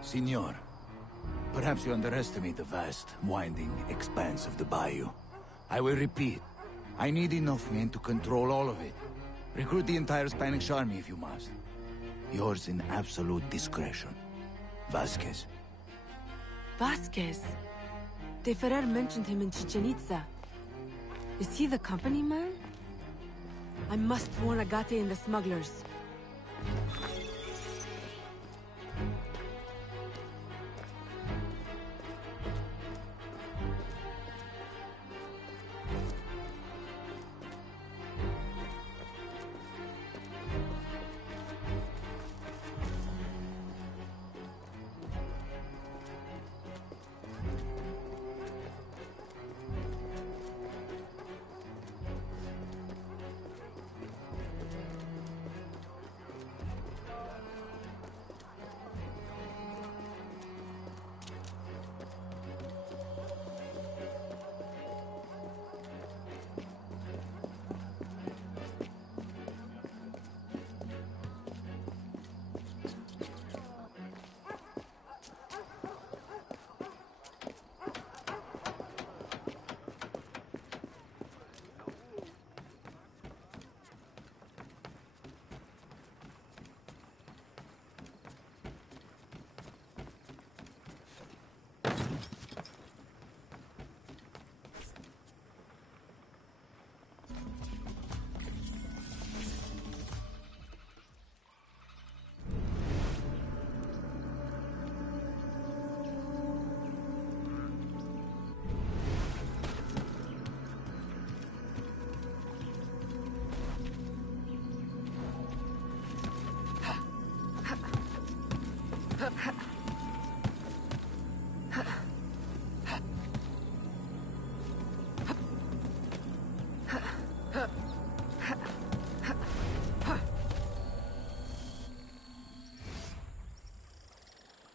Signor, perhaps you underestimate the vast, winding expanse of the bayou. I will repeat, I need enough men to control all of it. Recruit the entire Spanish army if you must. Yours in absolute discretion. Vasquez. Vasquez? De Ferrer mentioned him in Chichen Itza. Is he the company man? I must warn Agate and the smugglers.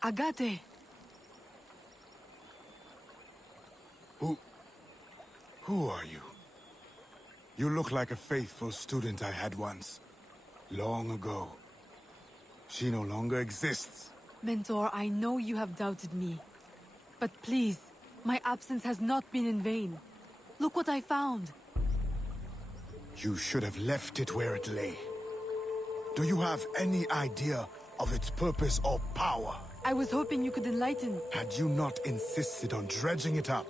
Agate! Who are you? You look like a faithful student I had once. Long ago. She no longer exists. Mentor, I know you have doubted me. But please, my absence has not been in vain. Look what I found. You should have left it where it lay. Do you have any idea of its purpose or power? I was hoping you could enlighten. Had you not insisted on dredging it up,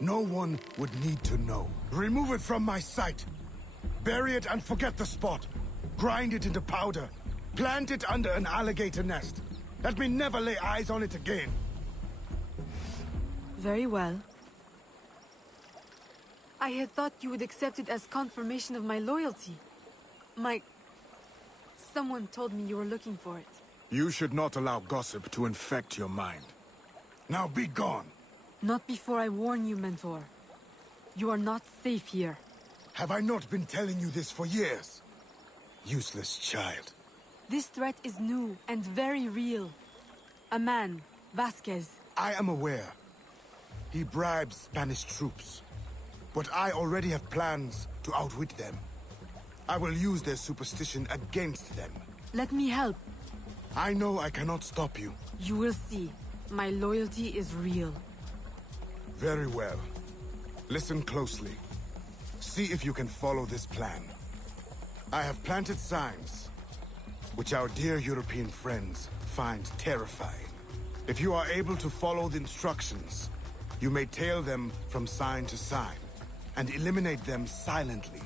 no one would need to know. Remove it from my sight. Bury it and forget the spot. Grind it into powder. Plant it under an alligator nest. Let me never lay eyes on it again. Very well. I had thought you would accept it as confirmation of my loyalty. Someone told me you were looking for it. You should not allow gossip to infect your mind. Now be gone. Not before I warn you, Mentor. You are not safe here. Have I not been telling you this for years? Useless child. This threat is new and very real. A man, Vasquez. I am aware. He bribes Spanish troops. But I already have plans to outwit them. I will use their superstition against them. Let me help. I know I cannot stop you. You will see. My loyalty is real. Very well. Listen closely. See if you can follow this plan. I have planted signs, which our dear European friends find terrifying. If you are able to follow the instructions, you may tail them from sign to sign, and eliminate them silently,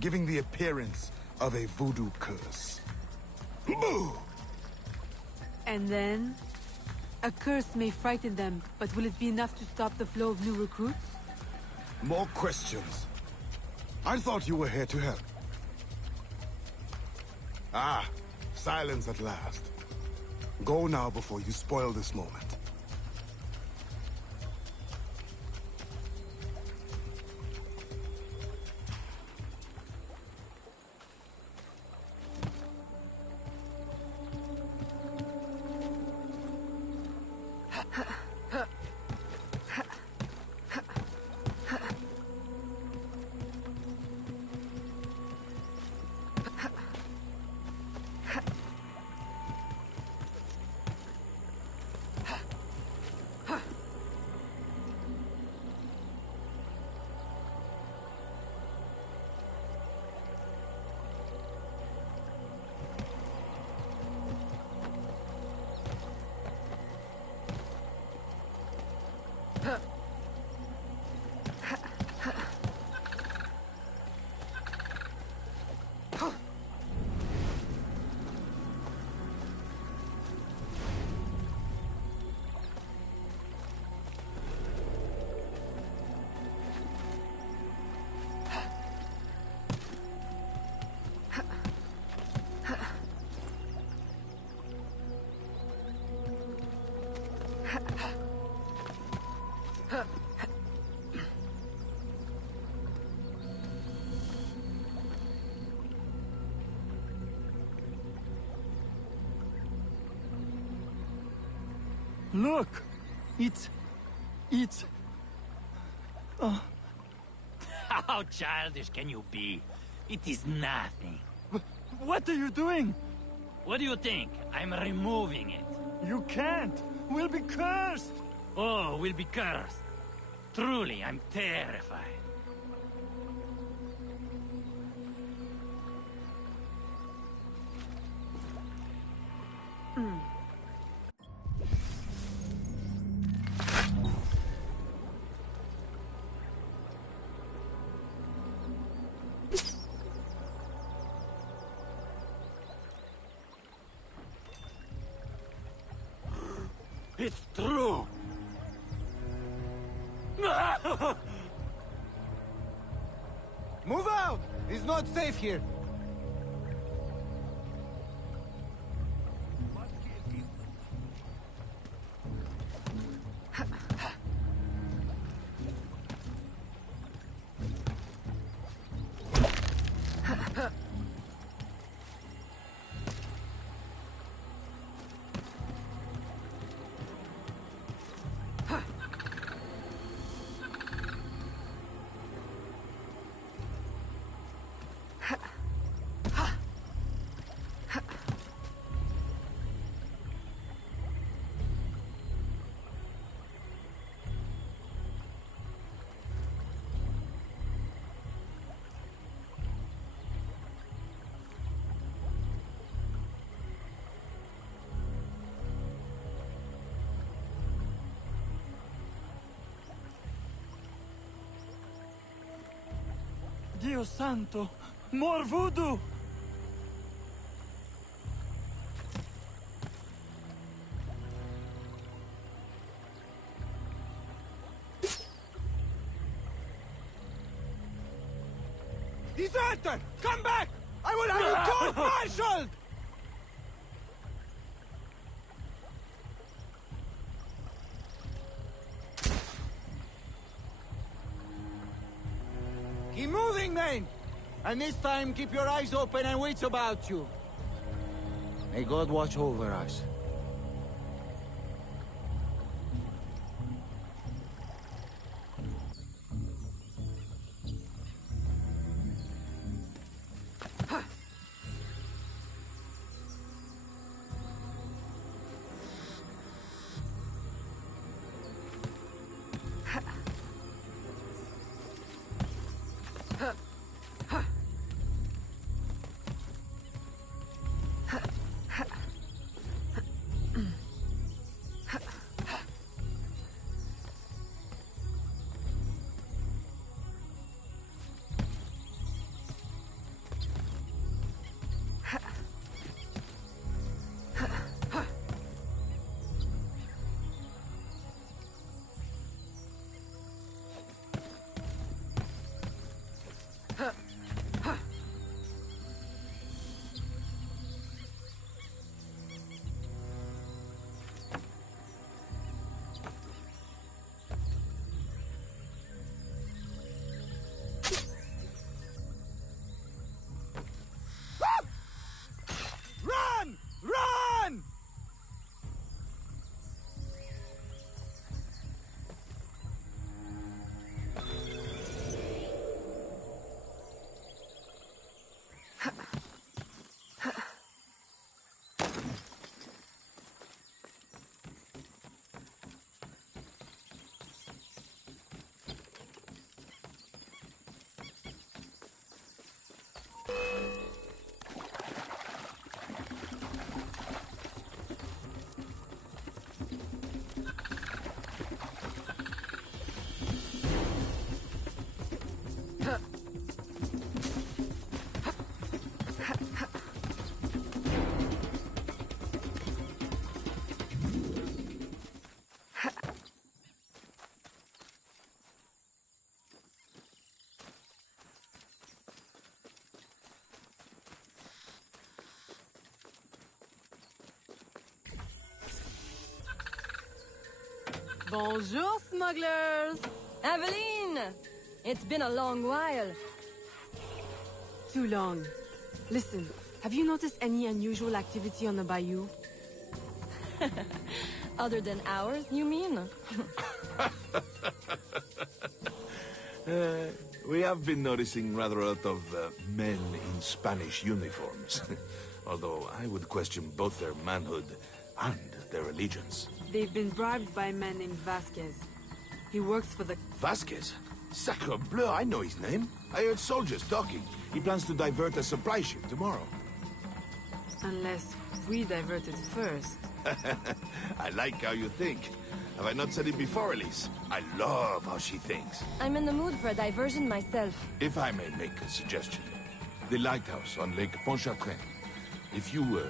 giving the appearance of a voodoo curse. Boo! And then? A curse may frighten them, but will it be enough to stop the flow of new recruits? More questions. I thought you were here to help. Ah, silence at last. Go now before you spoil this moment. Look! It's... Oh. How childish can you be? It is nothing. What are you doing? What do you think? I'm removing it. You can't! We'll be cursed! Oh, we'll be cursed. Truly, I'm terrified. It's true! Move out! It's not safe here! Dios santo! More voodoo! Deserter! Come back! I will have you court-martialed! Keep moving, men! And this time, keep your eyes open and wits about you. May God watch over us. Bonjour, smugglers! Aveline! It's been a long while. Too long. Listen, have you noticed any unusual activity on the bayou? Other than ours, you mean? We have been noticing rather a lot of men in Spanish uniforms. Although I would question both their manhood and their allegiance. They've been bribed by a man named Vasquez. He works for the... Vasquez? Sacre bleu, I know his name. I heard soldiers talking. He plans to divert a supply ship tomorrow. Unless we divert it first. I like how you think. Have I not said it before, Elise? I love how she thinks. I'm in the mood for a diversion myself. If I may make a suggestion. The Lighthouse on Lake Pontchartrain. If you,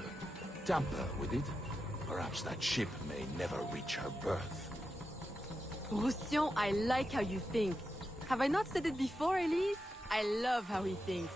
tamper with it, perhaps that ship may never reach her berth. Roussillon, I like how you think. Have I not said it before, Elise? I love how he thinks.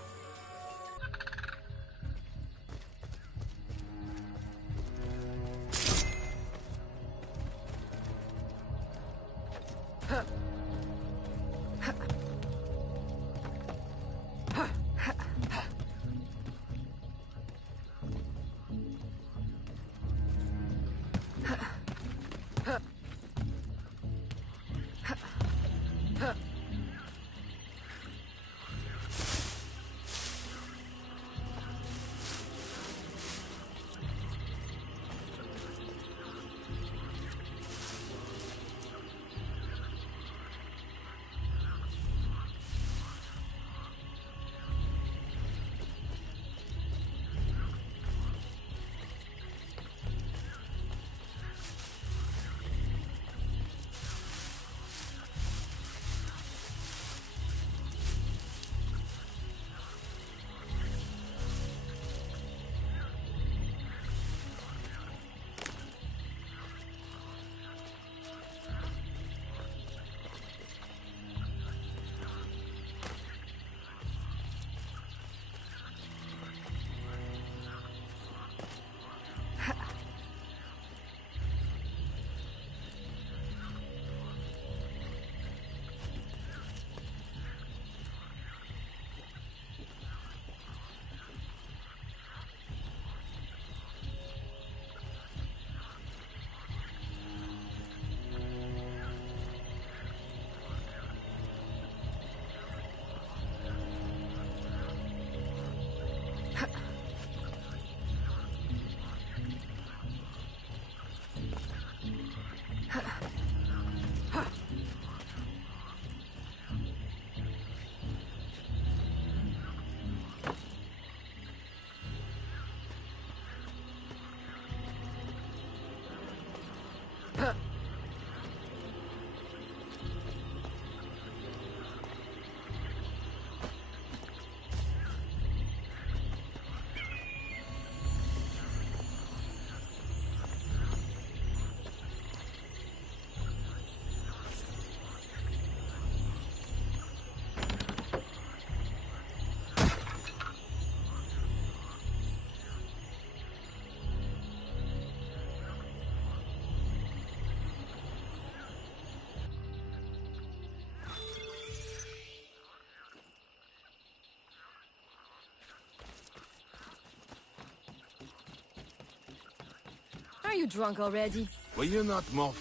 Are you drunk already? Were you not more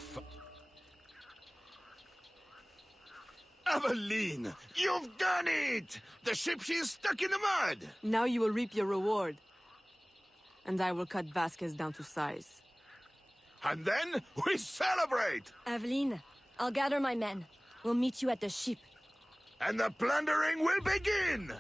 Aveline! You've done it! The ship, she is stuck in the mud! Now you will reap your reward. And I will cut Vasquez down to size. And then we celebrate! Aveline, I'll gather my men. We'll meet you at the ship. And the plundering will begin!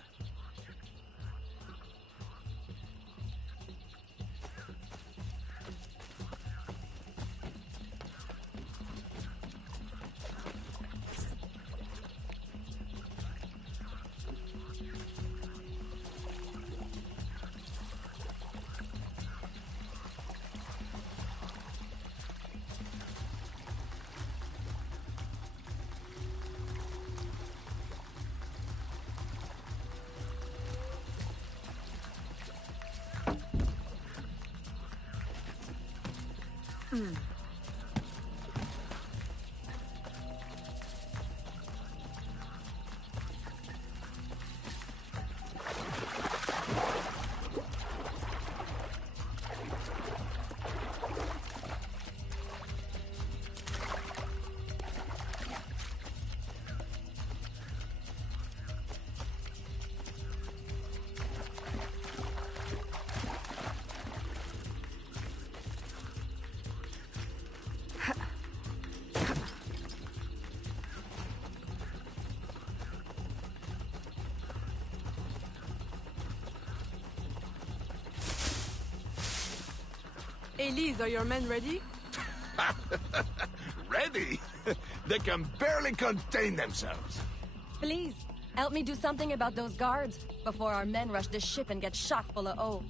Elise, are your men ready? Ready? They can barely contain themselves. Please, help me do something about those guards before our men rush the ship and get shot full of O.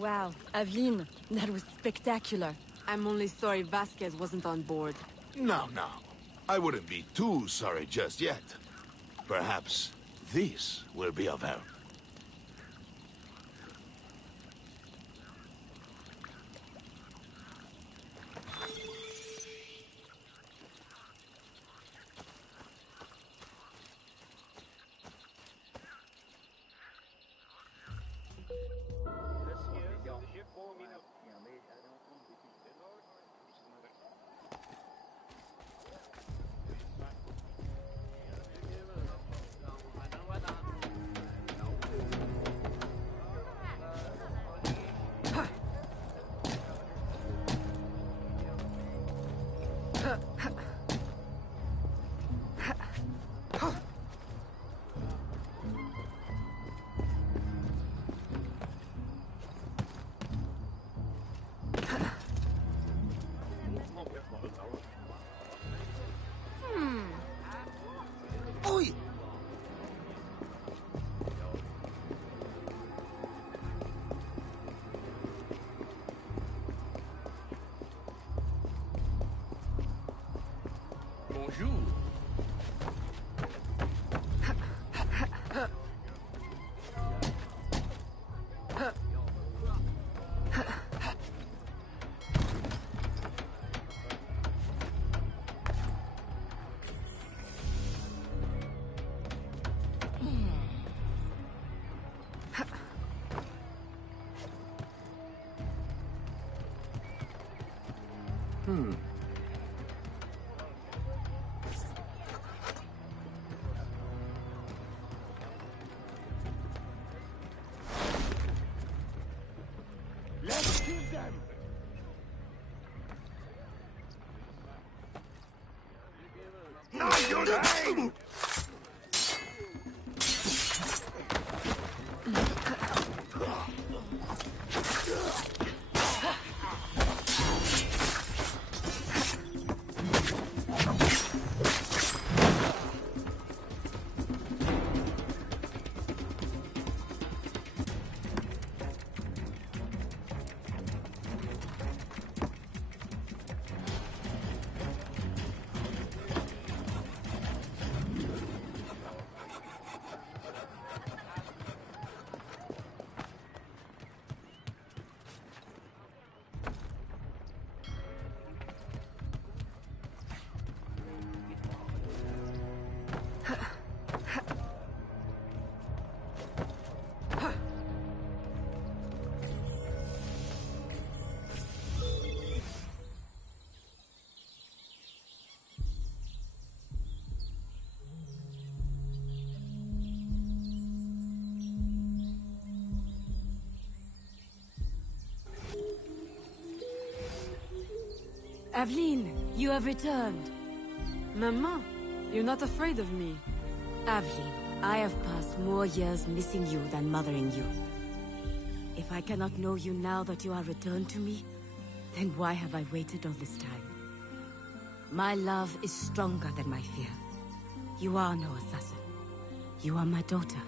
Wow, Aveline, that was spectacular. I'm only sorry Vasquez wasn't on board. No. I wouldn't be too sorry just yet. Perhaps this will be of help. Bonjour. Let's kill them! Not your name! Aveline, you have returned. Maman, you're not afraid of me. Aveline, I have passed more years missing you than mothering you. If I cannot know you now that you are returned to me, then why have I waited all this time? My love is stronger than my fear. You are no assassin. You are my daughter.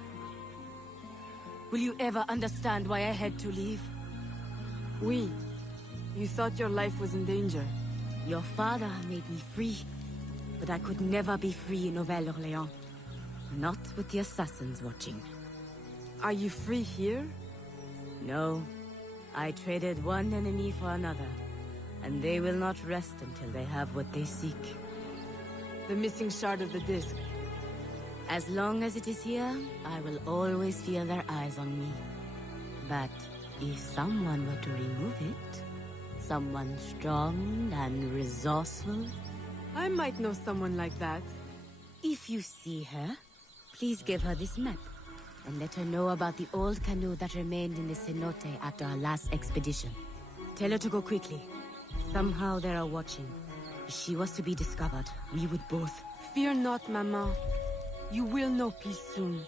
Will you ever understand why I had to leave? Oui. You thought your life was in danger. Your father made me free, but I could never be free in Nouvelle-Orléans. Not with the assassins watching. Are you free here? No. I traded one enemy for another, and they will not rest until they have what they seek. The missing shard of the disc. As long as it is here, I will always feel their eyes on me. But if someone were to remove it, someone strong and resourceful, I might know someone like that. If you see her, please give her this map, and let her know about the old canoe that remained in the Cenote after our last expedition. Tell her to go quickly. Somehow they are watching. If she was to be discovered, we would both... Fear not, Maman. You will know peace soon.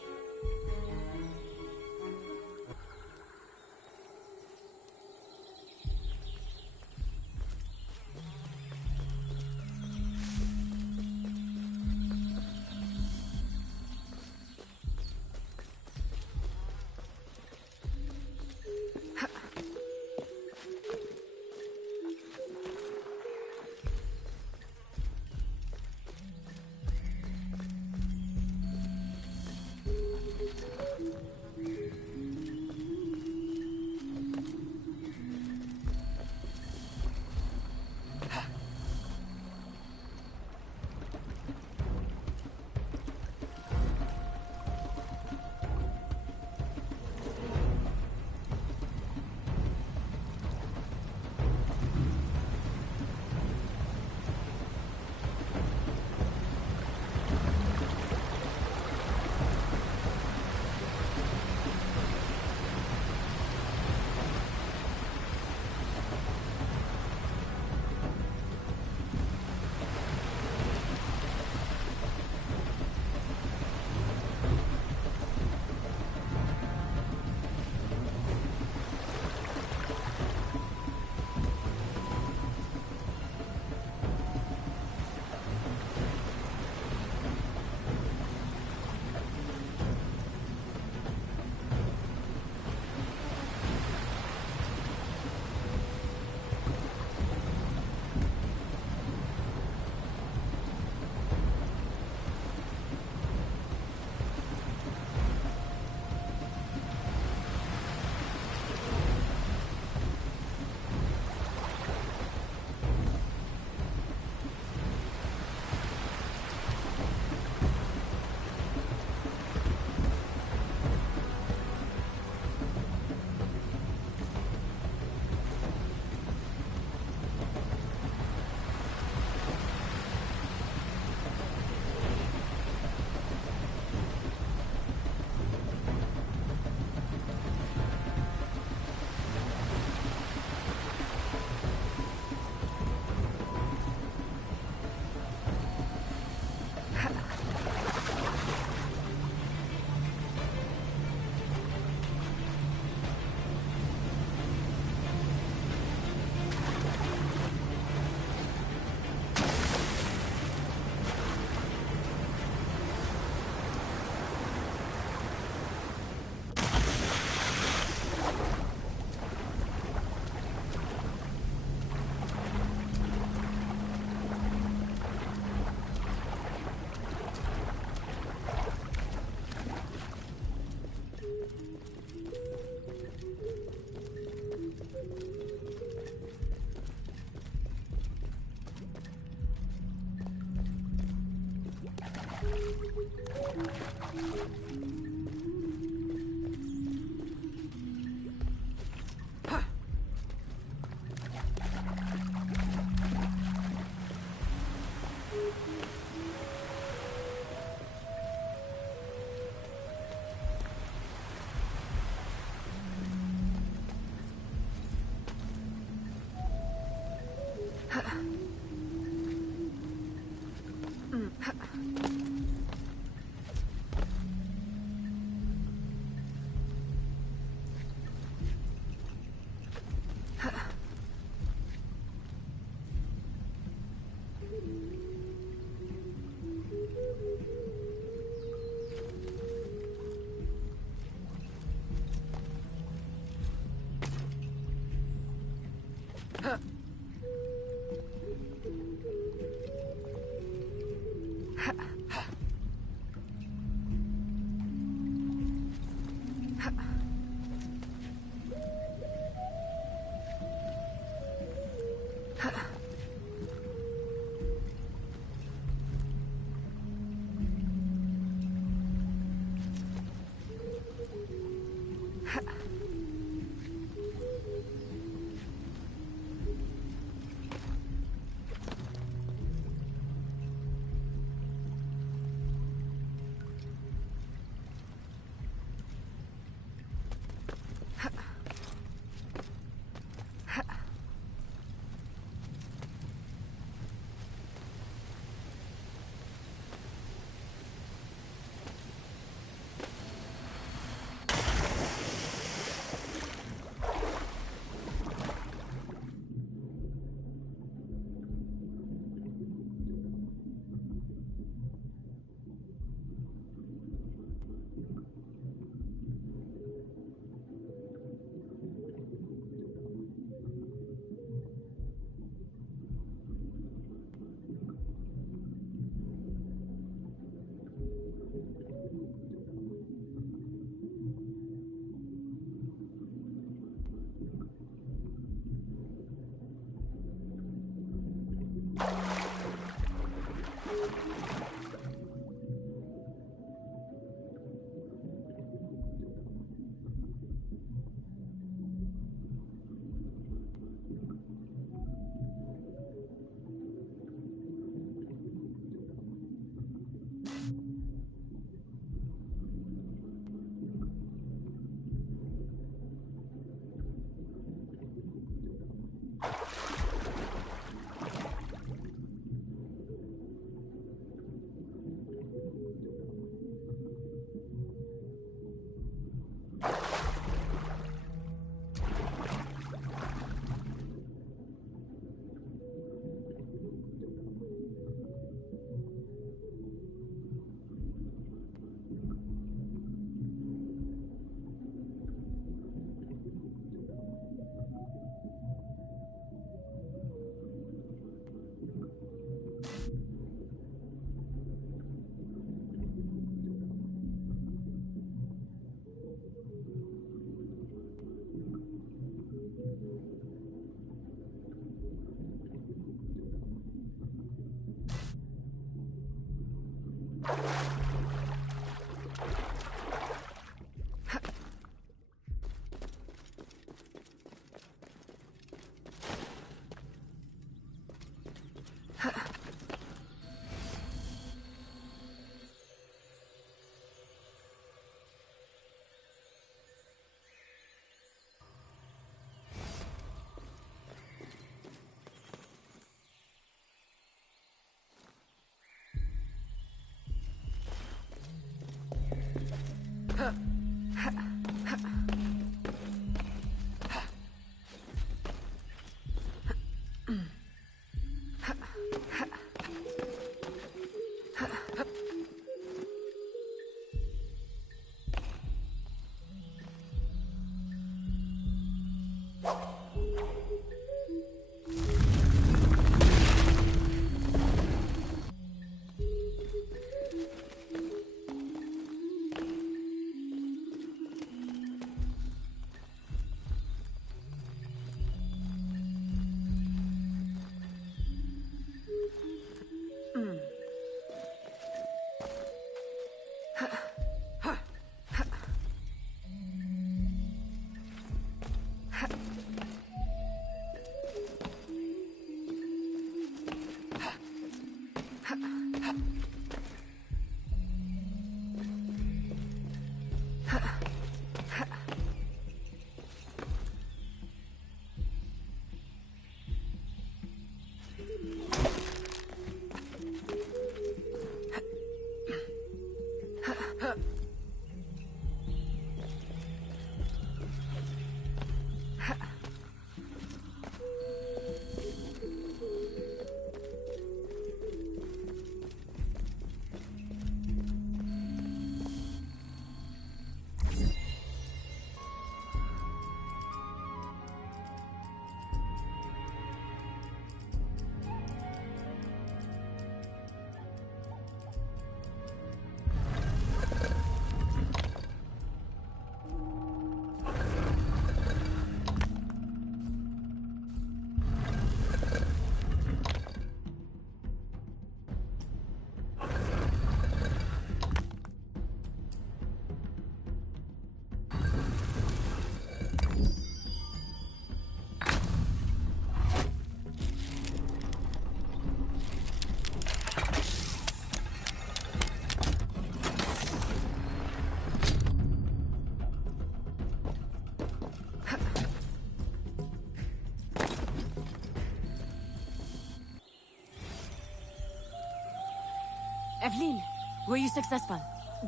Evelyn, were you successful?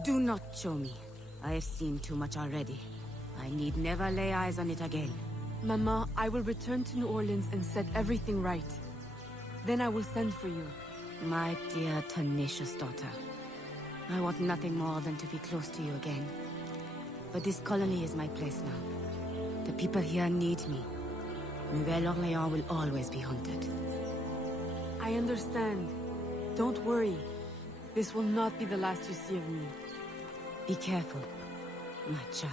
Do not show me. I have seen too much already. I need never lay eyes on it again. Mama, I will return to New Orleans and set everything right. Then I will send for you. My dear, tenacious daughter. I want nothing more than to be close to you again. But this colony is my place now. The people here need me. Nouvelle-Orléans will always be haunted. I understand. Don't worry. This will not be the last you see of me. Be careful, my child.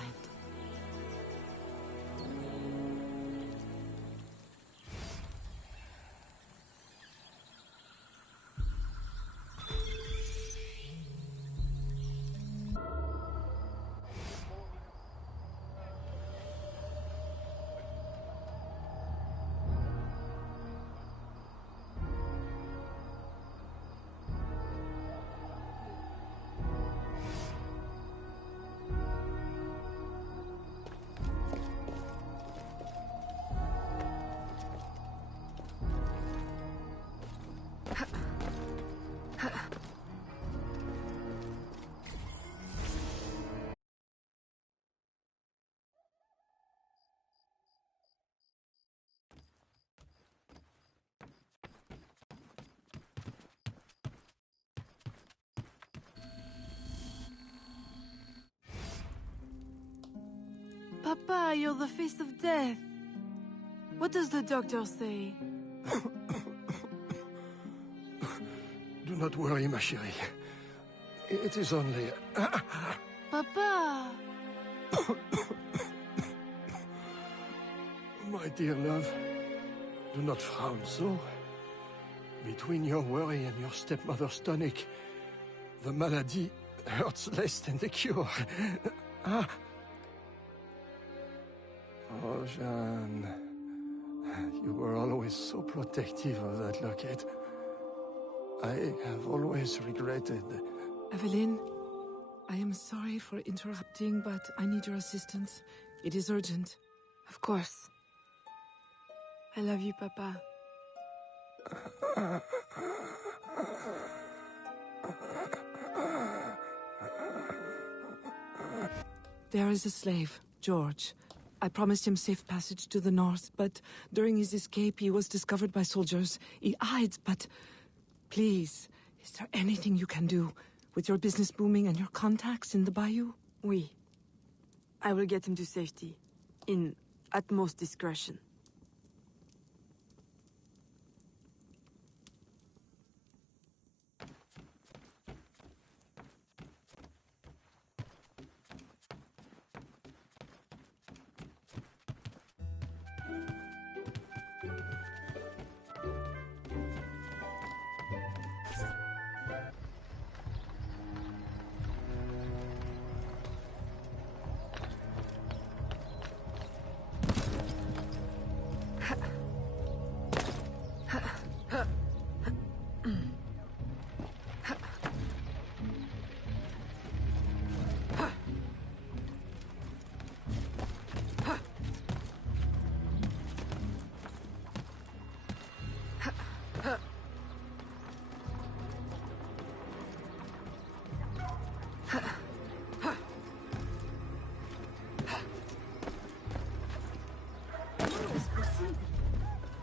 Papa, you're the face of death. What does the doctor say? Do not worry, ma chérie. It is only... Papa! My dear love, do not frown so. Between your worry and your stepmother's tonic, the malady hurts less than the cure. Oh, Jeanne, you were always so protective of that locket. I have always regretted... Evelyn, I am sorry for interrupting, but I need your assistance. It is urgent. Of course. I love you, Papa. There is a slave, George. I promised him safe passage to the north, but during his escape he was discovered by soldiers. He hides, but... Please, is there anything you can do? With your business booming and your contacts in the bayou? Oui. I will get him to safety. In utmost discretion.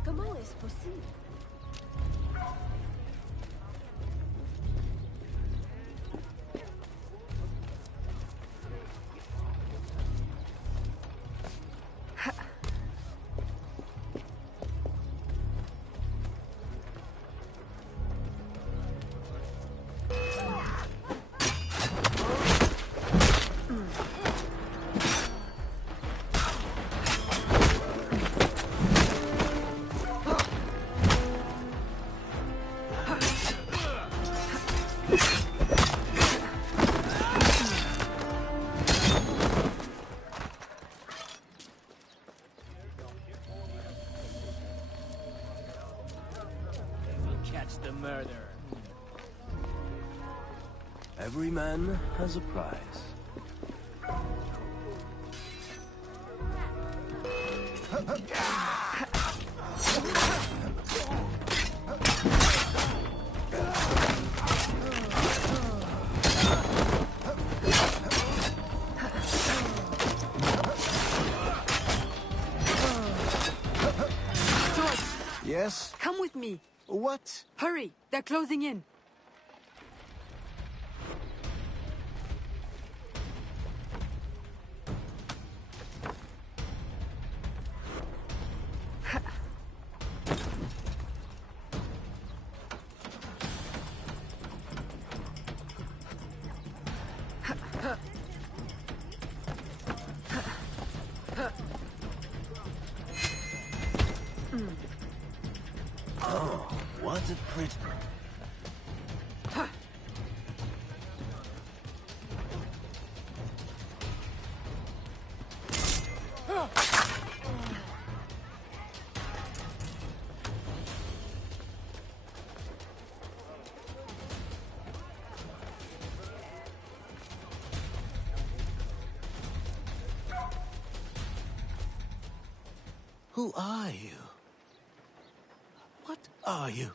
Comment est-ce possible? The murderer. Every man has a price. Yes? Come with me. What? Hurry! They're closing in. Oh, what a pretty... Who are you? What are you?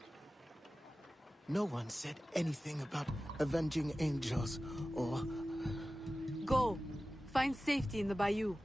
No one said anything about avenging angels or... Go. Find safety in the bayou.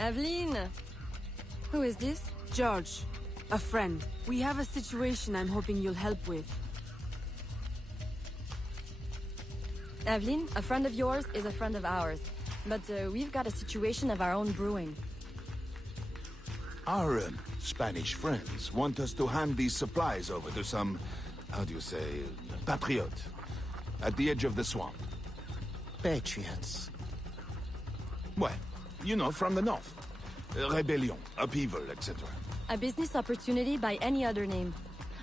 Aveline! Who is this? George. A friend. We have a situation I'm hoping you'll help with. Aveline, a friend of yours is a friend of ours. But we've got a situation of our own brewing. Our Spanish friends want us to hand these supplies over to some, how do you say, patriote, at the edge of the swamp. Patriots? Well, you know, from the north. Rebellion, upheaval, etc. A business opportunity by any other name.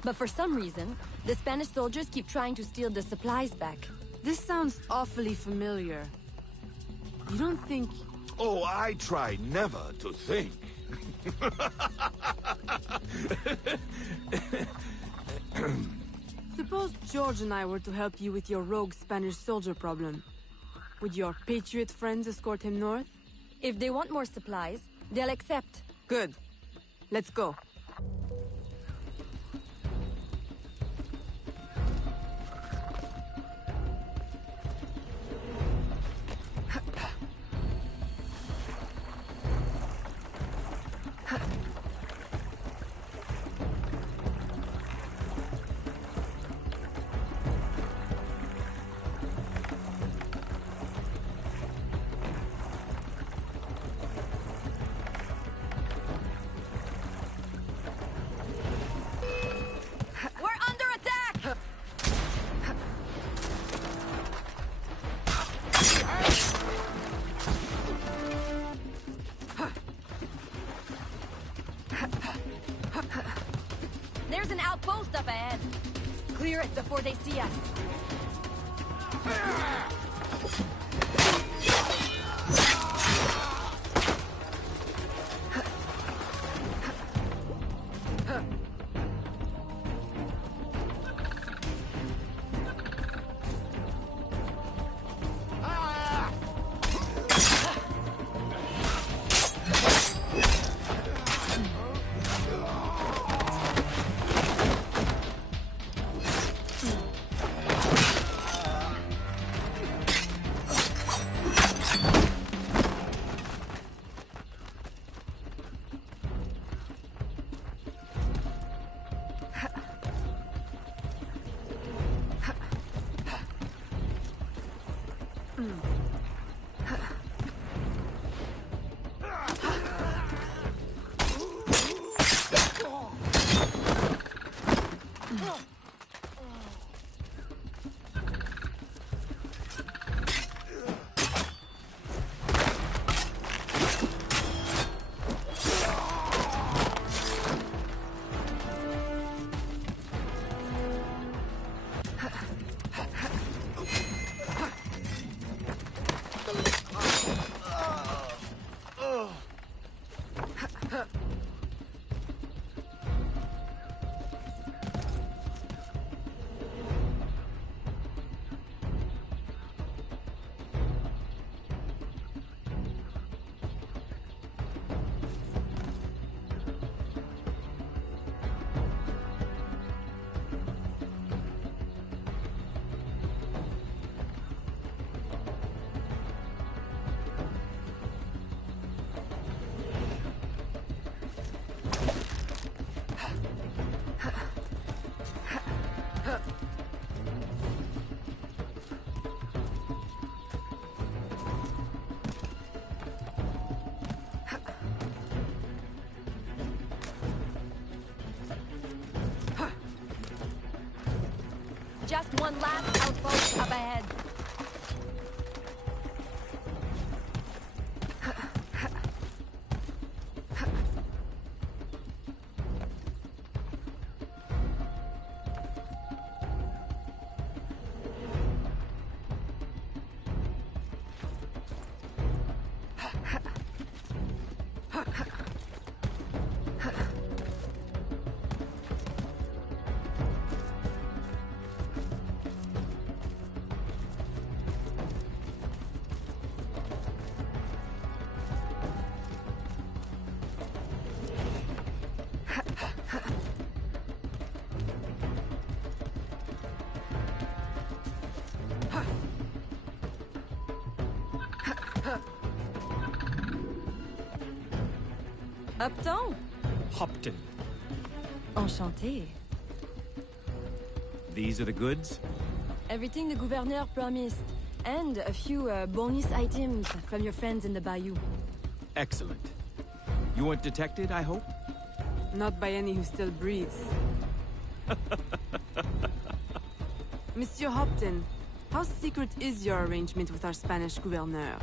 But for some reason, the Spanish soldiers keep trying to steal the supplies back. This sounds awfully familiar. You don't think... Oh, I try never to think. Suppose George and I were to help you with your rogue Spanish soldier problem. Would your patriot friends escort him north? If they want more supplies, they'll accept. Good. Let's go. There's an outpost up ahead. Clear it before they see us. Just one last outpost up ahead. Upton? Hopton. Enchanté. These are the goods? Everything the gouverneur promised. And a few bonus items from your friends in the bayou. Excellent. You weren't detected, I hope? Not by any who still breathes. Monsieur Hopton, how secret is your arrangement with our Spanish gouverneur?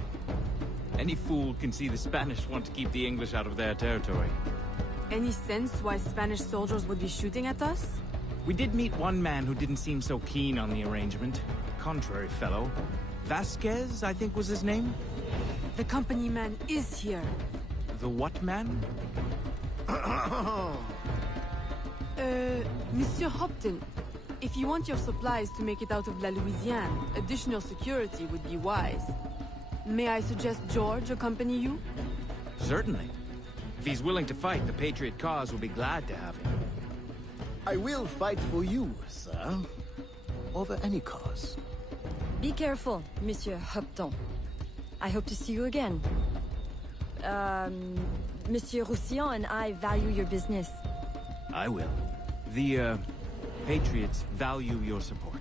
Any fool can see the Spanish want to keep the English out of their territory. Any sense why Spanish soldiers would be shooting at us? We did meet one man who didn't seem so keen on the arrangement. Contrary fellow. Vasquez, I think was his name? The company man is here. The what man? Monsieur Hopton, if you want your supplies to make it out of La Louisiane, additional security would be wise. May I suggest George accompany you? Certainly. If he's willing to fight, the Patriot cause will be glad to have him. I will fight for you, sir. Over any cause. Be careful, Monsieur Hopton. I hope to see you again. Monsieur Roussillon and I value your business. I will. The, Patriots value your support.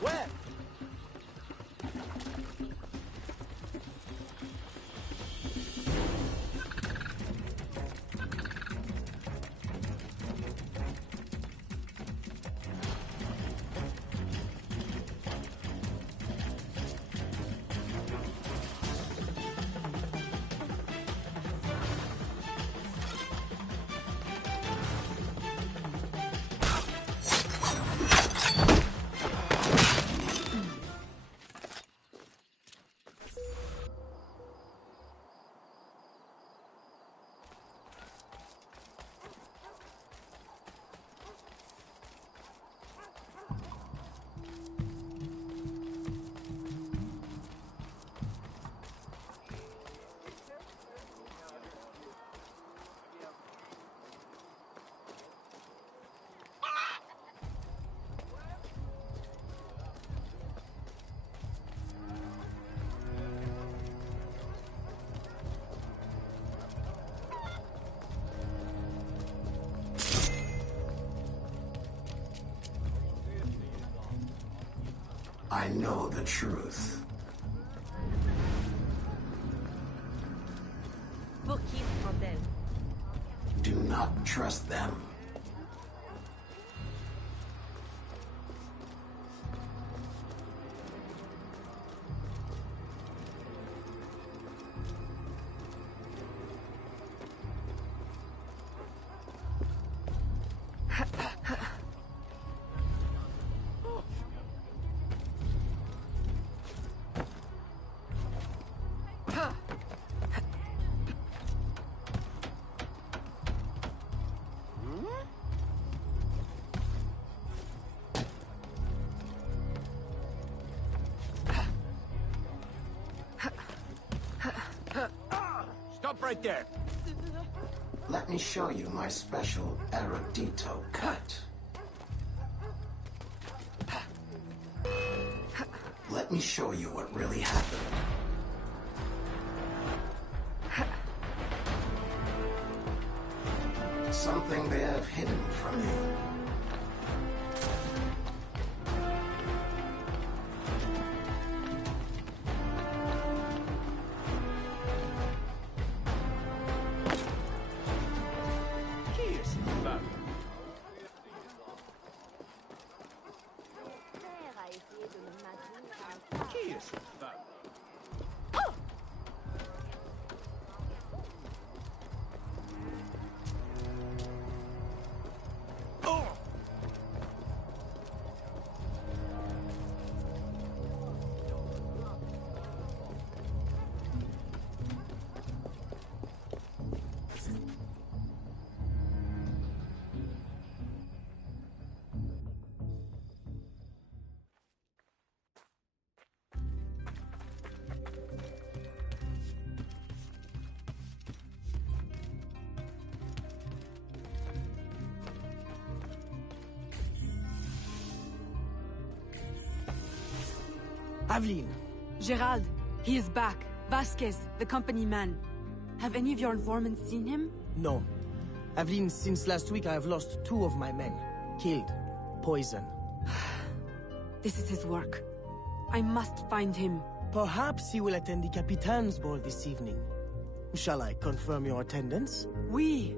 Where? I know the truth. Pour qui se prend-elle? Do not trust them. Stop right there. Let me show you my special Erudito cut. Let me show you what really happened. Something they have hidden from you. Aveline! Gerald, he is back. Vasquez, the company man. Have any of your informants seen him? No. Aveline, since last week I have lost 2 of my men. Killed. Poison. This is his work. I must find him. Perhaps he will attend the Capitan's ball this evening. Shall I confirm your attendance? Oui.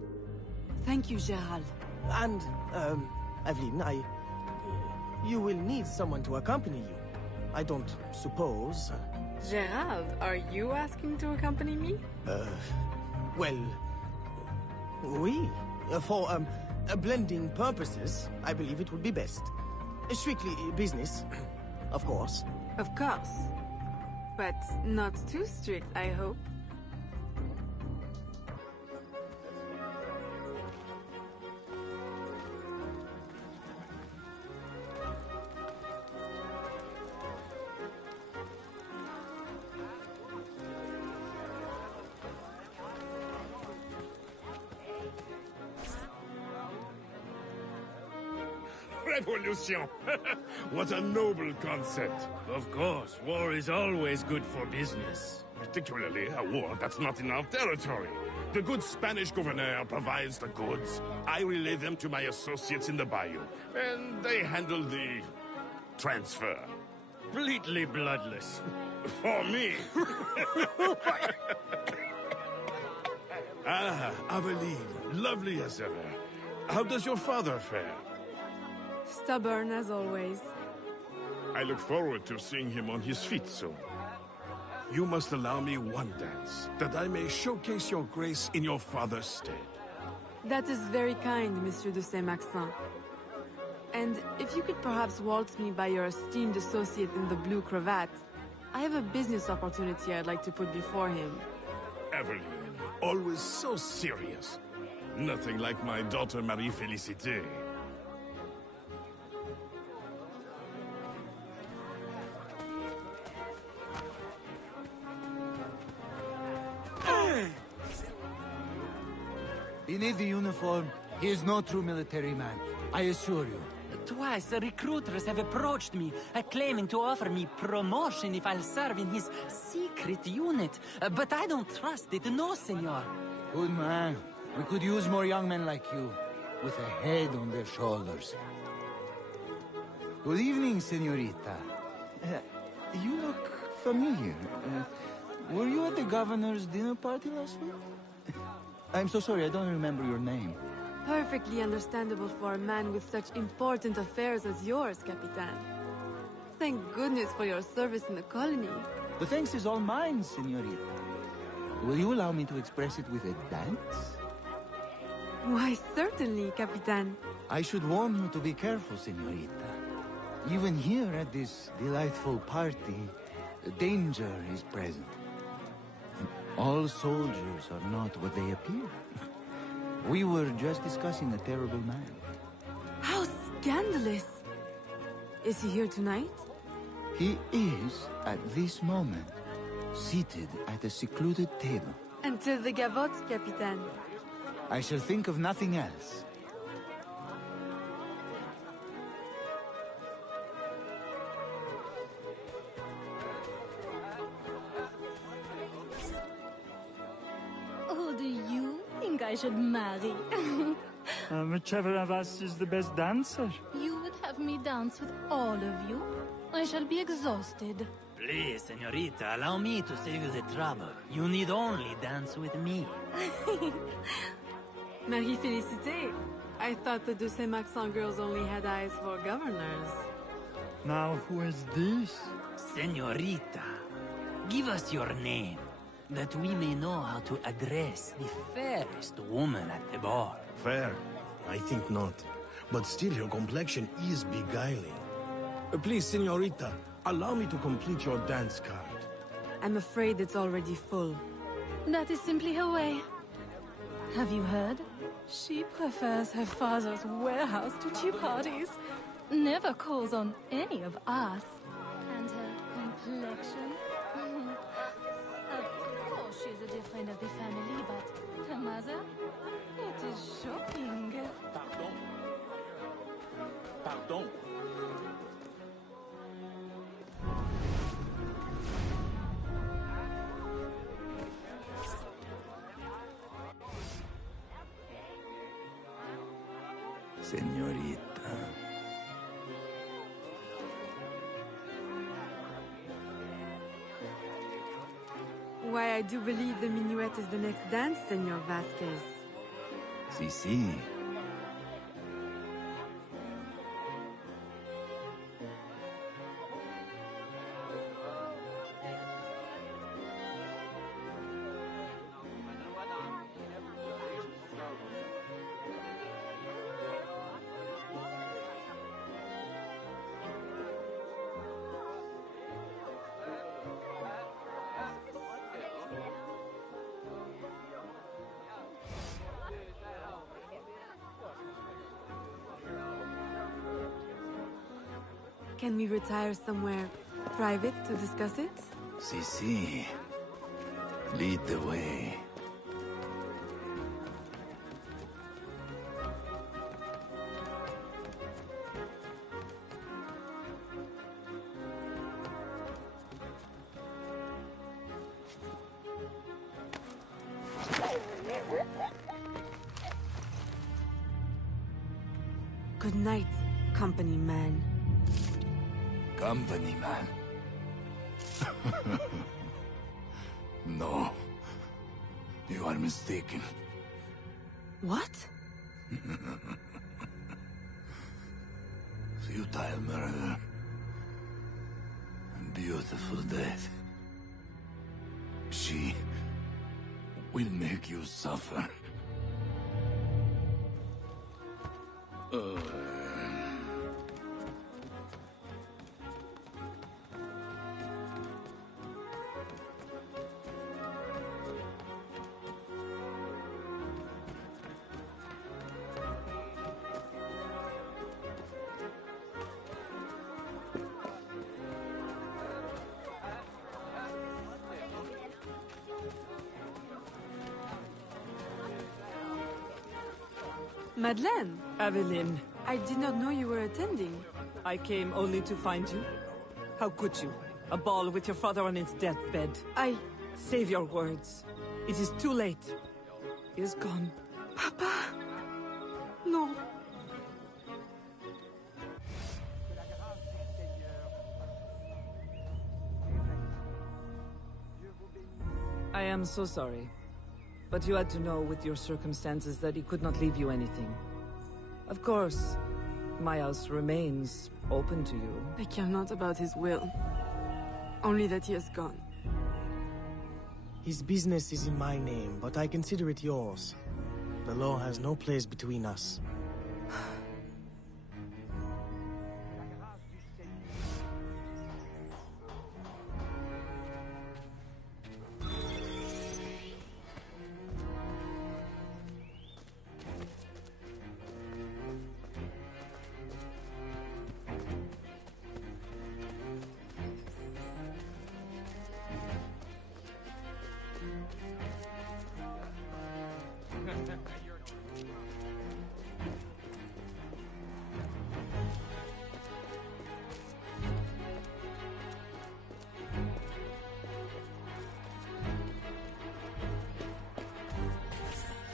Thank you, Gerald. And, Aveline, you will need someone to accompany you. I don't suppose... Gerald, are you asking to accompany me? Well... Oui. For, blending purposes, I believe it would be best. Strictly business, of course. Of course. But not too strict, I hope. Revolution! What a noble concept. Of course, war is always good for business. Particularly a war that's not in our territory. The good Spanish governor provides the goods. I relay them to my associates in the bayou, and they handle the transfer. Completely bloodless. For me. Ah, Aveline, lovely as ever. How does your father fare? Stubborn as always. I look forward to seeing him on his feet soon. You must allow me one dance, that I may showcase your grace in your father's stead. That is very kind, Monsieur de Saint-Maxin. And if you could perhaps waltz me by your esteemed associate in the blue cravat, I have a business opportunity I'd like to put before him. Aveline, always so serious. Nothing like my daughter Marie-Félicité. Beneath the uniform, he is no true military man, I assure you. Twice, recruiters have approached me, claiming to offer me promotion if I'll serve in his secret unit. But I don't trust it, no, senor. Good man. We could use more young men like you, with a head on their shoulders. Good evening, senorita. You look familiar. Were you at the governor's dinner party last week? I'm so sorry, I don't remember your name. Perfectly understandable for a man with such important affairs as yours, Capitan. Thank goodness for your service in the colony. The thanks is all mine, senorita. Will you allow me to express it with a dance? Why, certainly, Capitan. I should warn you to be careful, senorita. Even here at this delightful party, danger is present. All soldiers are not what they appear. We were just discussing a terrible man. How scandalous! Is he here tonight? He is, at this moment, seated at a secluded table. Until the gavotte, Capitan. I shall think of nothing else. Who do you think I should marry? Whichever of us is the best dancer. You would have me dance with all of you? I shall be exhausted. Please, senorita, allow me to save you the trouble. You need only dance with me. Marie-Félicité, I thought the de Saint-Maxin girls only had eyes for governors. Now, who is this? Senorita, give us your name, that we may know how to address the fairest woman at the ball. Fair? I think not. But still, your complexion is beguiling. Please, senorita, allow me to complete your dance card. I'm afraid it's already full. That is simply her way. Have you heard? She prefers her father's warehouse to tea parties. Never calls on any of us. And her complexion? Of course she's a dear friend of the family, but her mother? It is shocking. Pardon? Pardon? Senorita. Why, I do believe the minuet is the next dance, Senor Vasquez. Si. Can we retire somewhere private to discuss it? Si. Lead the way. Good night, company man. Company man. No. You are mistaken. What? Futile murder. Beautiful death. She will make you suffer. Madeleine! Aveline. I did not know you were attending. I came only to find you. How could you? A ball with your father on his deathbed. Save your words. It is too late. He is gone. Papa! No. I am so sorry. But you had to know with your circumstances that he could not leave you anything. Of course, my house remains open to you. I care not about his will. Only that he has gone. His business is in my name, but I consider it yours. The law has no place between us.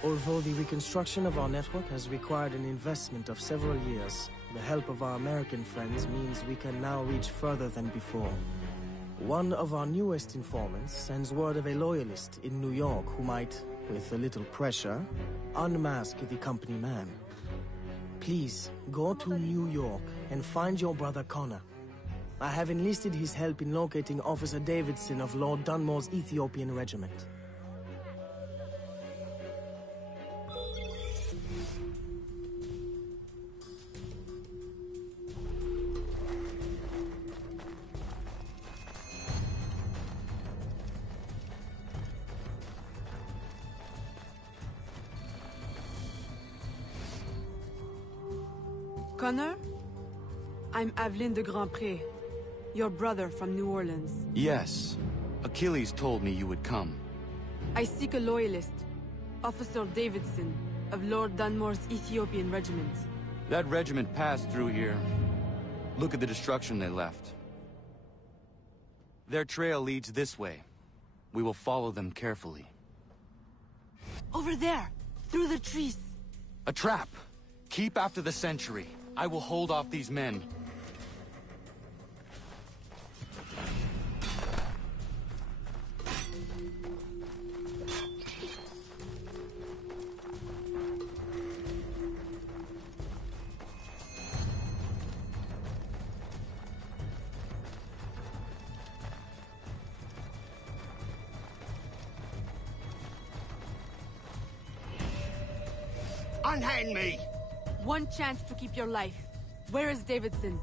Although the reconstruction of our network has required an investment of several years, the help of our American friends means we can now reach further than before. One of our newest informants sends word of a loyalist in New York who might, with a little pressure, unmask the company man. Please, go to New York and find your brother Connor. I have enlisted his help in locating Officer Davidson of Lord Dunmore's Ethiopian regiment. Connor? I'm Aveline de Grandpré, your brother from New Orleans. Yes. Achilles told me you would come. I seek a loyalist, Officer Davidson, of Lord Dunmore's Ethiopian regiment. That regiment passed through here. Look at the destruction they left. Their trail leads this way. We will follow them carefully. Over there! Through the trees! A trap! Keep after the sentry. I will hold off these men. Unhand me! One chance to keep your life. Where is Davidson?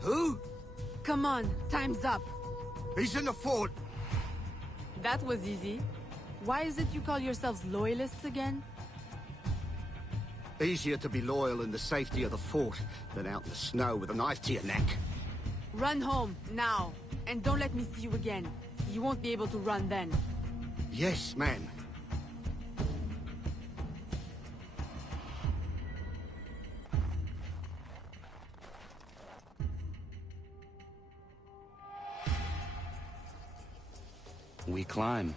Who? Come on, time's up. He's in the fort. That was easy. Why is it you call yourselves loyalists again? Easier to be loyal in the safety of the fort than out in the snow with a knife to your neck. Run home, now. And don't let me see you again. You won't be able to run then. Yes, ma'am. We climb.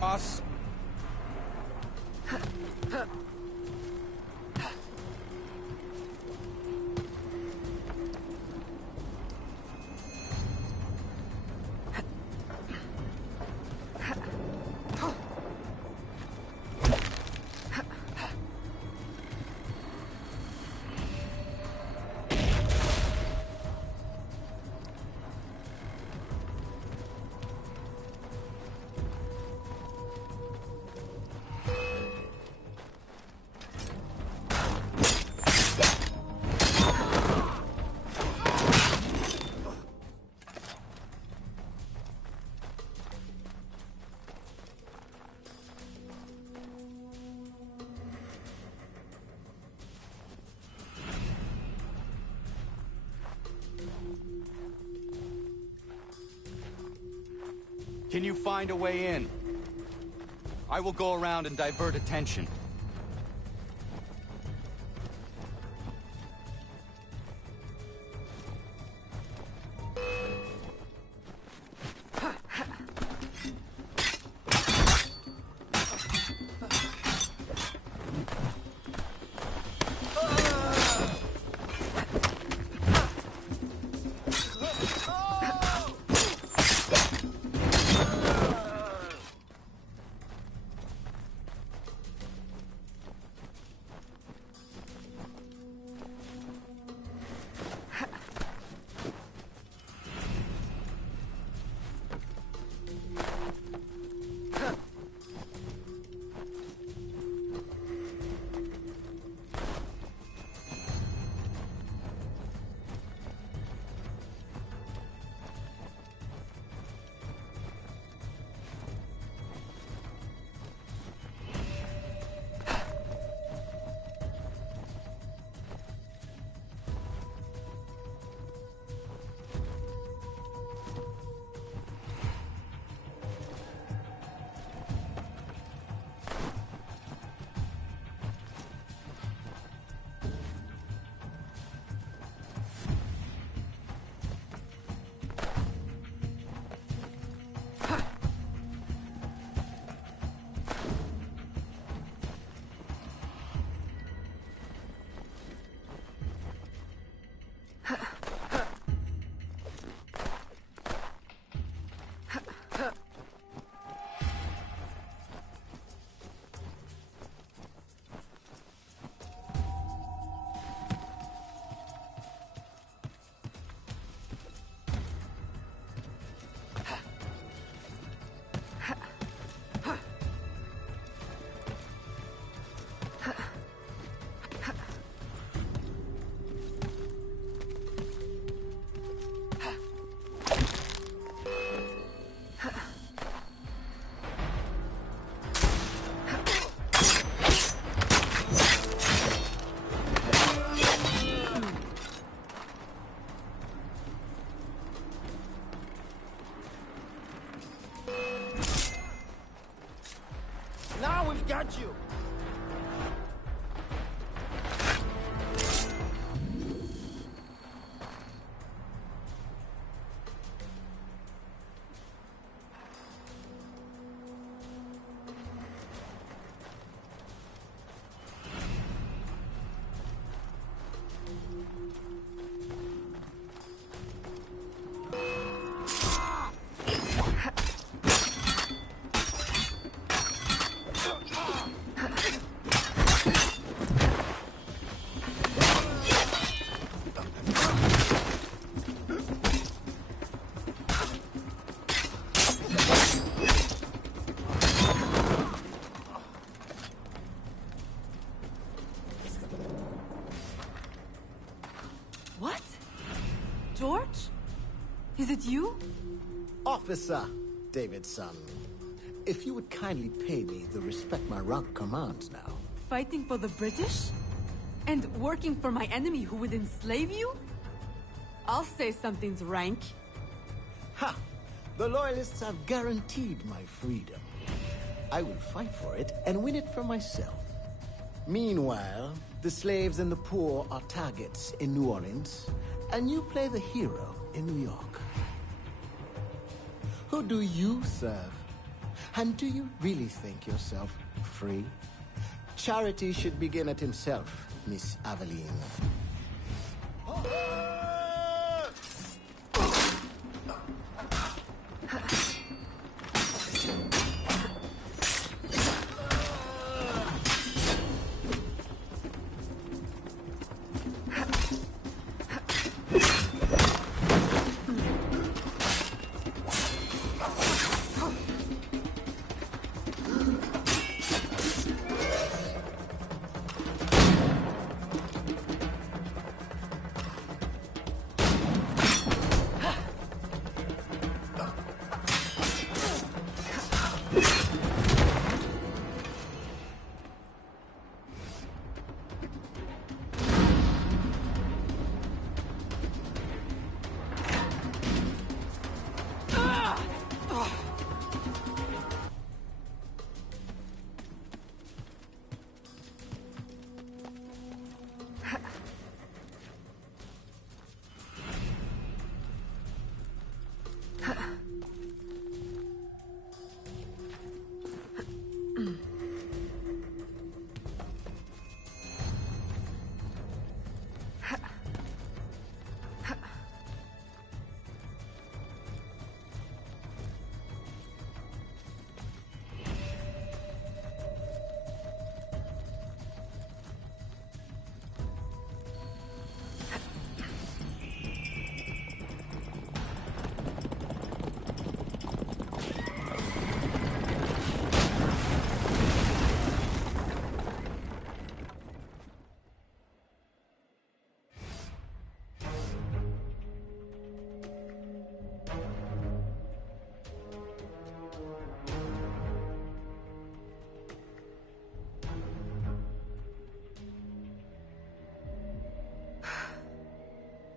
Boss. Can you find a way in? I will go around and divert attention. Is it you? Officer Davidson. If you would kindly pay me the respect my rank commands now. Fighting for the British? And working for my enemy who would enslave you? I'll say something's rank. Ha! The Loyalists have guaranteed my freedom. I will fight for it and win it for myself. Meanwhile, the slaves and the poor are targets in New Orleans, and you play the hero in New York. Who do you serve? And do you really think yourself free? Charity should begin at himself, Miss Aveline.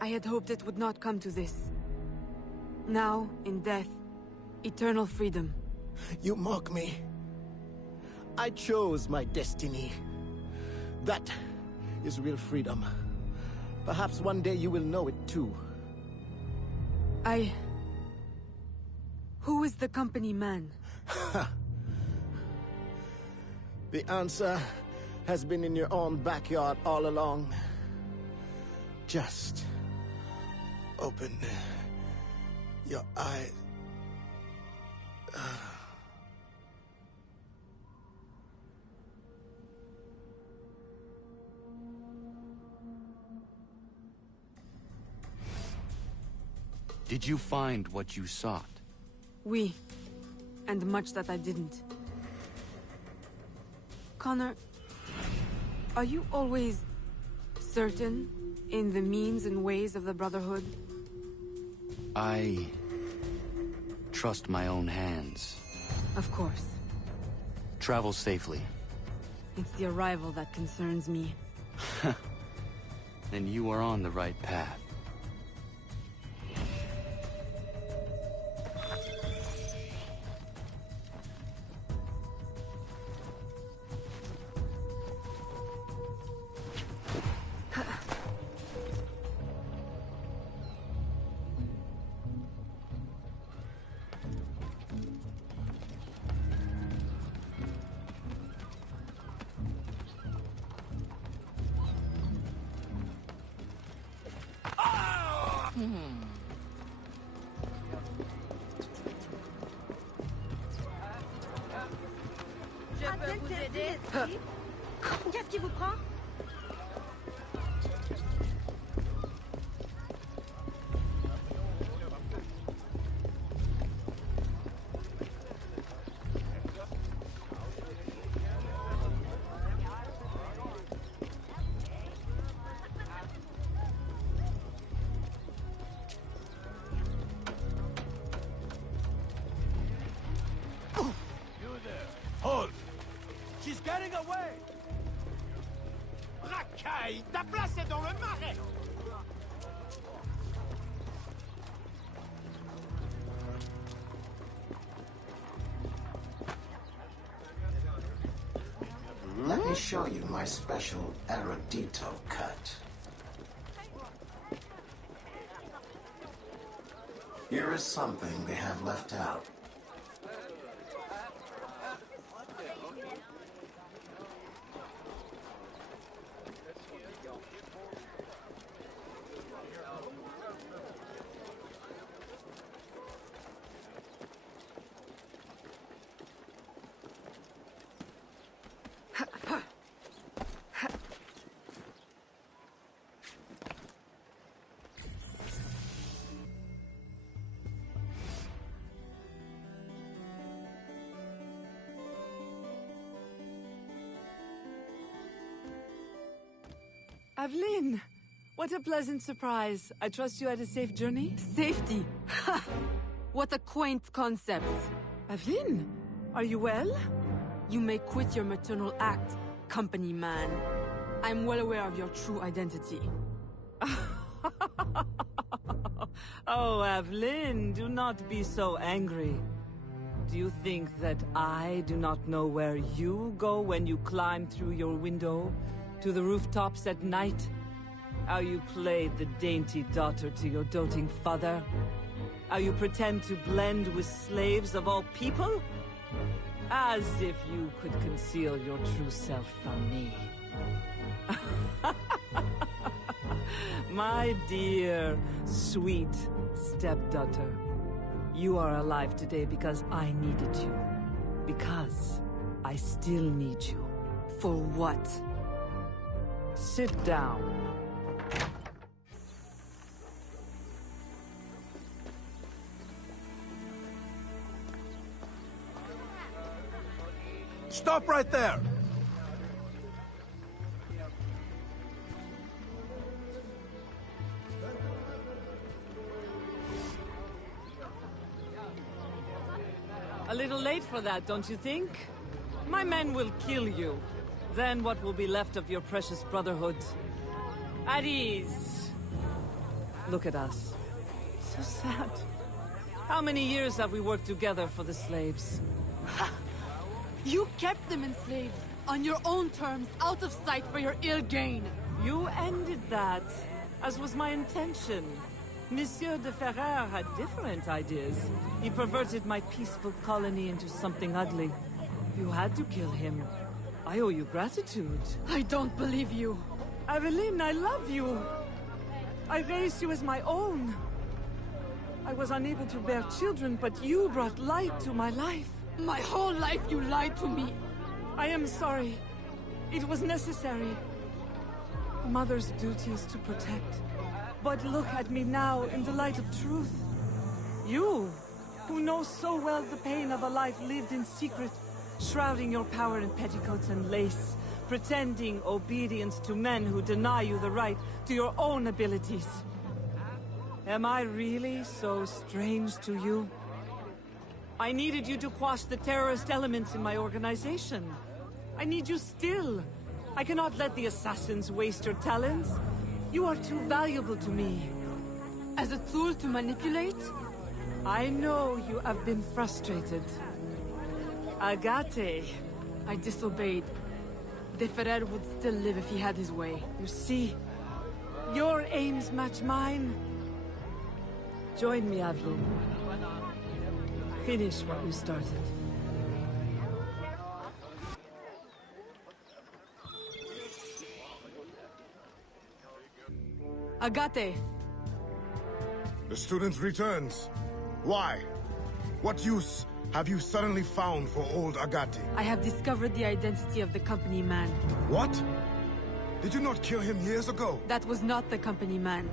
I had hoped it would not come to this. Now, in death, eternal freedom. You mock me. I chose my destiny. That is real freedom. Perhaps one day you will know it too. Who is the company man? The answer has been in your own backyard all along. Just open your eyes. Did you find what you sought? Oui. And much that I didn't. Connor, are you always certain in the means and ways of the Brotherhood? I trust my own hands. Of course. Travel safely. It's the arrival that concerns me. Then you are on the right path. Qu'est-ce qui vous prend? Aïe, ta place est dans le marais. Let me show you my special Erudito cut. Here is something they have left out. Aveline! What a pleasant surprise. I trust you had a safe journey? Safety? Ha! What a quaint concept. Aveline, are you well? You may quit your maternal act, company man. I'm well aware of your true identity. Oh, Aveline, do not be so angry. Do you think that I do not know where you go when you climb through your window to the rooftops at night? How you played the dainty daughter to your doting father? How you pretend to blend with slaves of all people? As if you could conceal your true self from me. My dear, sweet stepdaughter. You are alive today because I needed you. Because I still need you. For what? Sit down. Stop right there! A little late for that, don't you think? My men will kill you. Then what will be left of your precious brotherhood? At ease. Look at us. So sad. How many years have we worked together for the slaves? You kept them enslaved, on your own terms, out of sight for your ill gain. You ended that, as was my intention. Monsieur de Ferrer had different ideas. He perverted my peaceful colony into something ugly. You had to kill him. I owe you gratitude. I don't believe you. Aveline, I love you. I raised you as my own. I was unable to bear children, but you brought light to my life. My whole life you lied to me. I am sorry. It was necessary. A mother's duty is to protect. But look at me now in the light of truth. You, who know so well the pain of a life lived in secret, shrouding your power in petticoats and lace, pretending obedience to men who deny you the right to your own abilities. Am I really so strange to you? I needed you to quash the terrorist elements in my organization. I need you still. I cannot let the assassins waste your talents. You are too valuable to me. As a tool to manipulate? I know you have been frustrated. Agate. I disobeyed. De Ferrer would still live if he had his way. You see, your aims match mine. Join me, Aveline. Finish what you started. Agate! The student returns. Why? What use have you suddenly found for old Agate? I have discovered the identity of the company man. What? Did you not kill him years ago? That was not the company man.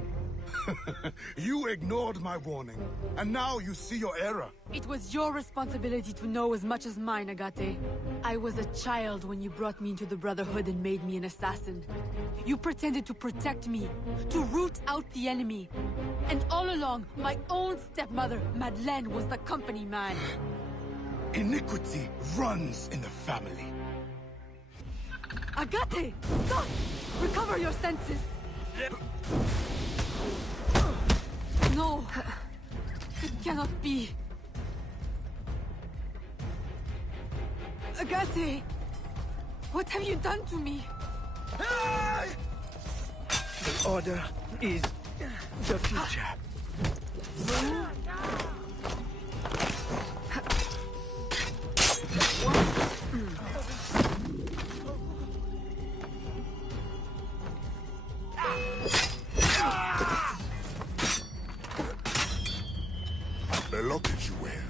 You ignored my warning, and now you see your error. It was your responsibility to know as much as mine, Agate. I was a child when you brought me into the Brotherhood and made me an assassin. You pretended to protect me, to root out the enemy. And all along, my own stepmother, Madeleine, was the company man. Iniquity runs in the family. Agate! Stop! Recover your senses! No! It cannot be! Agate! What have you done to me? The Order is the future. The locket you wear.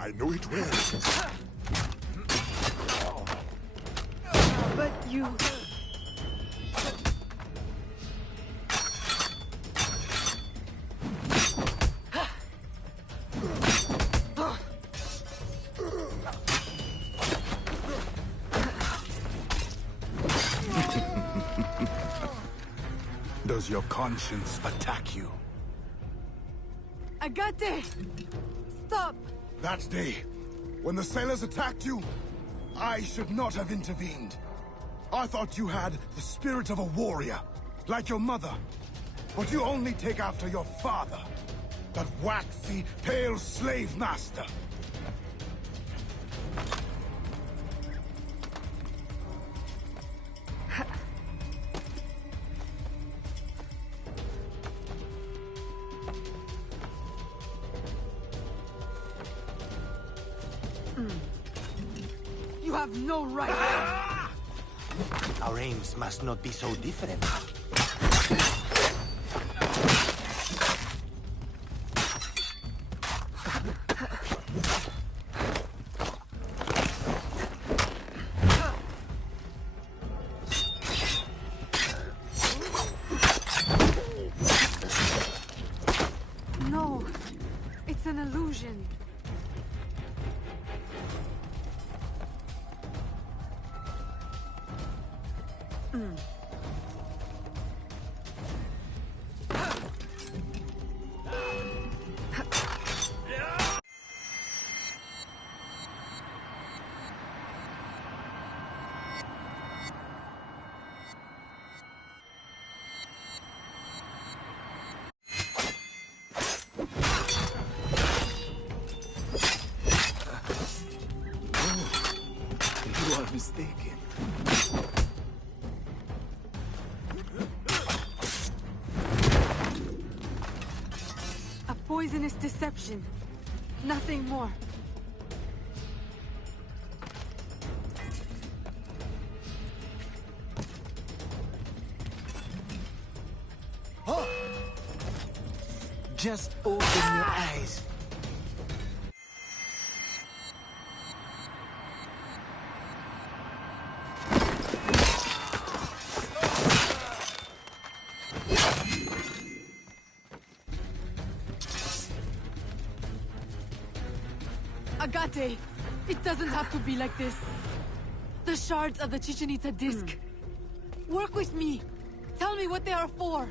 I know it well. But you... Does your conscience attack you? Agate! Stop! That day, when the sailors attacked you, I should not have intervened. I thought you had the spirit of a warrior, like your mother. But you only take after your father, that waxy, pale slave master. You have no right! Our aims must not be so different. No, it's an illusion. You are mistaken. A poisonous deception. Nothing more. Just open your eyes. Agate, it doesn't have to be like this. The shards of the Chichen Itza disc. Work with me. Tell me what they are for.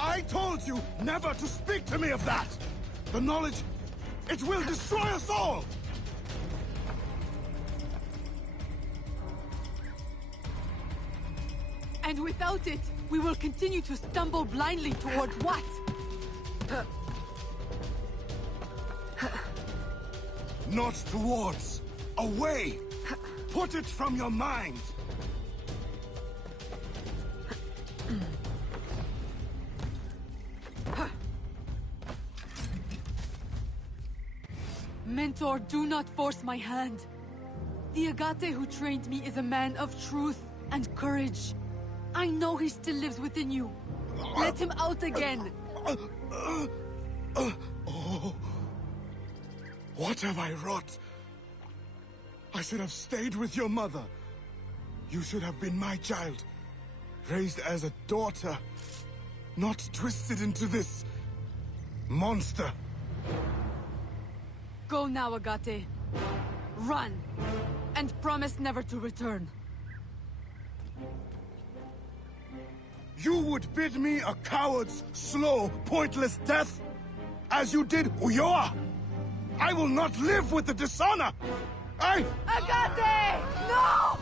I told you never to speak to me of that! The knowledge, it will destroy us all! And without it, we will continue to stumble blindly towards what? Not towards. Away! Put it from your mind! Mentor, do not force my hand. The Agate who trained me is a man of truth and courage. I know he still lives within you. Let him out again. Oh. What have I wrought? I should have stayed with your mother. You should have been my child. Raised as a daughter. Not twisted into this monster. Go now, Agate. Run. And promise never to return. You would bid me a coward's, slow, pointless death? as you did Ulloa. I will not live with the dishonor! Agate! No!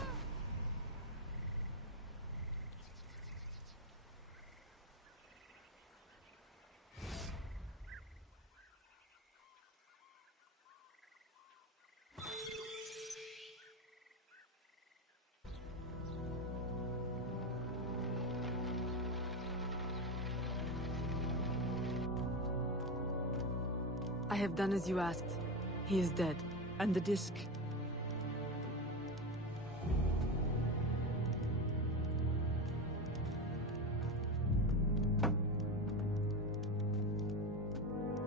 I have done as you asked. He is dead. And the disc?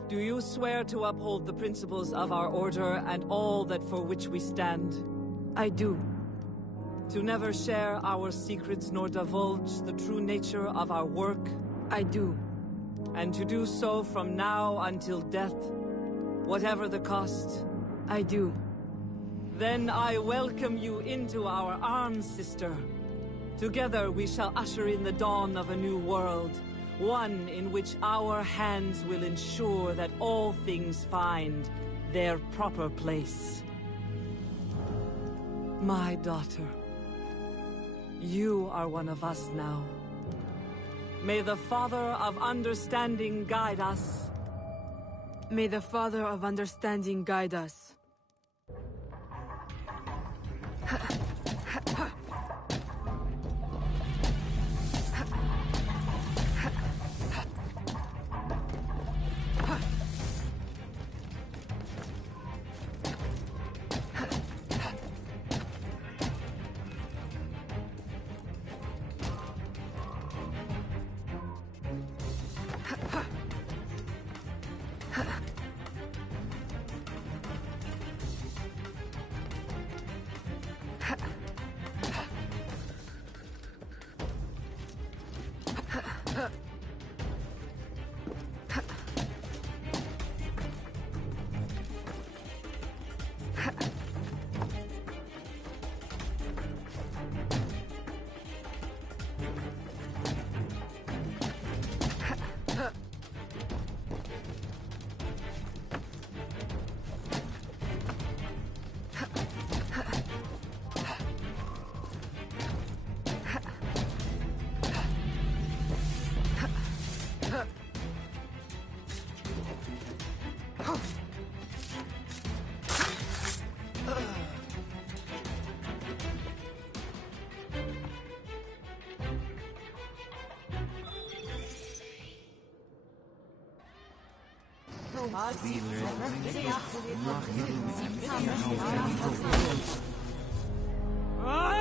Do you swear to uphold the principles of our order and all that for which we stand? I do. To never share our secrets nor divulge the true nature of our work? I do. And to do so from now until death, whatever the cost? I do. Then I welcome you into our arms, sister. Together we shall usher in the dawn of a new world, one in which our hands will ensure that all things find their proper place. My daughter, you are one of us now. May the Father of Understanding guide us. May the Father of Understanding guide us.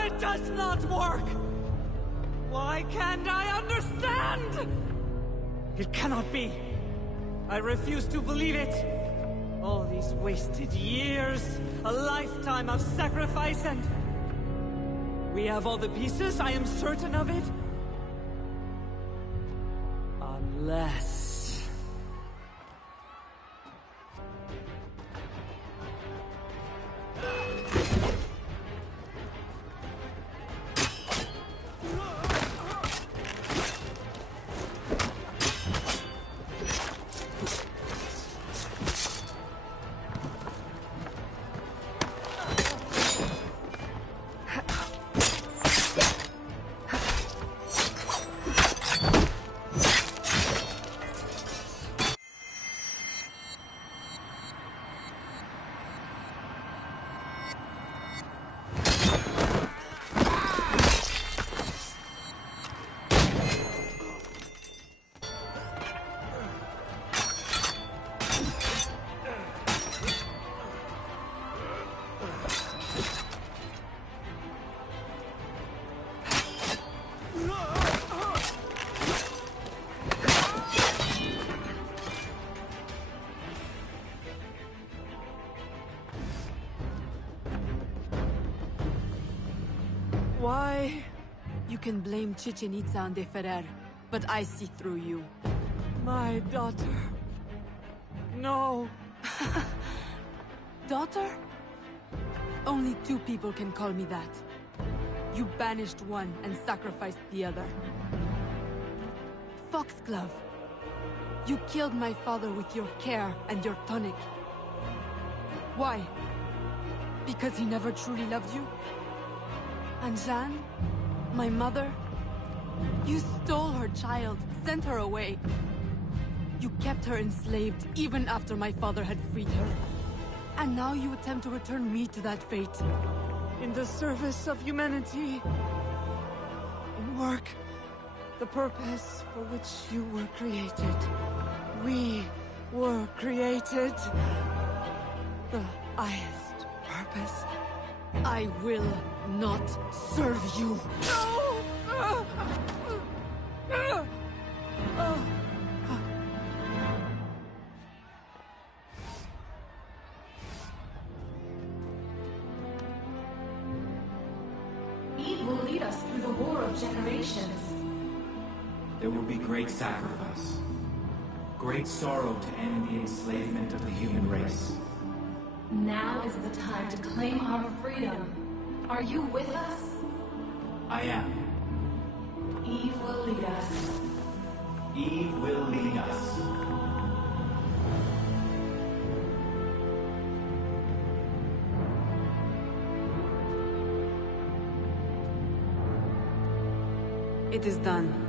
It does not work! Why can't I understand? It cannot be. I refuse to believe it. All these wasted years, a lifetime of sacrifice, and... we have all the pieces, I am certain of it. Unless... Why? You can blame Chichen Itza and De Ferrer, but I see through you. My daughter. No. Daughter? Only two people can call me that. You banished one and sacrificed the other. Foxglove. You killed my father with your care and your tonic. Why? Because he never truly loved you? And Jeanne? My mother? You stole her child, sent her away. You kept her enslaved even after my father had freed her. And now you attempt to return me to that fate. In the service of humanity. In work. The purpose for which you were created. We were created. The highest purpose. I will not serve you. Eve will lead us through the war of generations. There will be great sacrifice. Great sorrow to end the enslavement of the human race. Now is the time to claim our freedom. Are you with us? I am. Eve will lead us. Eve will lead us. It is done.